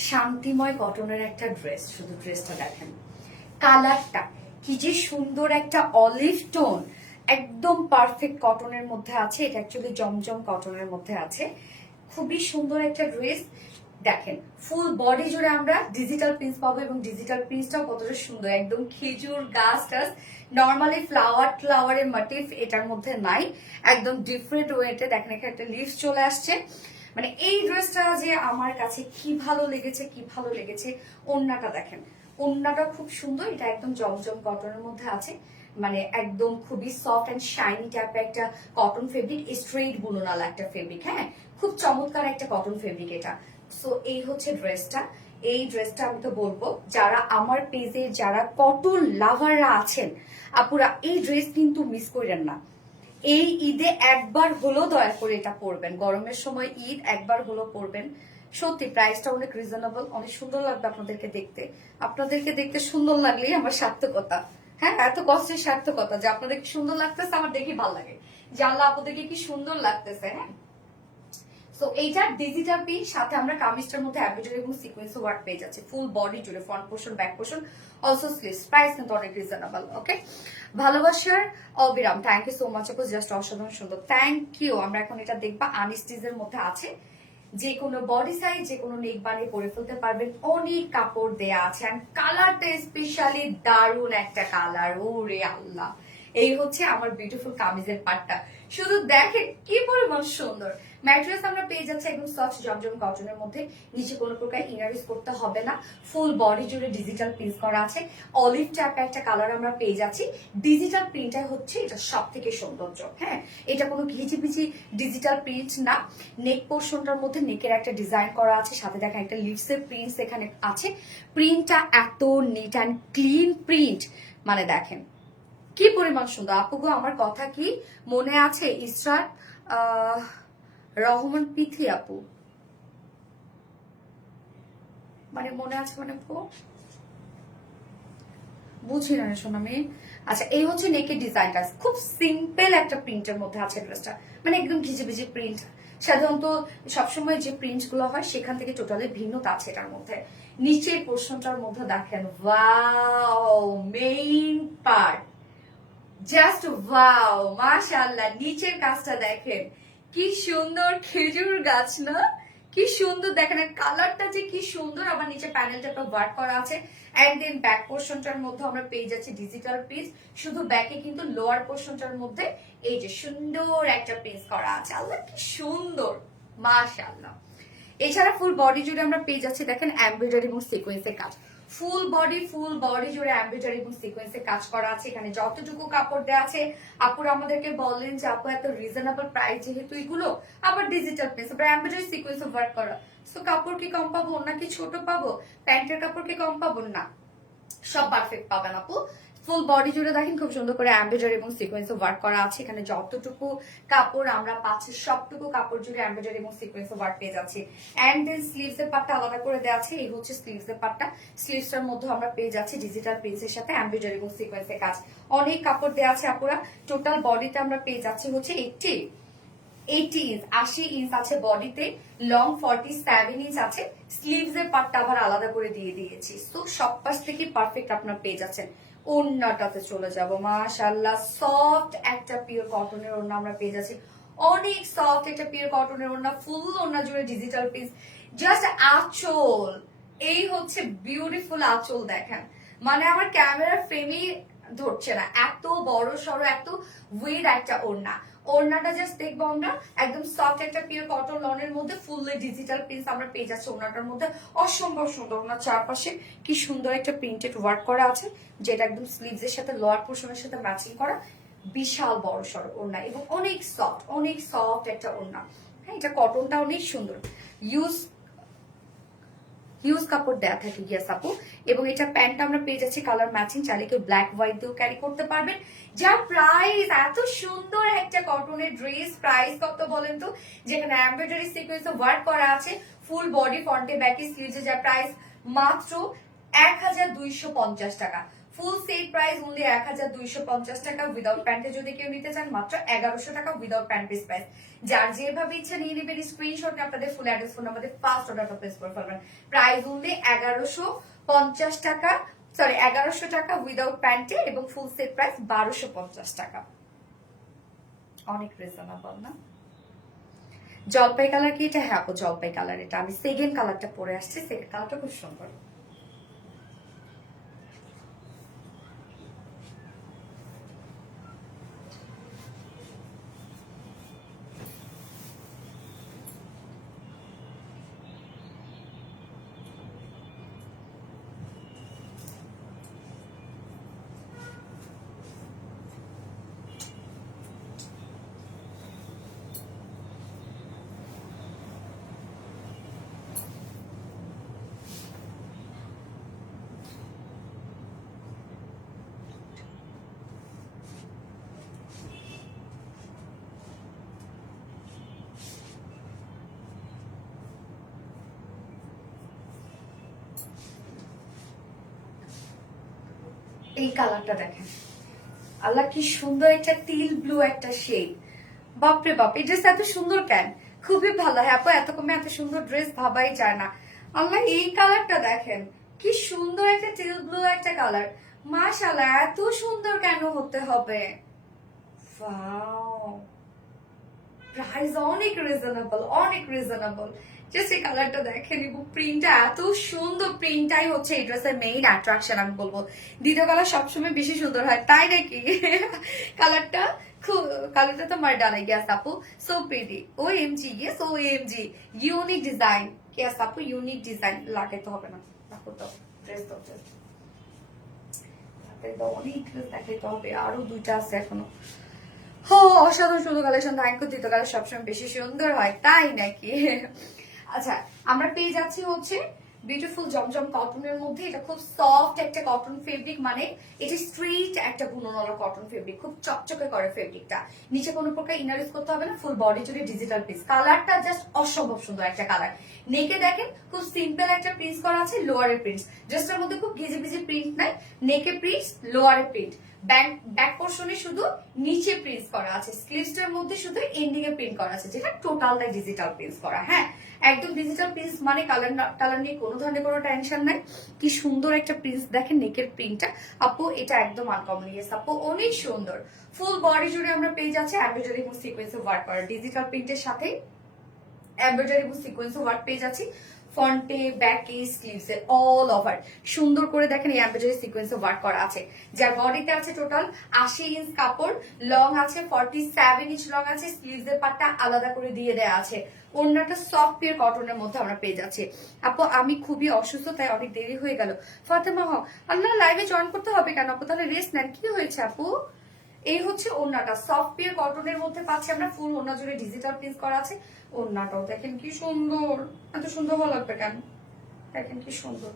শান্তিময় কটনের একটা ড্রেস, শুধু ড্রেসটা দেখেন, কালারটা কি যে সুন্দর, একটা অলিভ টোন, একদম পারফেক্ট কটনের মধ্যে আছে। এটা অ্যাকচুয়ালি জমজম কটনের মধ্যে আছে। খুবই সুন্দর একটা ড্রেস। দেখেন ফুল বডি জুড়ে আমরা ডিজিটাল প্রিন্টস পাবো এবং ডিজিটাল প্রিন্টসটাও কতটা সুন্দর, একদম খেজুর গাছ টাছ, নর্মালি ফ্লাওয়ারের মোটিভ এটার মধ্যে নাই, একদম ডিফারেন্ট ওয়েতে। দেখেন এখানে একটা লিফ চলে আসছে। মানে এই ড্রেসটা যে আমার কাছে কি ভালো লেগেছে, কি ভালো লেগেছে। ওড়নাটা দেখেন, ওড়নাটা খুব সুন্দর, এটা একদম জমজম কটনের মধ্যে আছে। মানে একদম খুবই সফট এন্ড শাইনি টাইপের একটা কটন ফেব্রিক, স্ট্রেইট বুননালা একটা ফেব্রিক। হ্যাঁ, খুব চমৎকার একটা কটন ফেব্রিক এটা। সো এই হচ্ছে ড্রেসটা। এই ড্রেসটা আমি তো বলবো, যারা আমার পেজে যারা কটন লাভাররা আছেন আপুরা, এই ড্রেস কিন্তু মিস করেন না। এই ঈদে একবার হলো দয়া করে এটা পরবেন, গরমের সময় ঈদ একবার হলো পরবেন। সত্যি প্রাইসটা অনেক রিজনেবল, অনেক সুন্দর লাগবে আপনাদেরকে দেখতে। আপনাদেরকে দেখতে সুন্দর লাগলেই আমার সার্থকতা। হ্যাঁ, এত কষ্টের সার্থকতা যে আপনাদেরকে সুন্দর লাগতেছে, আমার দেখি ভালো লাগে যে আল্লাহ আপনাদেরকে কি সুন্দর লাগতেছে। হ্যাঁ, সো এইটা ডিজিটাল প্রিন্ট, সাথে আমরা কামিজটার মধ্যে এমব্রয়ডারি এবং সিকোয়েন্স ওয়ার্ক পেয়ে যাচ্ছি ফুল বডি জুড়ে, front portion, back portion, also sleeves. Price কিন্তু অনেক রিজনেবল। ওকে, ভালোবাসার অবিরাম, থ্যাংক ইউ সো মাচ আপু, জাস্ট অসাধারণ সুন্দর, থ্যাংক ইউ। আমরা এখন এটা দেখবা আনস্টিচের মধ্যে আছে, যে কোনো বডি সাইজ, যে কোনো নেক বানিয়ে পরে ফেলতে পারবেন, অনেক কাপড় দেয়া আছে। এন্ড কালারটা স্পেশালি দারুণ একটা কালার, ওরে আল্লাহ। এই হচ্ছে আমার বিউটিফুল কামিজের পার্টটা, শুধু দেখেন কি পরিমাণ সুন্দর। ম্যাটেরিয়ালস আমরা পেয়ে যাচ্ছি একদম সফট জমজম কটনের মধ্যে, নিচে কোনো প্রকার ইনার ইউজ করতে হবে না, ফুল বডি জুড়ে ডিজিটাল প্রিন্ট করা আছে, অলিভ টাইপের একটা কালার আমরা পেয়ে যাচ্ছি। ডিজিটাল প্রিন্টটা হচ্ছে এটা সব থেকে সৌন্দর্য। হ্যাঁ, এটা কোনো ঘিচিপিচি ডিজিটাল প্রিন্ট না। নেক পোর্শনটার মধ্যে নেকের একটা ডিজাইন করা আছে, সাথে দেখা একটা লিভসের প্রিন্টস এখানে আছে। প্রিন্টটা এত নিট অ্যান্ড ক্লিন প্রিন্ট, মানে দেখেন কি পরিমাণ সুন্দর। আপুগো আমার কথা কি মনে আছে? ইসরাত রহমান পিথি আপু, মানে মনে আছে মানে বুঝি না সোনামি। আচ্ছা, এই হচ্ছে নেকের ডিজাইনটা, খুব সিম্পল একটা প্রিন্টের মধ্যে আছে ড্রেসটা, মানে একদম ঘিজিবিজি প্রিন্ট। সাধারণত সবসময় যে প্রিন্ট গুলো হয় সেখান থেকে টোটালি ভিন্নতা আছে এটার মধ্যে। নিচের পোর্শনটার মধ্যে দেখেন, wow, main part just wow, মাশাআল্লাহ। নিচের কাজটা দেখেন কি সুন্দর, খেজুর গাছ না, কি সুন্দর দেখেন, কালারটা যে কি সুন্দর। আবার নিচে প্যানেলটা তো ওয়ার্ক করা আছে। এন্ড দেন ব্যাক পোর্শনটার মধ্যে আমরা পেয়ে যাচ্ছি ডিজিটাল প্রিন্ট, শুধু ব্যাকে কিন্তু লোয়ার পোর্শনটার মধ্যে এই যে সুন্দর একটা প্রিন্ট করা আছে। আল্লাহ কি সুন্দর, মাশাআল্লাহ। এছাড়া ফুল বডি জুড়ে আমরা পেয়ে যাচ্ছি দেখেন এমব্রয়ডারি এবং সিকোয়েন্সের কাজ, ফুল বডি জুড়ে এমব্রয়ডারি এবং সিকোয়েন্সের কাজ করা আছে। এখানে যতটুকু কাপড় দেওয়া আছে, আপুরা আমাদেরকে বললেন যে আপু এত রিজনেবল প্রাইস যেহেতু এগুলো, আবার ডিজিটাল প্রিন্ট, আবার এমব্রয়ডারি সিকোয়েন্স ওয়ার্ক করা, সো কাপড় কি কম পাবো নাকি ছোট পাবো? প্যান্টের কাপড় কি কম পাবো? না, সব পারফেক্ট পাবেন আপু। ফুল বডি জুড়ে দেখেন খুব সুন্দর করে এমব্রয়ডারি এবং সিকোয়েন্স ওয়ার্ক করা আছে। এখানে যতটুকু কাপড় আমরা পাচ্ছি সবটুকু কাপড় জুড়ে এমব্রয়ডারি এবং সিকোয়েন্স ওয়ার্ক পেয়ে যাচ্ছি। এন্ড দেন স্লিভস এর পার্টটা আলাদা করে দেওয়া আছে, এই হচ্ছে স্লিভস এর পার্টটা। স্লিভস এর মধ্যে আমরা পেয়ে যাচ্ছি ডিজিটাল প্রিন্টসের সাথে এমব্রয়ডারি এবং সিকোয়েন্সের কাজ, অনেক কাপড় দেওয়া আছে আপুরা। টোটাল বডিতে আমরা পেয়ে যাচ্ছি হচ্ছে 80 ইঞ্চ, 80 ইঞ্চ আছে বডিতে, লং 47 ইঞ্চ আছে। স্লিভস এর পার্টটা আবার আলাদা করে দিয়ে দিয়েছি। তো সব পাশ থেকে পারফেক্ট আপনার পেয়ে যাচ্ছেন। ওড়নাটাতে চলে যাব, মাশাআল্লাহ, সফট একটা পিওর কটনের ওড়না আমরা পেয়ে যাচ্ছি, অনেক সফট একটা পিওর কটনের ওড়না, ফুল ওড়না জুড়ে ডিজিটাল প্রিন্ট। জাস্ট আঁচল, এই হচ্ছে বিউটিফুল আঁচল দেখেন, মানে আমার ক্যামেরার ফ্রেমই ধরছে না, এত বড় সড়ো, এত ওয়েড একটা ওড়না। ওড়নাটা জাস্ট দেখবো আমরা, একদম সফট একটা পিওর কটন লনের মধ্যে ফুললি ডিজিটাল প্রিন্ট আমরা পেয়ে যাচ্ছি ওড়নাটার মধ্যে, অসম্ভব সুন্দর। ওনার চারপাশে কি সুন্দর একটা প্রিন্টেড ওয়ার্ক করা আছে, যেটা একদম স্লিভস এর সাথে লোয়ার পোর্শনের সাথে ম্যাচিং করা, বিশাল বড় সড়ো ওড়না এবং অনেক সফট একটা ওড়না। হ্যাঁ, এটা কটনটা অনেক সুন্দর, হিউজ কাপড় দেয়া থাকে গিয়াস আপু। এবং এটা প্যান্টটা আমরা পেয়ে যাচ্ছি কালার ম্যাচিং, চাইলে কেউ ব্ল্যাক হোয়াইট দিয়েও ক্যারি করতে পারবেন। যা প্রাইস, এত সুন্দর একটা কটনের ড্রেস, প্রাইস কত বলেন তো? যেখানে এমব্রয়ডারি সিকোয়েন্স ওয়ার্ক করা আছে, ফুল বডি ফ্রন্টে ব্যাকে স্লিভসে, যা প্রাইস মাত্র 1250 টাকা। ফুল সেট প্রাইস অনলি 1250 টাকা, উইদাউট প্যান্টে যদি কেউ নিতে চান মাত্র 1100 টাকা উইদাউট প্যান্ট পিস প্রাইস। যার যেভাবে ইচ্ছা নিয়ে নেবেন, স্ক্রিনশট আপনাদের ফুল অ্যাড্রেস ফোন আমাদের ফার্স্ট অর্ডারটা প্লেস করে ফেলবেন। প্রাইস অনলি 1150 টাকা, সরি 1100 টাকা উইদাউট প্যান্টে, এবং ফুল সেট প্রাইস 1250 টাকা। অনেক রিজনেবল না? জলপাই কালার কি এটা? হ্যাঁ আপু জলপাই কালার এটা। আমি সেকেন্ড কালারটা পরে আসছি, সেকেন্ড কালারটা খুব সুন্দর। এই কালারটা দেখেন, আল্লাহ কি সুন্দর একটা টিল ব্লু একটা শেড। বাপরে বাপ, এই ড্রেস এত সুন্দর কেন? খুবই ভালো। হ্যাঁ আপু এত কমে এত সুন্দর ড্রেস ভাবাই যায় না। আল্লাহ এই কালারটা দেখেন, কি সুন্দর একটা টিল ব্লু একটা কালার। মাশাআল্লাহ, এত সুন্দর কেন হতে হবে? ওয়াও, প্রাইস অনেক রিজনেবল, অনেক রিজনেবল। জাস্ট এই কালারটা দেখেন, এবং প্রিন্টটা এত সুন্দর। প্রিন্টটাই হচ্ছে এই ড্রেসের মেইন অ্যাট্রাকশন আমি বলবো। দ্বিতীয় কালার সবসময় বেশি সুন্দর হয়, তাই নাকি? কালারটা খুব, কালারটা তো মার ডালাই গেস আপু, so pretty. O M G, yes O M G, unique design. Guys আপু ইউনিক ডিজাইন, লাগাইতে হবে না, রাখো তো ড্রেস তো অনেক ড্রেস দেখাইতে হবে, আরো দুইটা আছে এখনো। হো, অসাধারণ সুন্দর কালেকশন। Thank you. দ্বিতীয় কালার সবসময় বেশি সুন্দর হয়, তাই নাকি? আচ্ছা, আমরা পেয়ে যাচ্ছি হচ্ছে বিউটিফুল জমজম কটনের মধ্যে। এটা খুব সফট একটা কটন ফেব্রিক, মানে এটা স্ট্রেট একটা বুননওয়ালা কটন ফেব্রিক, খুব চকচকে করে ফেব্রিকটা। নিচে কোনো প্রকার ইনার ইউজ করতে হবে না, ফুল বডি জুড়ে ডিজিটাল পিস। কালারটা জাস্ট অসম্ভব সুন্দর একটা কালার। নেকে দেখেন খুব সিম্পল একটা প্রিন্ট করা আছে, লোয়ারে প্রিন্ট। ড্রেসটার মধ্যে খুব ঘিজি ভিজি প্রিন্ট নাই, নেকে প্রিন্ট, লোয়ারে প্রিন্ট। ব্যাক পোর্শনে শুধু নিচে প্রিন্ট করা আছে, স্লিভসটার মধ্যে শুধু এন্ডিং এ প্রিন্ট করা আছে, যেটা টোটালটাই ডিজিটাল প্রিন্ট করা। হ্যাঁ একদম ডিজিটাল প্রিন্ট, মানে কালার নিয়ে কোনো ধরনের কোনো টেনশন নাই। কি সুন্দর একটা প্রিন্ট দেখেন, নেকের প্রিন্টটা আপু, এটা একদম আনকমন। ইয়েস আপু অনেক সুন্দর। ফুল বডি জুড়ে আমরা পেয়ে যাচ্ছি এমব্রয়ডারি এবং সিকোয়েন্স ওয়ার্ক করা, ডিজিটাল প্রিন্টের সাথে এমব্রয়ডারি এবং সিকোয়েন্স ওয়ার্ক পেয়ে যাচ্ছি। ফ্রন্টে, ব্যাকে, স্লিভসে অল ওভার সুন্দর করে দেখেন এই এমব্রয়ডারি সিকোয়েন্সে ওয়ার্ক করা আছে। যার বডিতে আছে টোটাল 80 ইঞ্চ কাপড়, লং আছে 47 ইঞ্চ লং আছে, স্লিভসের পাটটা আলাদা করে দিয়ে দেয়া আছে। ওড়নাটা সফট পিওর কটনের মধ্যে আমরা পেয়ে যাচ্ছি। আপু আমি খুবই অসুস্থ, তাই অনেক দেরি হয়ে গেল। ফাতেমা হক, আল্লাহ লাইভে জয়েন করতে হবে কেন আপু? তাহলে রেস্ট নেন। কি হয়েছে আপু? এই হচ্ছে ওড়নাটা, সফট পিওর কটনের মধ্যে পাচ্ছি আমরা, ফুল ওড়না জুড়ে ডিজিটাল প্রিন্ট করা আছে। ওড়নাটাও দেখেন কি সুন্দর, এত সুন্দর ভালো লাগবে কেন? দেখেন কি সুন্দর,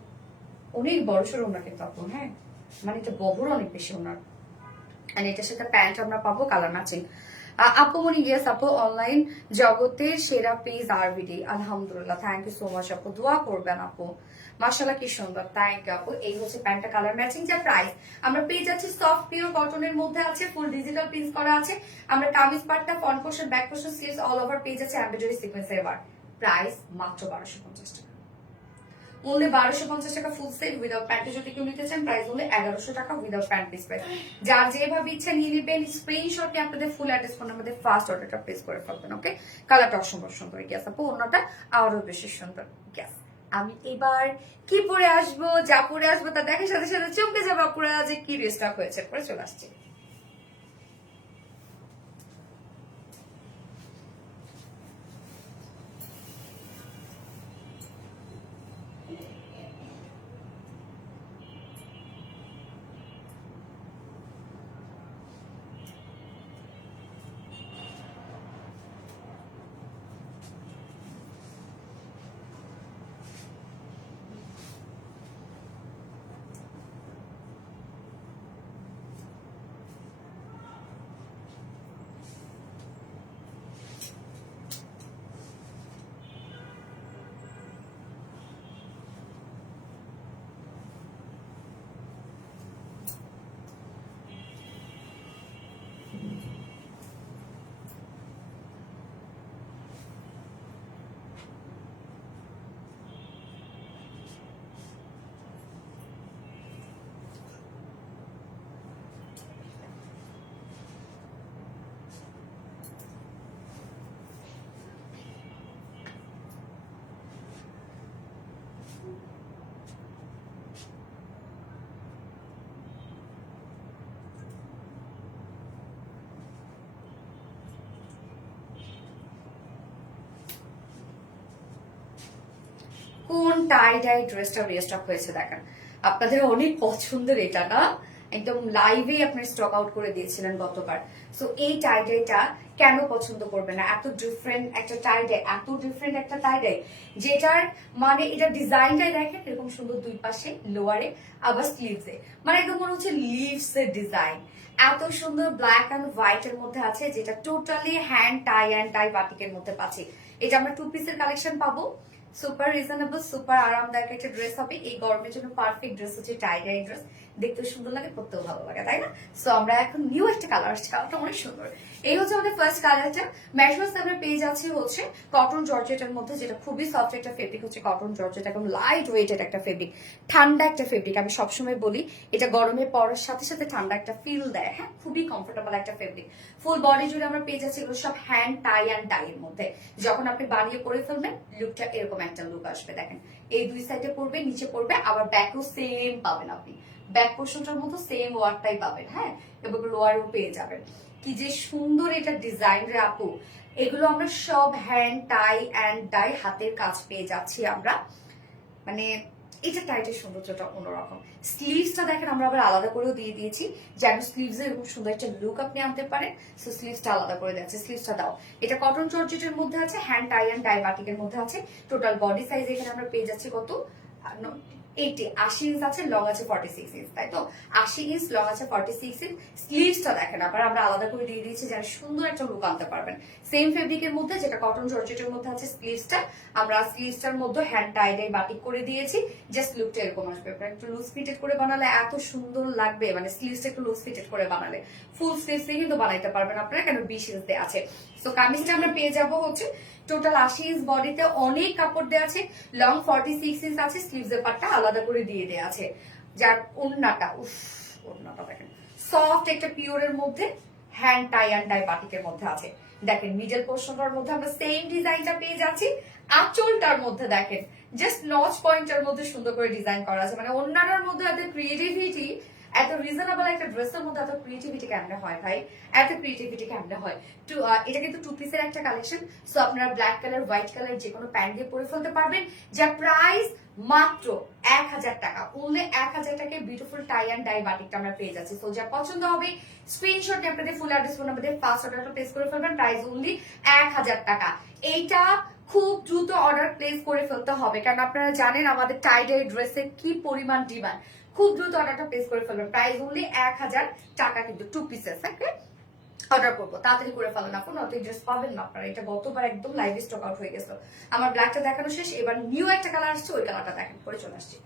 অনেক বড় সড়ো ওড়না কিন্তু আপু। হ্যাঁ মানে এটা বহর অনেক বেশি ওড়নার। আর এটার সাথে প্যান্ট আমরা পাবো কালার ম্যাচিং। আপু মনি, ইয়েস আপু অনলাইন জগতের সেরা পেজ আরবিডি। আলহামদুলিল্লাহ, থ্যাংক ইউ সো মাচ আপু, দোয়া করবেন আপু। মাশাআল্লাহ কি সুন্দর, থ্যাংক ইউ আপু। এই হচ্ছে প্যান্টটা কালার ম্যাচিং। যা প্রাইস আমরা পেয়ে যাচ্ছি সফট পিওর কটনের মধ্যে আছে, ফুল ডিজিটাল প্রিন্ট করা আছে। আমরা কামিজ পার্টটা, front portion, back portion, sleeves all over পেয়ে যাচ্ছে এমব্রয়ডারি সিকোয়েন্সের ওয়ার্ক। প্রাইস মাত্র 1250 টাকা, ওনলি 1250 টাকা ফুল সেট উইদাউট প্যান্টে যদি কেউ নিতে চান প্রাইস ওনলি 1100 টাকা উইদাউট প্যান্ট পিস প্রাইস। যার যেভাবে ইচ্ছা নিয়ে নেবেন, স্ক্রিনশট নিয়ে আপনাদের ফুল অ্যাড্রেস ফোন আমাদের ফার্স্ট অর্ডারটা প্লেস করে ফেলবেন। ওকে, কালারটা অসম্ভব সুন্দর। গ্যাস আপু অন্যটা আরো বেশি সুন্দর। গ্যাস আমি এবার কি পরে আসবো, যা পরে আসবো তা দেখার সাথে সাথে চমকে যাবো আপুরা যে কি রিস্টক হয়েছে, পরে চলে আসছে। কোন টাই ডাই ড্রেসটা রিস্টক হয়েছে দেখেন, আপনাদের অনেক পছন্দের এটা না, একদম লাইভে আপনার স্টক আউট করে দিয়েছিলেন গতবার। সো এই টাই ডাইটা কেন পছন্দ করবে না? এত ডিফারেন্ট একটা টাই ডাই, এত ডিফারেন্ট একটা টাই ডাই, যেটার মানে এটা ডিজাইনটাই দেখেন এরকম সুন্দর, দুই পাশে লোয়ারে আবার স্লিভসে, মানে একদম মনে হচ্ছে লিভস এর ডিজাইন। এত সুন্দর ব্ল্যাক অ্যান্ড হোয়াইট এর মধ্যে আছে, যেটা টোটালি হ্যান্ড টাই অ্যান্ড টাই বাটিকের মধ্যে পাচ্ছি। এটা আমরা 2 পিসের কালেকশন পাবো। সুপার রিজনেবল, সুপার আরামদায়ক একটা ড্রেস হবে। এই গরমের জন্য পারফেক্ট ড্রেস হচ্ছে টাই ডাই ড্রেস। দেখতে সুন্দর লাগে, পরতেও ভালো লাগে, তাই না? সো আমরা এখন নিউ একটা কালার আসছে, কালারটা অনেক সুন্দর। এই হচ্ছে আমাদের ফার্স্ট কালারটা। ম্যাট্রেস আমরা পেয়ে যাচ্ছি হচ্ছে কটন জর্জেটের মধ্যে, যেটা খুবই সফট একটা ফেব্রিক হচ্ছে কটন জর্জেট, একদম লাইট ওয়েটেড একটা ফেব্রিক, ঠান্ডা একটা ফেব্রিক। আমি সবসময় বলি এটা গরমে পরার সাথে সাথে ঠান্ডা একটা ফিল দেয়। হ্যাঁ, খুবই কমফোর্টেবল একটা ফেব্রিক। ফুল বডি জুড়ে আমরা পেয়ে যাচ্ছি এগুলো সব হ্যান্ড টাই অ্যান্ড ডাই এর মধ্যে। যখন আপনি বানিয়ে পরে ফেলবেন, লুকটা এরকম একটা লুক আসবে। দেখেন এই দুই সাইডে পড়বে, নিচে পড়বে, আবার ব্যাকও সেম পাবেন আপনি, ব্যাক পোর্শনটার মতো সেম ওয়ার্কটাই পাবেন। হ্যাঁ, এবং লোয়ারও পেয়ে যাবেন। কি যে সুন্দর এটা ডিজাইন রে আপু। এগুলো আমরা সব হ্যান্ড টাই অ্যান্ড ডাই হাতের কাজ পেয়ে যাচ্ছি আমরা। মানে এটা টাইটের সৌন্দর্যটা অন্যরকম। স্লিভসটা দেখেন আমরা আবার আলাদা করেও দিয়ে দিয়েছি, যেন স্লিভস এর এরকম সুন্দর একটা লুক আপনি আনতে পারেন। সো স্লিভসটা আলাদা করে দিয়েছে, স্লিভসটা দাও। এটা কটন জর্জেটের মধ্যে আছে, হ্যান্ড টাই অ্যান্ড ডাই বাটিকের মধ্যে আছে। টোটাল বডি সাইজ এখানে আমরা পেয়ে যাচ্ছি কত, 80 ইঞ্চ আছে, লং আছে 46 ইঞ্চ, তাই তো? 80 ইঞ্চ, লং আছে 46 ইঞ্চ। স্লিভসটা দেখেন আবার আমরা আলাদা করে দিয়ে দিয়েছি, যেন সুন্দর একটা লুক আনতে পারবেন। সেম ফেব্রিকের মধ্যে, যেটা কটন জর্জেটের মধ্যে আছে স্লিভসটা, আমরা স্লিভসটার মধ্যে হ্যান্ড টাই ডাই বাটিক করে দিয়েছি। জাস্ট লুকটা এরকম আসবে। একটু লুজ ফিটেড করে বানালে এত সুন্দর লাগবে, মানে স্লিভসটা একটু লুজ ফিটেড করে বানালে ফুল স্লিভস কিন্তু বানাইতে পারবেন আপনারা, কেন 20 ইঞ্চ দেওয়া আছে। সো কামিজটা আমরা পেয়ে যাবো হচ্ছে টোটাল 80 ইঞ্চ, বডিতে অনেক কাপড় দেওয়া আছে, লং 46 ইঞ্চ আছে, স্লিভসের পার্টটা আলাদা করে দিয়ে দেওয়া আছে। যার ওড়নাটা, ওড়নাটা দেখেন সফট একটা পিওরের মধ্যে, হ্যান্ড টাই অ্যান্ড ডাই বাটিকের মধ্যে আছে। দেখেন মিডল পোর্শনটার মধ্যে আমরা সেম ডিজাইনটা পেয়ে যাচ্ছি। আঁচলটার মধ্যে দেখেন জাস্ট নচ পয়েন্টের মধ্যে সুন্দর করে ডিজাইন করা আছে। মানে অন্যান্যর মধ্যে এত ক্রিয়েটিভিটি, এত রিজনেবল একটা ড্রেসের মধ্যে এত ক্রিয়েটিভিটি কেমনে হয় ভাই? এত ক্রিয়েটিভিটি কেমনে হয়? এটা কিন্তু 2 পিসের একটা কালেকশন। সো আপনারা ব্ল্যাক কালার, হোয়াইট কালার যে কোনো প্যান্ট দিয়ে পরে ফেলতে পারবেন। যার প্রাইস মাত্র 1000 টাকা। অনলি 1000 টাকায় বিউটিফুল টাই অ্যান্ড ডাই বাটিকটা আমরা পেয়ে যাচ্ছি। সো যা পছন্দ হবে স্ক্রিনশট নিয়ে আপনাদের ফুল অ্যাড্রেস ফোন নাম্বার দিয়ে ফার্স্ট অর্ডারটা প্লেস করে ফেলবেন। প্রাইস অনলি 1000 টাকা। এইটা খুব দ্রুত অর্ডার প্লেস করে ফেলতে হবে, কারণ আপনারা জানেন আমাদের টাই ডাই ড্রেসের কি পরিমাণ ডিমান্ড। খুব দ্রুত অর্ডারটা প্লেস করে ফেলবেন। প্রাইস অনলি 1000 টাকা, কিন্তু 2 পিসেস। ওকে, অর্ডার করবো, তাড়াতাড়ি করে ফেলেন আপু, নয়তো ড্রেস পাবেন না আপনারা। এটা গতবার একদম লাইভ স্টক আউট হয়ে গেছে। আমার ব্ল্যাকটা দেখানো শেষ, এবার নিউ একটা কালার আসছে, ওই কালারটা দেখেন পরে চলে আসছে।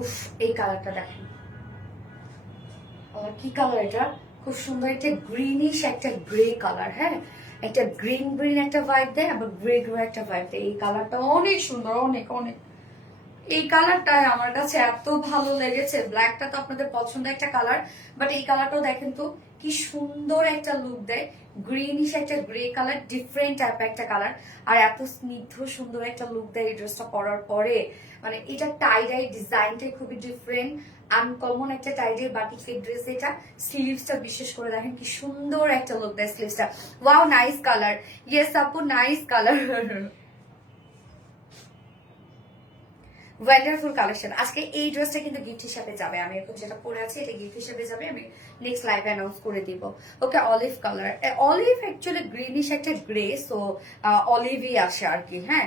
উফ, এই কালারটা দেখেন, কি কালার এটা? খুব সুন্দর একটা গ্রিনিশ একটা গ্রে কালার। হ্যাঁ, একটা গ্রিন গ্রিন একটা ভাইব দেয়, আবার গ্রে গ্রে একটা ভাইব দেয়। এই কালারটা অনেক সুন্দর, অনেক অনেক। এই কালারটাই আমার কাছে এত ভালো লেগেছে। ব্ল্যাকটা তো আপনাদের পছন্দের একটা কালার, বাট এই কালারটাও দেখেন তো কি সুন্দর একটা লুক দেয়। গ্রিনিশ একটা গ্রে কালার, ডিফারেন্ট টাইপ একটা কালার, আর এত স্নিগ্ধ সুন্দর একটা লুক দেয় এই ড্রেসটা পরার পরে। মানে এটা টাই ডাই ডিজাইনটাই খুবই ডিফারেন্ট, আনকমন একটা টাই ডাই বাটিকের ড্রেস এটা। স্লিভসটা বিশেষ করে দেখেন কি সুন্দর একটা লুক দেয় স্লিভসটা। Wow, nice colour. ইয়েস আপু, নাইস কালার। Wonderful collection. আজকে এই ড্রেসটা কিন্তু গিফট হিসাবে যাবে, আমি এখন যেটা পরে আছি এটা গিফট হিসাবে যাবে, আমি নেক্সট লাইভে অ্যানাউন্স করে দিব। Okay, olive colour, olive actually greenish একটা গ্রে, সো অলিভই আসে আর কি। হ্যাঁ,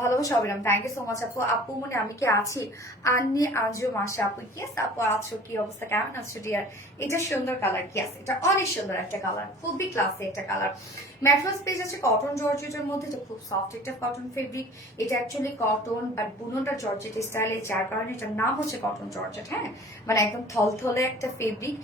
ভালোবাসা অবিরাম, থ্যাংক ইউ সো মাচ আপু। আপু মানে আমি কি আছি, আন্নি আঞ্জু মাসা আপু, ইয়েস আপু আছো, কি অবস্থা, কেমন আছো ডিয়ার? এটা সুন্দর কালার, কি আছে, এটা অনেক সুন্দর একটা কালার, খুবই ক্লাসি একটা কালার। ম্যাট্রেস পেজ আছে কটন জর্জেটের মধ্যে, এটা খুব সফট একটা কটন ফেব্রিক। এটা অ্যাকচুয়ালি কটন বাট বুনোটা জর্জেট স্টাইলে, যার কারণে এটার নাম হচ্ছে কটন জর্জেট। হ্যাঁ, মানে একদম থলথলে একটা ফেব্রিক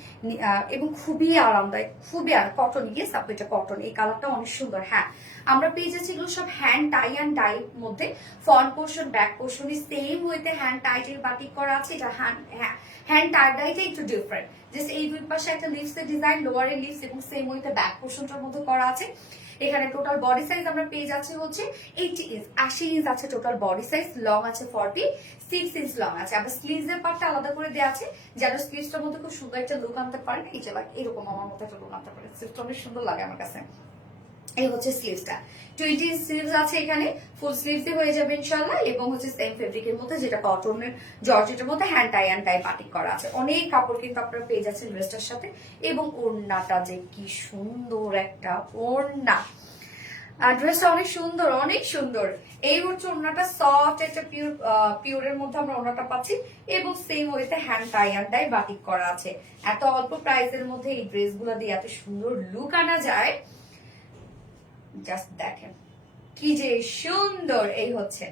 এবং খুবই আরামদায়ক, খুবই কটন। ইয়েস আপু এটা কটন, এই কালারটা অনেক সুন্দর। হ্যাঁ, আমরা পেয়ে যাচ্ছি এগুলো সব হ্যান্ড টাই অ্যান্ড ডাই মধ্যে, ফ্রন্ট পোর্শন ব্যাক পোর্শনই সেম ওয়েতে হ্যান্ড টাইটের বাটিক করা আছে। এটা হ্যান্ড টাই ডাইটা একটু ডিফারেন্ট, জাস্ট এই দুই পাশে একটা লিভসের ডিজাইন, লোয়ারে লিভস এবং সেম ওয়েতে ব্যাক পোর্শনটার মধ্যে করা আছে। এখানে টোটাল বডি সাইজ আমরা পেয়ে যাচ্ছি হচ্ছে 80 ইঞ্চ, 80 ইঞ্চ আছে টোটাল বডি সাইজ, লং আছে 46 ইঞ্চ লং আছে। আবার স্লিভস এর পার্টটা আলাদা করে দেওয়া আছে, যেন স্লিভসটার মধ্যে খুব সুন্দর একটা লুক আনতে পারেন। এই যে এরকম আমার মতো একটা লুক আনতে পারেন, স্লিভসটা অনেক সুন্দর লাগে আমার কাছে। এই হচ্ছে স্লিভসটা, 20 ইঞ্চ স্লিভস আছে এখানে, ফুল স্লিভস হয়ে যাবে ইনশাআল্লাহ। এবং হচ্ছে সেম ফেব্রিকের মধ্যে, যেটা কটনের জর্জেটের মধ্যে hand tie and tie batik করা আছে। অনেক কাপড় কিন্তু আপনারা পেয়ে যাচ্ছেন ড্রেসটার সাথে। এবং ওড়নাটা যে কি সুন্দর একটা ওড়না, ড্রেসটা অনেক সুন্দর, অনেক সুন্দর। এই হচ্ছে ওড়নাটা, সফট একটা পিওরের মধ্যে আমরা ওড়নাটা পাচ্ছি এবং সেম ওয়েতে hand tie and tie batik করা আছে। এত অল্প প্রাইসের মধ্যে এই ড্রেসগুলো দিয়ে এত সুন্দর লুক আনা যায়, জাস্ট দেখেন কি যে সুন্দর। এই হচ্ছে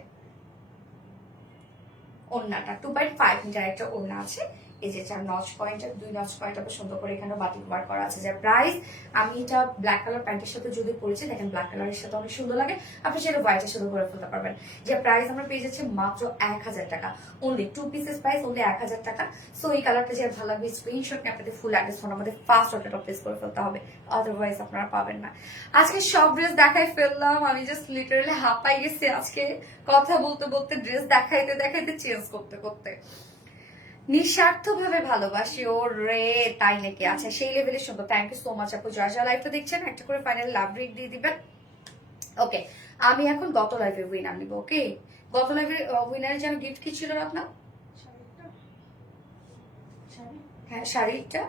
ওড়নাটা, 2.5 মিটার একটা ওড়না আছে। এই যে চার নচ পয়েন্টের, 2 নচ পয়েন্ট আবার সুন্দর করে এখানে বাটিক ওয়ার করা আছে। যার প্রাইস, আমি এটা ব্ল্যাক কালার প্যান্টের সাথে যদি পরেছি, দেখেন ব্ল্যাক কালারের সাথে অনেক সুন্দর লাগে, আপনি সেটা হোয়াইটের সাথে করে ফেলতে পারবেন। যে প্রাইস আমরা পেয়ে যাচ্ছি মাত্র 1000 টাকা, অনলি 2 পিসেস প্রাইস, অনলি 1000 টাকা। সো এই কালারটা যে ভালো লাগবে, স্ক্রিনশট নিয়ে আপনাদের ফুল অ্যাড্রেস ফোন আমাদের ফার্স্ট অর্ডারটা প্লেস করে ফেলতে হবে, আদারওয়াইজ আপনারা পাবেন না। আজকে সব ড্রেস দেখাই ফেললাম, আমি জাস্ট লিটারালি হাঁপাই গেছি আজকে কথা বলতে বলতে, ড্রেস দেখাইতে দেখাইতে চেঞ্জ করতে করতে। নিঃস্বার্থ ভাবে ভালোবাসি ও রে, তাই নাকি? আচ্ছা, সেই লেভেলের সুন্দর, থ্যাংক ইউ সো মাচ আপু। জয় জয় লাইভটা দেখছেন, একটা করে ফাইনাল লাভ রেক দিয়ে দিবেন। ওকে, আমি এখন গত লাইভে উইনার নিব। ওকে, গত লাইভের উইনারের যেন গিফট কি ছিল আপনার? হ্যাঁ, শাড়িটা,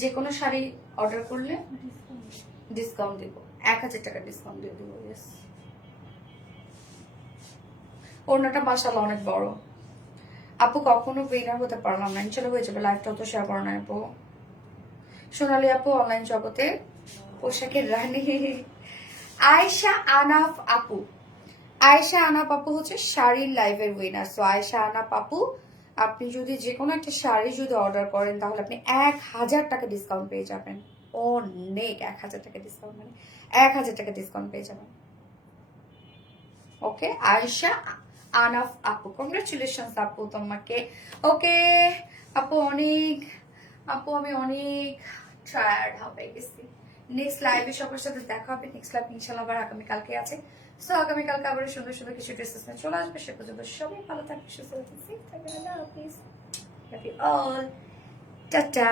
যে কোনো শাড়ি অর্ডার করলে ডিসকাউন্ট দিব, 1000 টাকা ডিসকাউন্ট দিয়ে দিব। ইয়েস, ওড়নাটা মাশাআল্লাহ অনেক বড়। আপু কখনো উইনার হতে পারলাম না, চলে হয়ে যাবে, লাইভটা তো শেয়ার করো না আপু। সোনালী আপু অনলাইন জগতে পোশাকের রানী। আয়েশা আনাফ আপু, আয়েশা আনাফ আপু হচ্ছে শাড়ির লাইভের উইনার। সো আয়েশা আনাফ আপু, আপনি যদি যে কোনো একটা শাড়ি যদি অর্ডার করেন, তাহলে আপনি 1000 টাকা ডিসকাউন্ট পেয়ে যাবেন। অনেক, 1000 টাকা ডিসকাউন্ট, মানে 1000 টাকা ডিসকাউন্ট পেয়ে যাবেন। ওকে, আয়েশা আনাফ আপু, কংগ্রেচুলেশনস আপু তোমাকে। ওকে আপু, অনেক আপু, আমি অনেক টায়ার্ড হয়ে গেছি। নেক্সট লাইভে সবার সাথে দেখা হবে, নেক্সট লাইভ ইনশাআল্লাহ আবার আগামীকালকে আছে। সো আগামীকালকে আবার সুন্দর সুন্দর কিছু ড্রেসেস নিয়ে চলে আসবে। সে পর্যন্ত সবাই ভালো থাকবে, সুস্থ থাকবে, সেফ থাকবে। আল্লাহ হাফিজ, লাভ ইউ অল, টাটা।